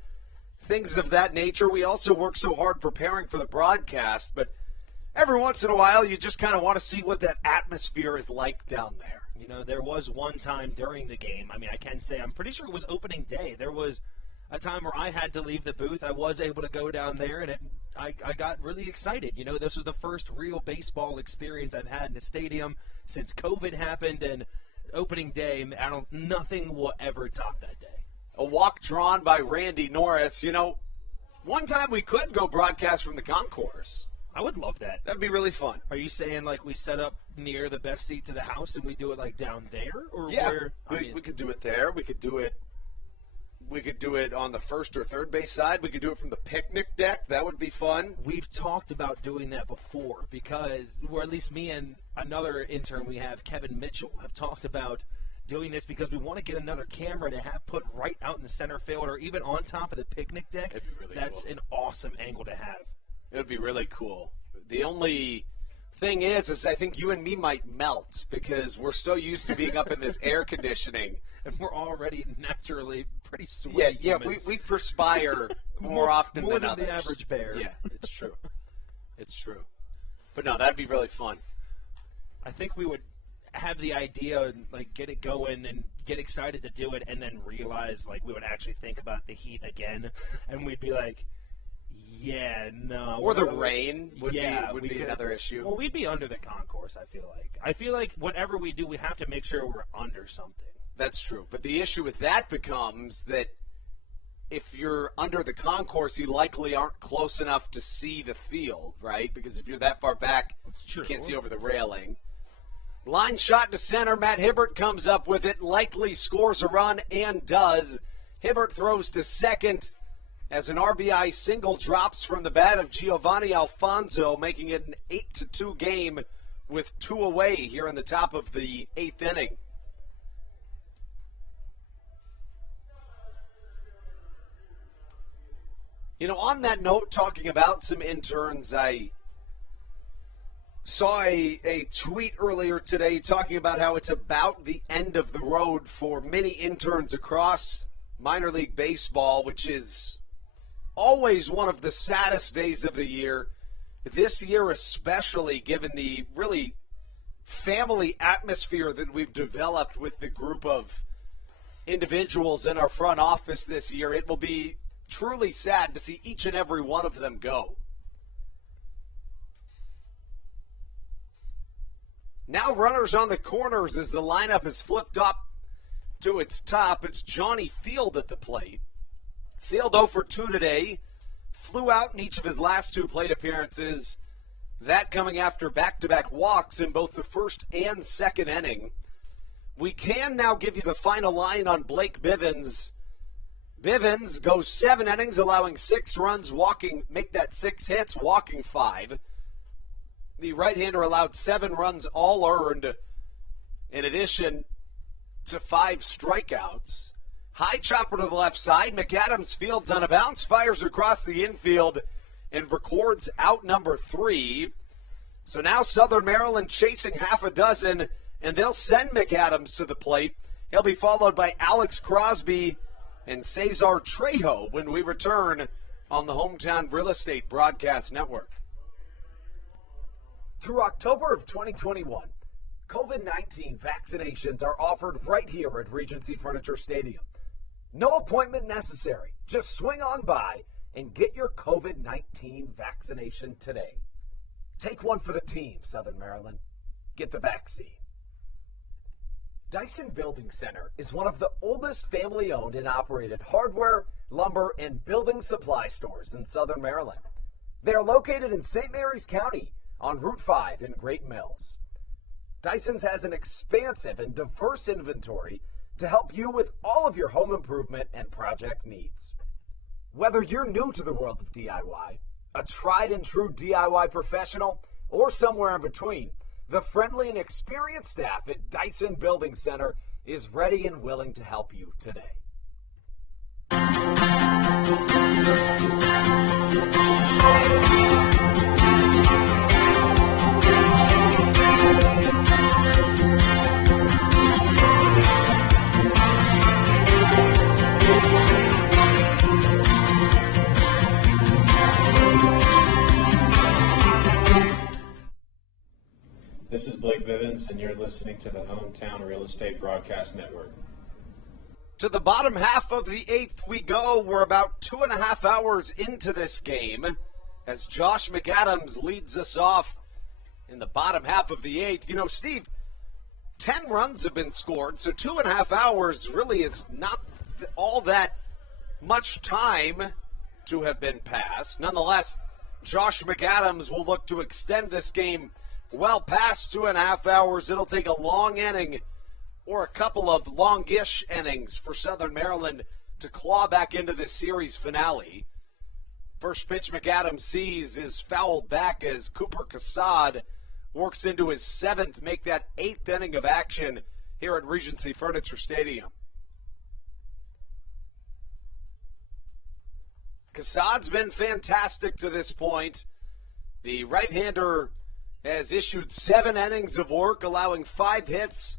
things of that nature. We also work so hard preparing for the broadcast, but every once in a while, you just kind of want to see what that atmosphere is like down there. You know, there was one time during the game, I mean, I can say, I'm pretty sure it was opening day. There was a time where I had to leave the booth. I was able to go down there, and I got really excited. You know, this was the first real baseball experience I've had in a stadium since COVID happened, and opening day, nothing will ever top that day. A walk drawn by Randy Norris. You know, one time we could go broadcast from the concourse. I would love that. That'd be really fun. Are you saying like we set up near the best seat to the house and we do it like down there, or yeah, where? We could do it there. We could do it on the first or third base side. We could do it from the picnic deck. That would be fun. We've talked about doing that before because, or at least me and another intern we have, Kevin Mitchell, have talked about doing this because we want to get another camera to have put right out in the center field or even on top of the picnic deck. That'd be really That's cool. an awesome angle to have. It would be really cool. The only thing is I think you and me might melt because we're so used to being up in this air conditioning. And we're already naturally pretty sweaty. Yeah, we perspire more often more than than others. the average bear. Yeah, it's true. It's true. But no, that'd be really fun. I think we would have the idea and like get it going and get excited to do it and then realize like we would actually think about the heat again and we'd be like, yeah, no. Or the rain would be could, another issue. Well, we'd be under the concourse, I feel like. I feel like whatever we do, we have to make sure we're under something. That's true. But the issue with that becomes that if you're under the concourse, you likely aren't close enough to see the field, right? Because if you're that far back, you can't see over the railing. Line shot to center. Matt Hibbert comes up with it, likely scores a run and does. Hibbert throws to second as an RBI single drops from the bat of Giovanni Alfonso, making it an 8-2 game with 2 away here in the top of the 8th inning. You know, on that note, talking about some interns, I saw a tweet earlier today talking about how it's about the end of the road for many interns across minor league baseball, which is always one of the saddest days of the year. This year especially, given the really family atmosphere that we've developed with the group of individuals in our front office this year, it will be truly sad to see each and every one of them go. Now runners on the corners as the lineup is flipped up to its top. It's Johnny Field at the plate. Field 0 for 2 today. Flew out in each of his last 2 plate appearances. That coming after back-to-back walks in both the first and second inning. We can now give you the final line on Blake Bivens. Bivens goes 7 innings, allowing 6 runs, make that 6 hits, walking 5. The right-hander allowed 7 runs, all earned, in addition to 5 strikeouts. High chopper to the left side. McAdams fields on a bounce, fires across the infield, and records out number 3. So now Southern Maryland chasing half a dozen, and they'll send McAdams to the plate. He'll be followed by Alex Crosby and Cesar Trejo when we return on the Hometown Real Estate Broadcast Network. Through October of 2021, COVID-19 vaccinations are offered right here at Regency Furniture Stadium. No appointment necessary. Just swing on by and get your COVID-19 vaccination today. Take one for the team, Southern Maryland. Get the vaccine. Dyson Building Center is one of the oldest family-owned and operated hardware, lumber, and building supply stores in Southern Maryland. They are located in St. Mary's County on Route 5 in Great Mills. Dyson's has an expansive and diverse inventory to help you with all of your home improvement and project needs. Whether you're new to the world of DIY, a tried and true DIY professional, or somewhere in between, the friendly and experienced staff at Dyson Building Center is ready and willing to help you today. Blake Bivens, and you're listening to the Hometown Real Estate Broadcast Network. To the bottom half of the eighth we go. We're about 2.5 hours into this game as Josh McAdams leads us off in the bottom half of the eighth. You know, Steve, 10 runs have been scored, so 2.5 hours really is not all that much time to have been passed. Nonetheless, Josh McAdams will look to extend this game well past 2.5 hours. It'll take a long inning or a couple of longish innings for Southern Maryland to claw back into the series finale. First pitch McAdams sees is fouled back as Cooper Cassad works into his seventh, make that eighth inning of action here at Regency Furniture Stadium. Cassad's been fantastic to this point. The right-hander has issued 7 innings of work, allowing 5 hits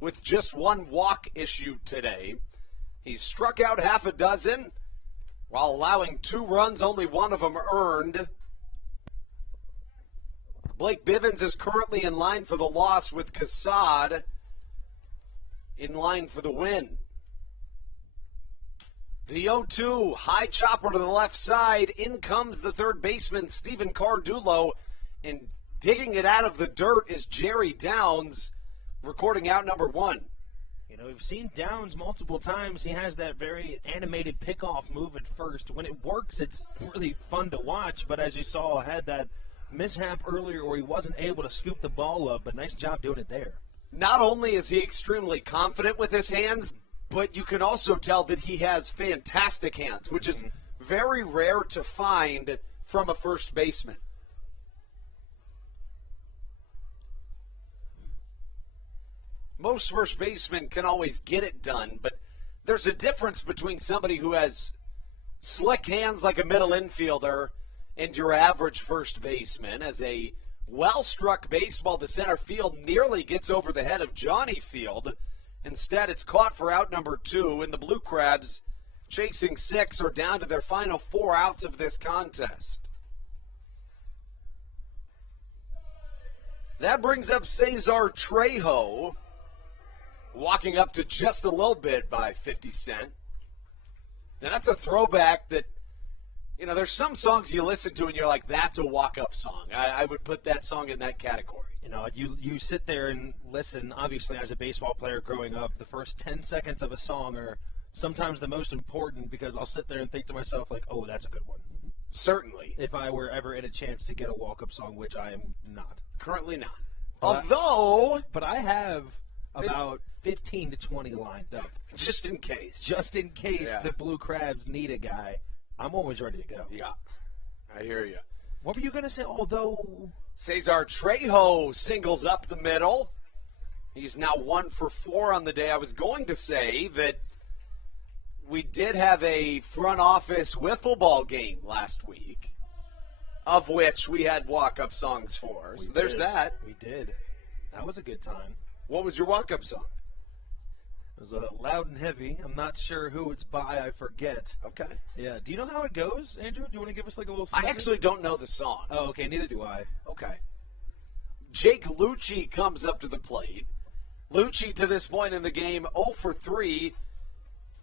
with just 1 walk issued today. He's struck out half a dozen while allowing 2 runs, only 1 of them earned. Blake Bivens is currently in line for the loss, with Cassad in line for the win. The 0-2, high chopper to the left side. In comes the third baseman, Stephen Cardulo, and digging it out of the dirt is Jerry Downs, recording out number 1. You know, we've seen Downs multiple times. He has that very animated pickoff move at first. When it works, it's really fun to watch, but as you saw, had that mishap earlier where he wasn't able to scoop the ball up, but nice job doing it there. Not only is he extremely confident with his hands, but you can also tell that he has fantastic hands, which is very rare to find from a first baseman. Most first basemen can always get it done, but there's a difference between somebody who has slick hands like a middle infielder and your average first baseman. As a well-struck baseball to center field nearly gets over the head of Johnny Field. Instead, it's caught for out number 2, and the Blue Crabs, chasing 6, are down to their final 4 outs of this contest. That brings up Cesar Trejo, walking up to just a little bit by 50 Cent. Now, that's a throwback that, you know, there's some songs you listen to and you're like, that's a walk-up song. I would put that song in that category. You know, you sit there and listen. Obviously, as a baseball player growing up, the first 10 seconds of a song are sometimes the most important, because I'll sit there and think to myself, like, oh, that's a good one. Certainly. If I were ever in a chance to get a walk-up song, which I am not. Currently not. But I have about 15 to 20 lined up. Just in case. Just in case the Blue Crabs need a guy. I'm always ready to go. Yeah, I hear you. What were you going to say? Although Cesar Trejo singles up the middle. He's now 1 for 4 on the day. I was going to say that we did have a front office wiffle ball game last week, of which we had walk-up songs for. So there's that. We did. That was a good time. What was your walk-up song? It was Loud and Heavy. I'm not sure who it's by. I forget. Okay. Yeah. Do you know how it goes, Andrew? Do you want to give us like a little I actually don't know the song. Oh, okay. Neither do I. Okay. Jake Lucci comes up to the plate. Lucci, to this point in the game, 0 for 3.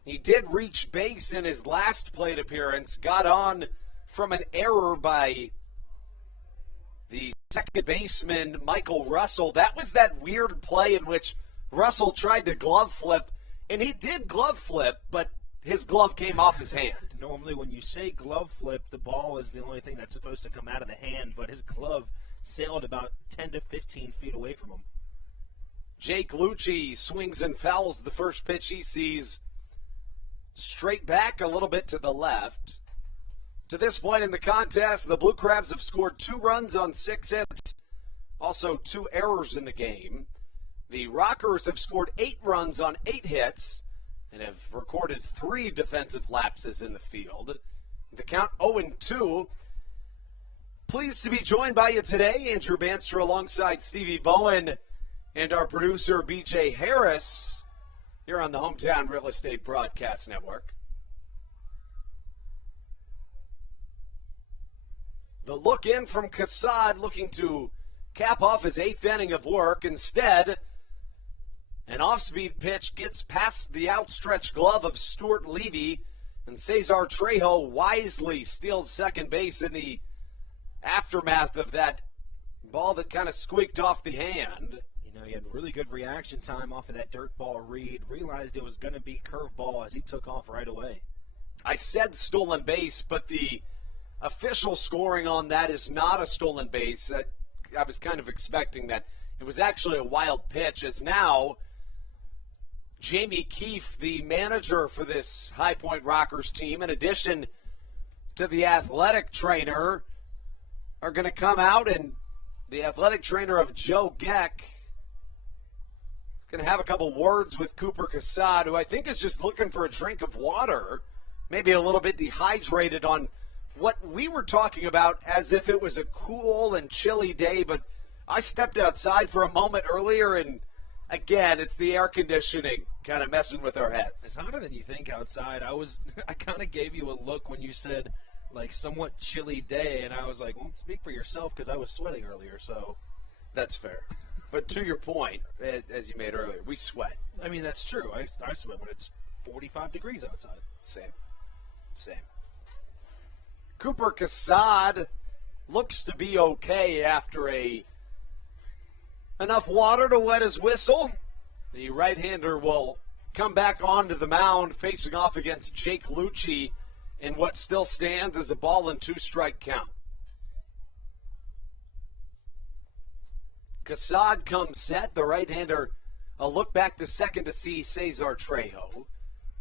He did reach base in his last plate appearance. Got on from an error by the second baseman, Michael Russell. That was that weird play in which Russell tried to glove flip, and he did glove flip, but his glove came off his hand. Normally when you say glove flip, the ball is the only thing that's supposed to come out of the hand, but his glove sailed about 10 to 15 feet away from him. Jake Lucci swings and fouls the first pitch he sees straight back a little bit to the left. To this point in the contest, the Blue Crabs have scored 2 runs on 6 hits, also 2 errors in the game. The Rockers have scored 8 runs on 8 hits and have recorded 3 defensive lapses in the field. The count 0-2. Pleased to be joined by you today, Andrew Banster alongside Stevie Bowen and our producer BJ Harris here on the Hometown Real Estate Broadcast Network. The look in from Cassad, looking to cap off his 8th inning of work. Instead, an off-speed pitch gets past the outstretched glove of Stuart Levy, and Cesar Trejo wisely steals second base in the aftermath of that ball that kind of squeaked off the hand. You know, he had really good reaction time off of that dirt ball read, realized it was going to be curveball as he took off right away. I said stolen base, but the official scoring on that is not a stolen base. I was kind of expecting that. It was actually a wild pitch, as now Jamie Keefe, the manager for this High Point Rockers team, in addition to the athletic trainer, are going to come out, and the athletic trainer of Joe Geck going to have a couple words with Cooper Cassad, who I think is just looking for a drink of water, maybe a little bit dehydrated on what we were talking about as if it was a cool and chilly day, but I stepped outside for a moment earlier, and again, it's the air conditioning kind of messing with our heads. It's hotter than you think outside. I kind of gave you a look when you said, like, somewhat chilly day, and I was like, well, speak for yourself, because I was sweating earlier, so. That's fair. But to your point, as you made earlier, we sweat. I mean, that's true. I sweat when it's 45 degrees outside. Same. Cooper Cassad looks to be okay after enough water to wet his whistle. The right-hander will come back onto the mound facing off against Jake Lucci in what still stands as a 2-strike count. Cassad comes set. The right-hander a look back to second to see Cesar Trejo.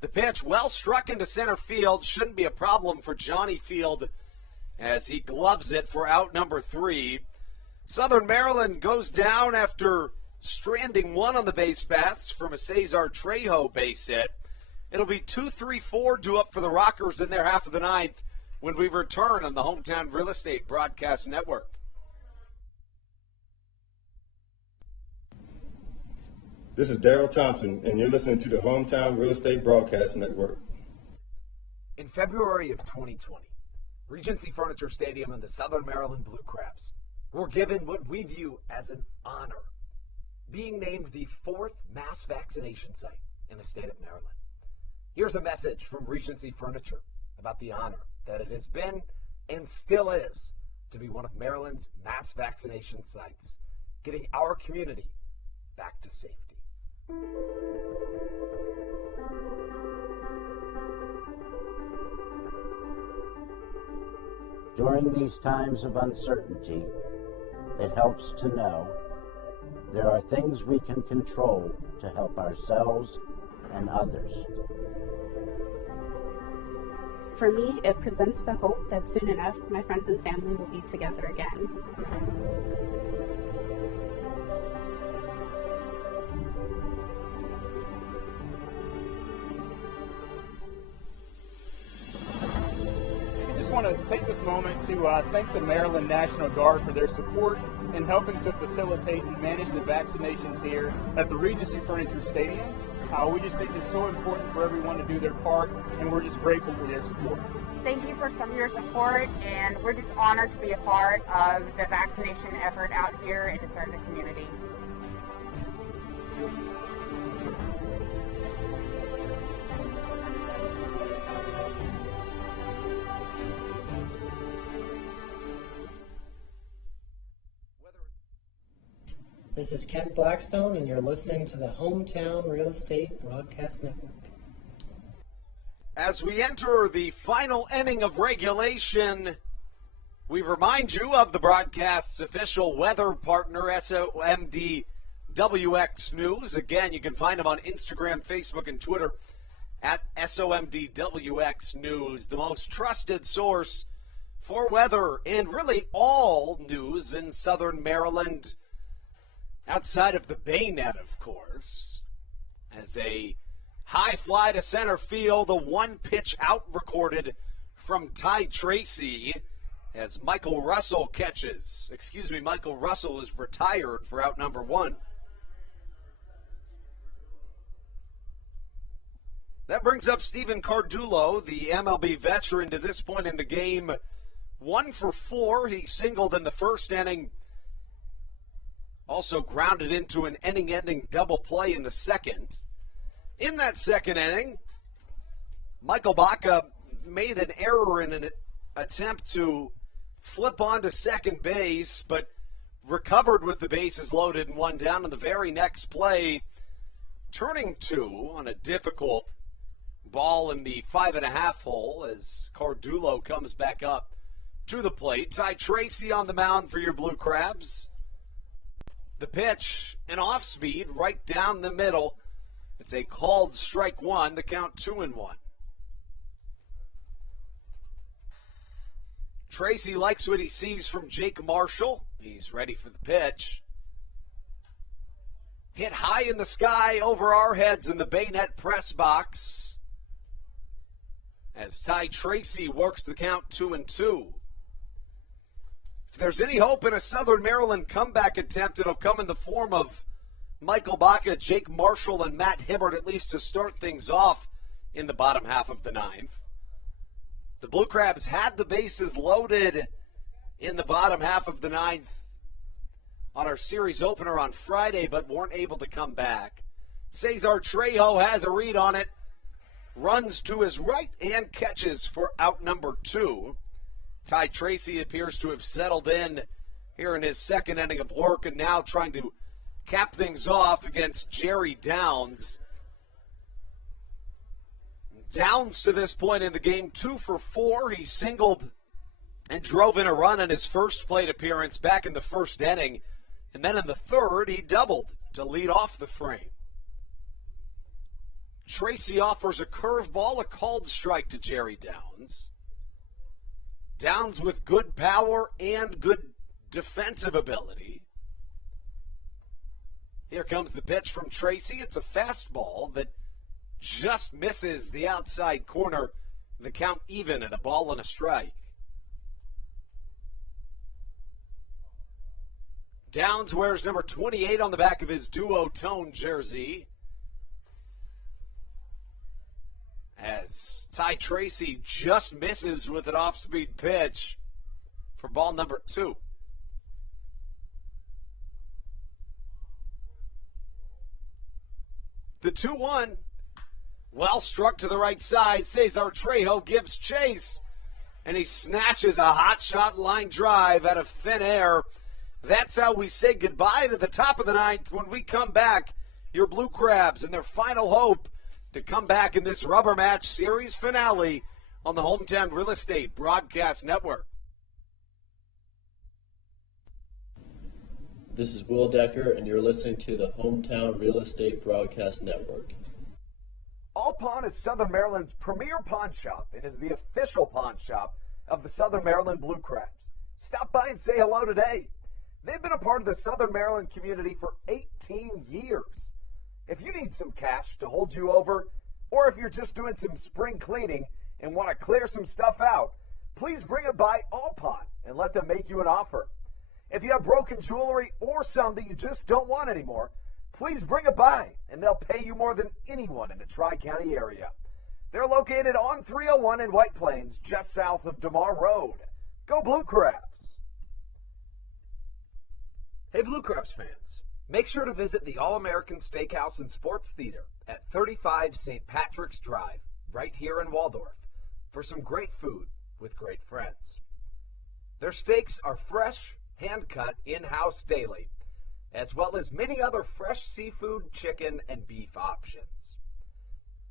The pitch well struck into center field. Shouldn't be a problem for Johnny Field as he gloves it for out number 3. Southern Maryland goes down after stranding one on the base paths from a Cesar Trejo base hit. It'll be 2-3-4 due up for the Rockers in their half of the ninth when we return on the Hometown Real Estate Broadcast Network. This is Daryl Thompson, and you're listening to the Hometown Real Estate Broadcast Network. In February of 2020, Regency Furniture Stadium and the Southern Maryland Blue Crabs were given what we view as an honor, being named the 4th mass vaccination site in the state of Maryland. Here's a message from Regency Furniture about the honor that it has been and still is to be one of Maryland's mass vaccination sites, getting our community back to safety. During these times of uncertainty, it helps to know there are things we can control to help ourselves and others. For me, it presents the hope that soon enough my friends and family will be together again. I want to take this moment to thank the Maryland National Guard for their support in helping to facilitate and manage the vaccinations here at the Regency Furniture Stadium. We just think it's so important for everyone to do their part, and we're just grateful for their support. Thank you for some of your support, and we're just honored to be a part of the vaccination effort out here and to serve the community. This is Kent Blackstone, and you're listening to the Hometown Real Estate Broadcast Network. As we enter the final inning of regulation, we remind you of the broadcast's official weather partner, SOMD WX News. Again, you can find them on Instagram, Facebook, and Twitter at SOMD WX News, the most trusted source for weather and really all news in Southern Maryland. Outside of the Bayonet, of course, as a high fly to center field, a one pitch out recorded from Ty Tracy as Michael Russell catches. Michael Russell is retired for out number 1. That brings up Stephen Cardulo, the MLB veteran to this point in the game. 1 for 4. He singled in the first inning. Also grounded into an inning-ending double play in the second. In that second inning, Michael Baca made an error in an attempt to flip onto second base, but recovered with the bases loaded and one down in the very next play, turning two on a difficult ball in the 5.5 hole as Cardulo comes back up to the plate. Ty Tracy on the mound for your Blue Crabs. The pitch, an off speed right down the middle. It's a called strike one, the count 2-1. Tracy likes what he sees from Jake Marshall. He's ready for the pitch. Hit high in the sky over our heads in the Bayonet press box as Ty Tracy works the count 2-2. If there's any hope in a Southern Maryland comeback attempt, it'll come in the form of Michael Baca, Jake Marshall, and Matt Hibbert, at least to start things off in the bottom half of the ninth. The Blue Crabs had the bases loaded in the bottom half of the ninth on our series opener on Friday, but weren't able to come back. Cesar Trejo has a read on it, runs to his right and catches for out number 2. Ty Tracy appears to have settled in here in his second inning of work and now trying to cap things off against Jerry Downs. Downs to this point in the game, 2 for 4. He singled and drove in a run in his first plate appearance back in the first inning. And then in the third, he doubled to lead off the frame. Tracy offers a curveball, a called strike to Jerry Downs. Downs with good power and good defensive ability. Here comes the pitch from Tracy. It's a fastball that just misses the outside corner. The count even at a ball and a strike. Downs wears number 28 on the back of his duo Towne jersey. As Ty Tracy just misses with an off-speed pitch for ball number 2. The 2-1, well struck to the right side. Cesar Trejo gives chase, and he snatches a hot shot line drive out of thin air. That's how we say goodbye to the top of the ninth. When we come back, your Blue Crabs and their final hope to come back in this rubber match series finale on the Hometown Real Estate Broadcast Network. This is Will Decker, and you're listening to the Hometown Real Estate Broadcast Network. All Pawn is Southern Maryland's premier pawn shop and is the official pawn shop of the Southern Maryland Blue Crabs. Stop by and say hello today. They've been a part of the Southern Maryland community for 18 years. If you need some cash to hold you over, or if you're just doing some spring cleaning and want to clear some stuff out, please bring it by All Pawn and let them make you an offer. If you have broken jewelry or some that you just don't want anymore, please bring it by and they'll pay you more than anyone in the Tri-County area. They're located on 301 in White Plains, just south of DeMar Road. Go Blue Crabs! Hey Blue Crabs fans, make sure to visit the All-American Steakhouse and Sports Theater at 35 St. Patrick's Drive, right here in Waldorf, for some great food with great friends. Their steaks are fresh, hand-cut, in-house daily, as well as many other fresh seafood, chicken, and beef options.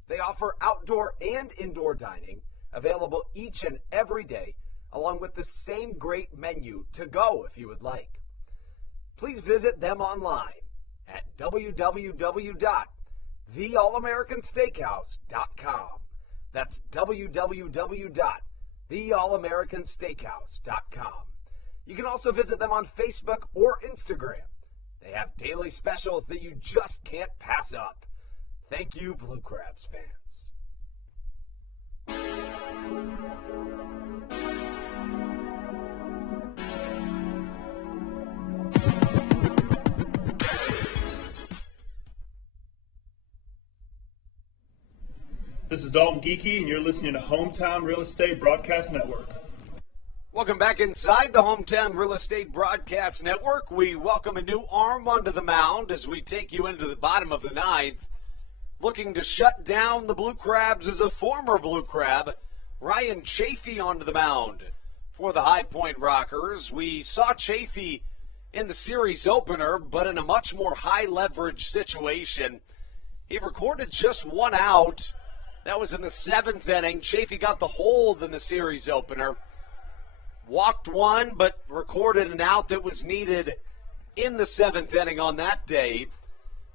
They offer outdoor and indoor dining, available each and every day, along with the same great menu to go if you would like. Please visit them online at www.theallamericansteakhouse.com. That's www.theallamericansteakhouse.com. You can also visit them on Facebook or Instagram. They have daily specials that you just can't pass up. Thank you, Blue Crabs fans. This is Dalton Geeky, and you're listening to Hometown Real Estate Broadcast Network. Welcome back inside the Hometown Real Estate Broadcast Network. We welcome a new arm onto the mound as we take you into the bottom of the ninth. Looking to shut down the Blue Crabs is a former Blue Crab, Ryan Chafee, onto the mound for the High Point Rockers. We saw Chafee in the series opener, but in a much more high-leverage situation. He recorded just one out. That was in the 7th inning. Chafee got the hold in the series opener. Walked one, but recorded an out that was needed in the 7th inning on that day.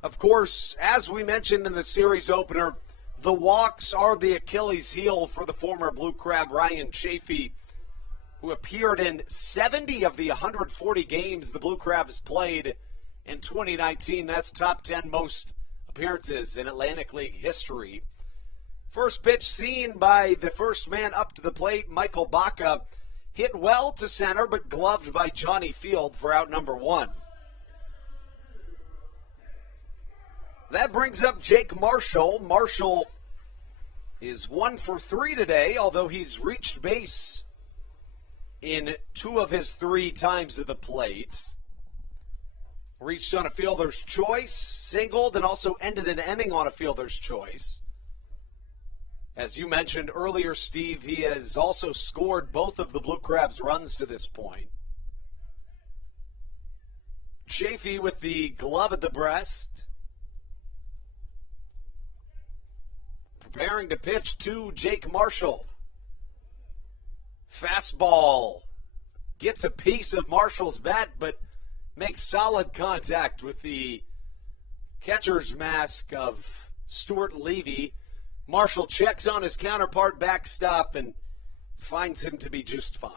Of course, as we mentioned in the series opener, the walks are the Achilles heel for the former Blue Crab Ryan Chafee, who appeared in 70 of the 140 games the Blue Crabs played in 2019. That's top 10 most appearances in Atlantic League history. First pitch seen by the first man up to the plate, Michael Baca. Hit well to center, but gloved by Johnny Field for out number 1. That brings up Jake Marshall. Marshall is 1 for 3 today, although he's reached base in 2 of his 3 times at the plate. Reached on a fielder's choice, singled, and also ended an inning on a fielder's choice. As you mentioned earlier, Steve, he has also scored both of the Blue Crabs' runs to this point. Chafee with the glove at the breast. Preparing to pitch to Jake Marshall. Fastball gets a piece of Marshall's bat, but makes solid contact with the catcher's mask of Stuart Levy. Marshall checks on his counterpart backstop and finds him to be just fine.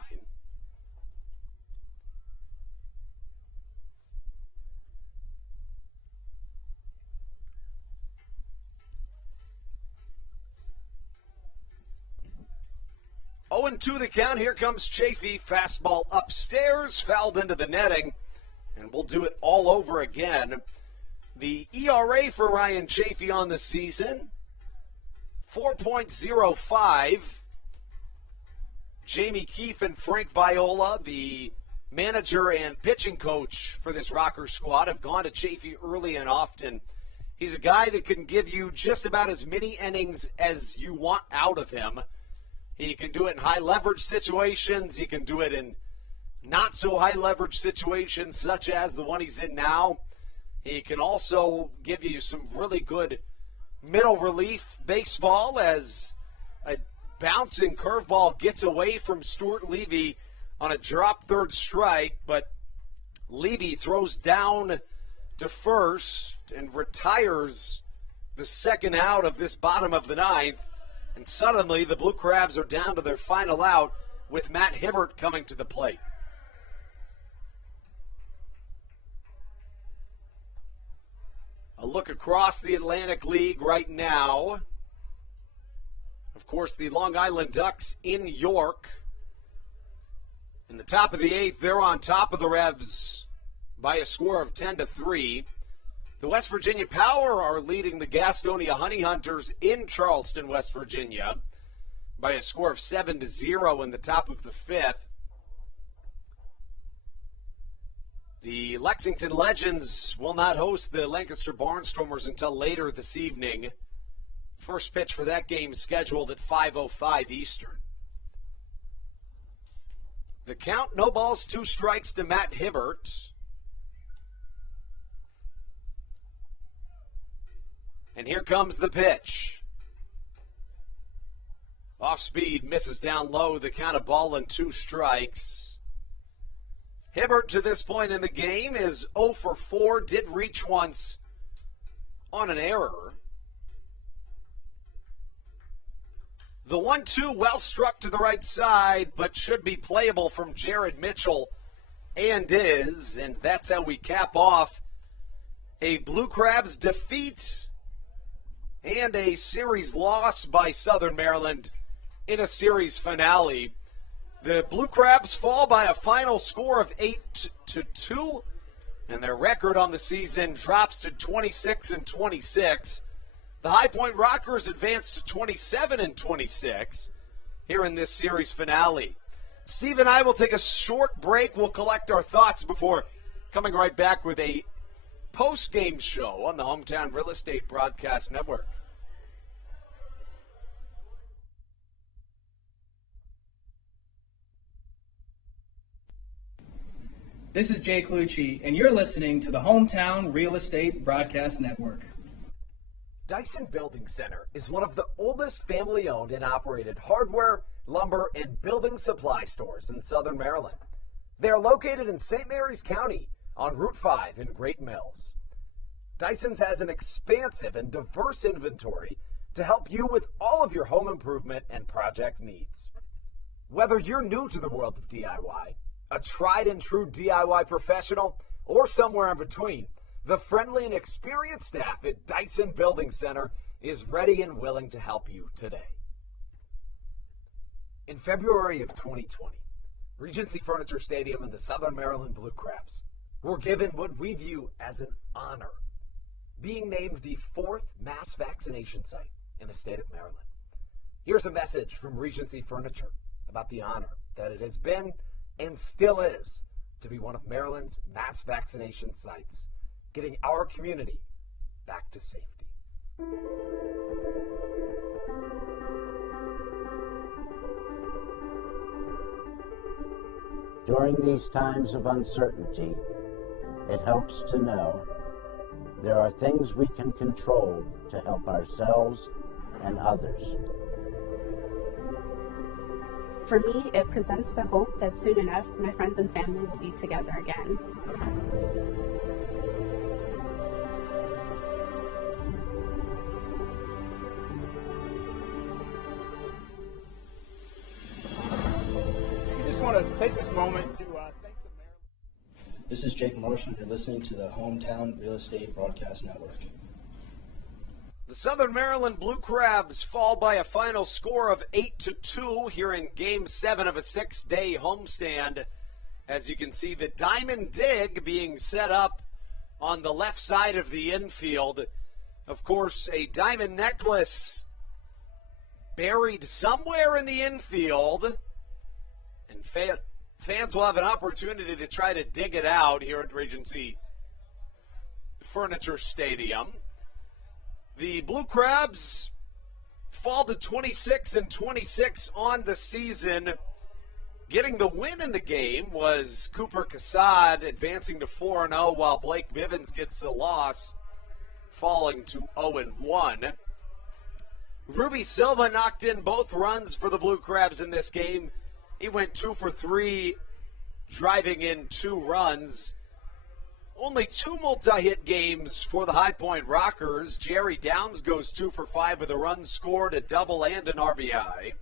Oh, and 2 the count. Here comes Chafee. Fastball upstairs, fouled into the netting, and we'll do it all over again. The ERA for Ryan Chafee on the season, 4.05. Jamie Keefe and Frank Viola, the manager and pitching coach for this Rocker squad, have gone to Chafee early and often. He's a guy that can give you just about as many innings as you want out of him. He can do it in high leverage situations. He can do it in not so high leverage situations such as the one he's in now. He can also give you some really good middle relief baseball as a bouncing curveball gets away from Stuart Levy on a drop third strike, but Levy throws down to first and retires the second out of this bottom of the ninth. And suddenly the Blue Crabs are down to their final out with Matt Hibbert coming to the plate. A look across the Atlantic League right now. Of course, the Long Island Ducks in York. In the top of the 8th, they're on top of the Revs by a score of 10-3. The West Virginia Power are leading the Gastonia Honey Hunters in Charleston, West Virginia, by a score of 7-0 in the top of the 5th. The Lexington Legends will not host the Lancaster Barnstormers until later this evening. First pitch for that game scheduled at 5:05 Eastern. The count, no balls, 2 strikes to Matt Hibbert. And here comes the pitch. Off speed, misses down low. The count, a ball and 2 strikes. Hibbert to this point in the game is 0 for 4. Did reach once on an error. The 1-2 well struck to the right side, but should be playable from Jared Mitchell, and is. And that's how we cap off a Blue Crabs defeat and a series loss by Southern Maryland in a series finale. The Blue Crabs fall by a final score of 8-2, and their record on the season drops to 26-26. The High Point Rockers advance to 27-26 here in this series finale. Steve and I will take a short break. We'll collect our thoughts before coming right back with a post-game show on the Hometown Real Estate Broadcast Network. This is Jay Clucci, and you're listening to the Hometown Real Estate Broadcast Network. Dyson Building Center is one of the oldest family-owned and operated hardware, lumber, and building supply stores in Southern Maryland. They are located in St. Mary's County on Route 5 in Great Mills. Dyson's has an expansive and diverse inventory to help you with all of your home improvement and project needs. Whether you're new to the world of DIY, a tried and true DIY professional, or somewhere in between, the friendly and experienced staff at Dyson Building Center is ready and willing to help you today. In February of 2020, Regency Furniture Stadium and the Southern Maryland Blue Crabs were given what we view as an honor, being named the 4th mass vaccination site in the state of Maryland. Here's a message from Regency Furniture about the honor that it has been and still is to be one of Maryland's mass vaccination sites, getting our community back to safety. During these times of uncertainty, it helps to know there are things we can control to help ourselves and others. For me, it presents the hope that soon enough my friends and family will be together again. We just want to take this moment to thank the Maryland. This is Jake Marshall, and you're listening to the Hometown Real Estate Broadcast Network. The Southern Maryland Blue Crabs fall by a final score of 8-2 here in Game 7 of a 6-day homestand. As you can see, the diamond dig being set up on the left side of the infield. Of course, a diamond necklace buried somewhere in the infield. And fans will have an opportunity to try to dig it out here at Regency Furniture Stadium. The Blue Crabs fall to 26-26 on the season. Getting the win in the game was Cooper Cassad advancing to 4-0, while Blake Bivens gets the loss, falling to 0-1. Ruby Silva knocked in both runs for the Blue Crabs in this game. He went 2 for 3, driving in 2 runs. Only 2 multi-hit games for the High Point Rockers. Jerry Downs goes 2 for 5 with a run scored, a double, and an RBI.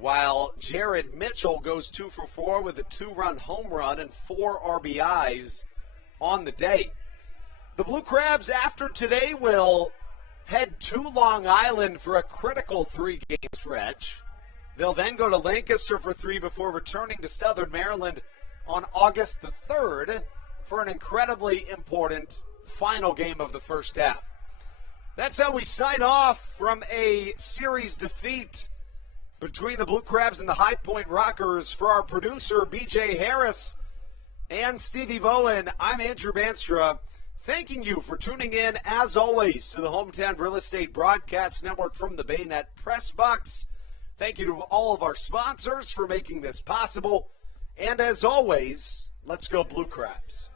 While Jared Mitchell goes 2 for 4 with a 2-run home run and 4 RBIs on the day. The Blue Crabs, after today, will head to Long Island for a critical 3-game stretch. They'll then go to Lancaster for 3 before returning to Southern Maryland on August the 3rd for an incredibly important final game of the first half. That's how we sign off from a series defeat between the Blue Crabs and the High Point Rockers. For our producer, BJ Harris, and Stevie Bowen, I'm Andrew Banstra, thanking you for tuning in, as always, to the Hometown Real Estate Broadcast Network from the Bayonet Press Box. Thank you to all of our sponsors for making this possible. And as always, let's go Blue Crabs.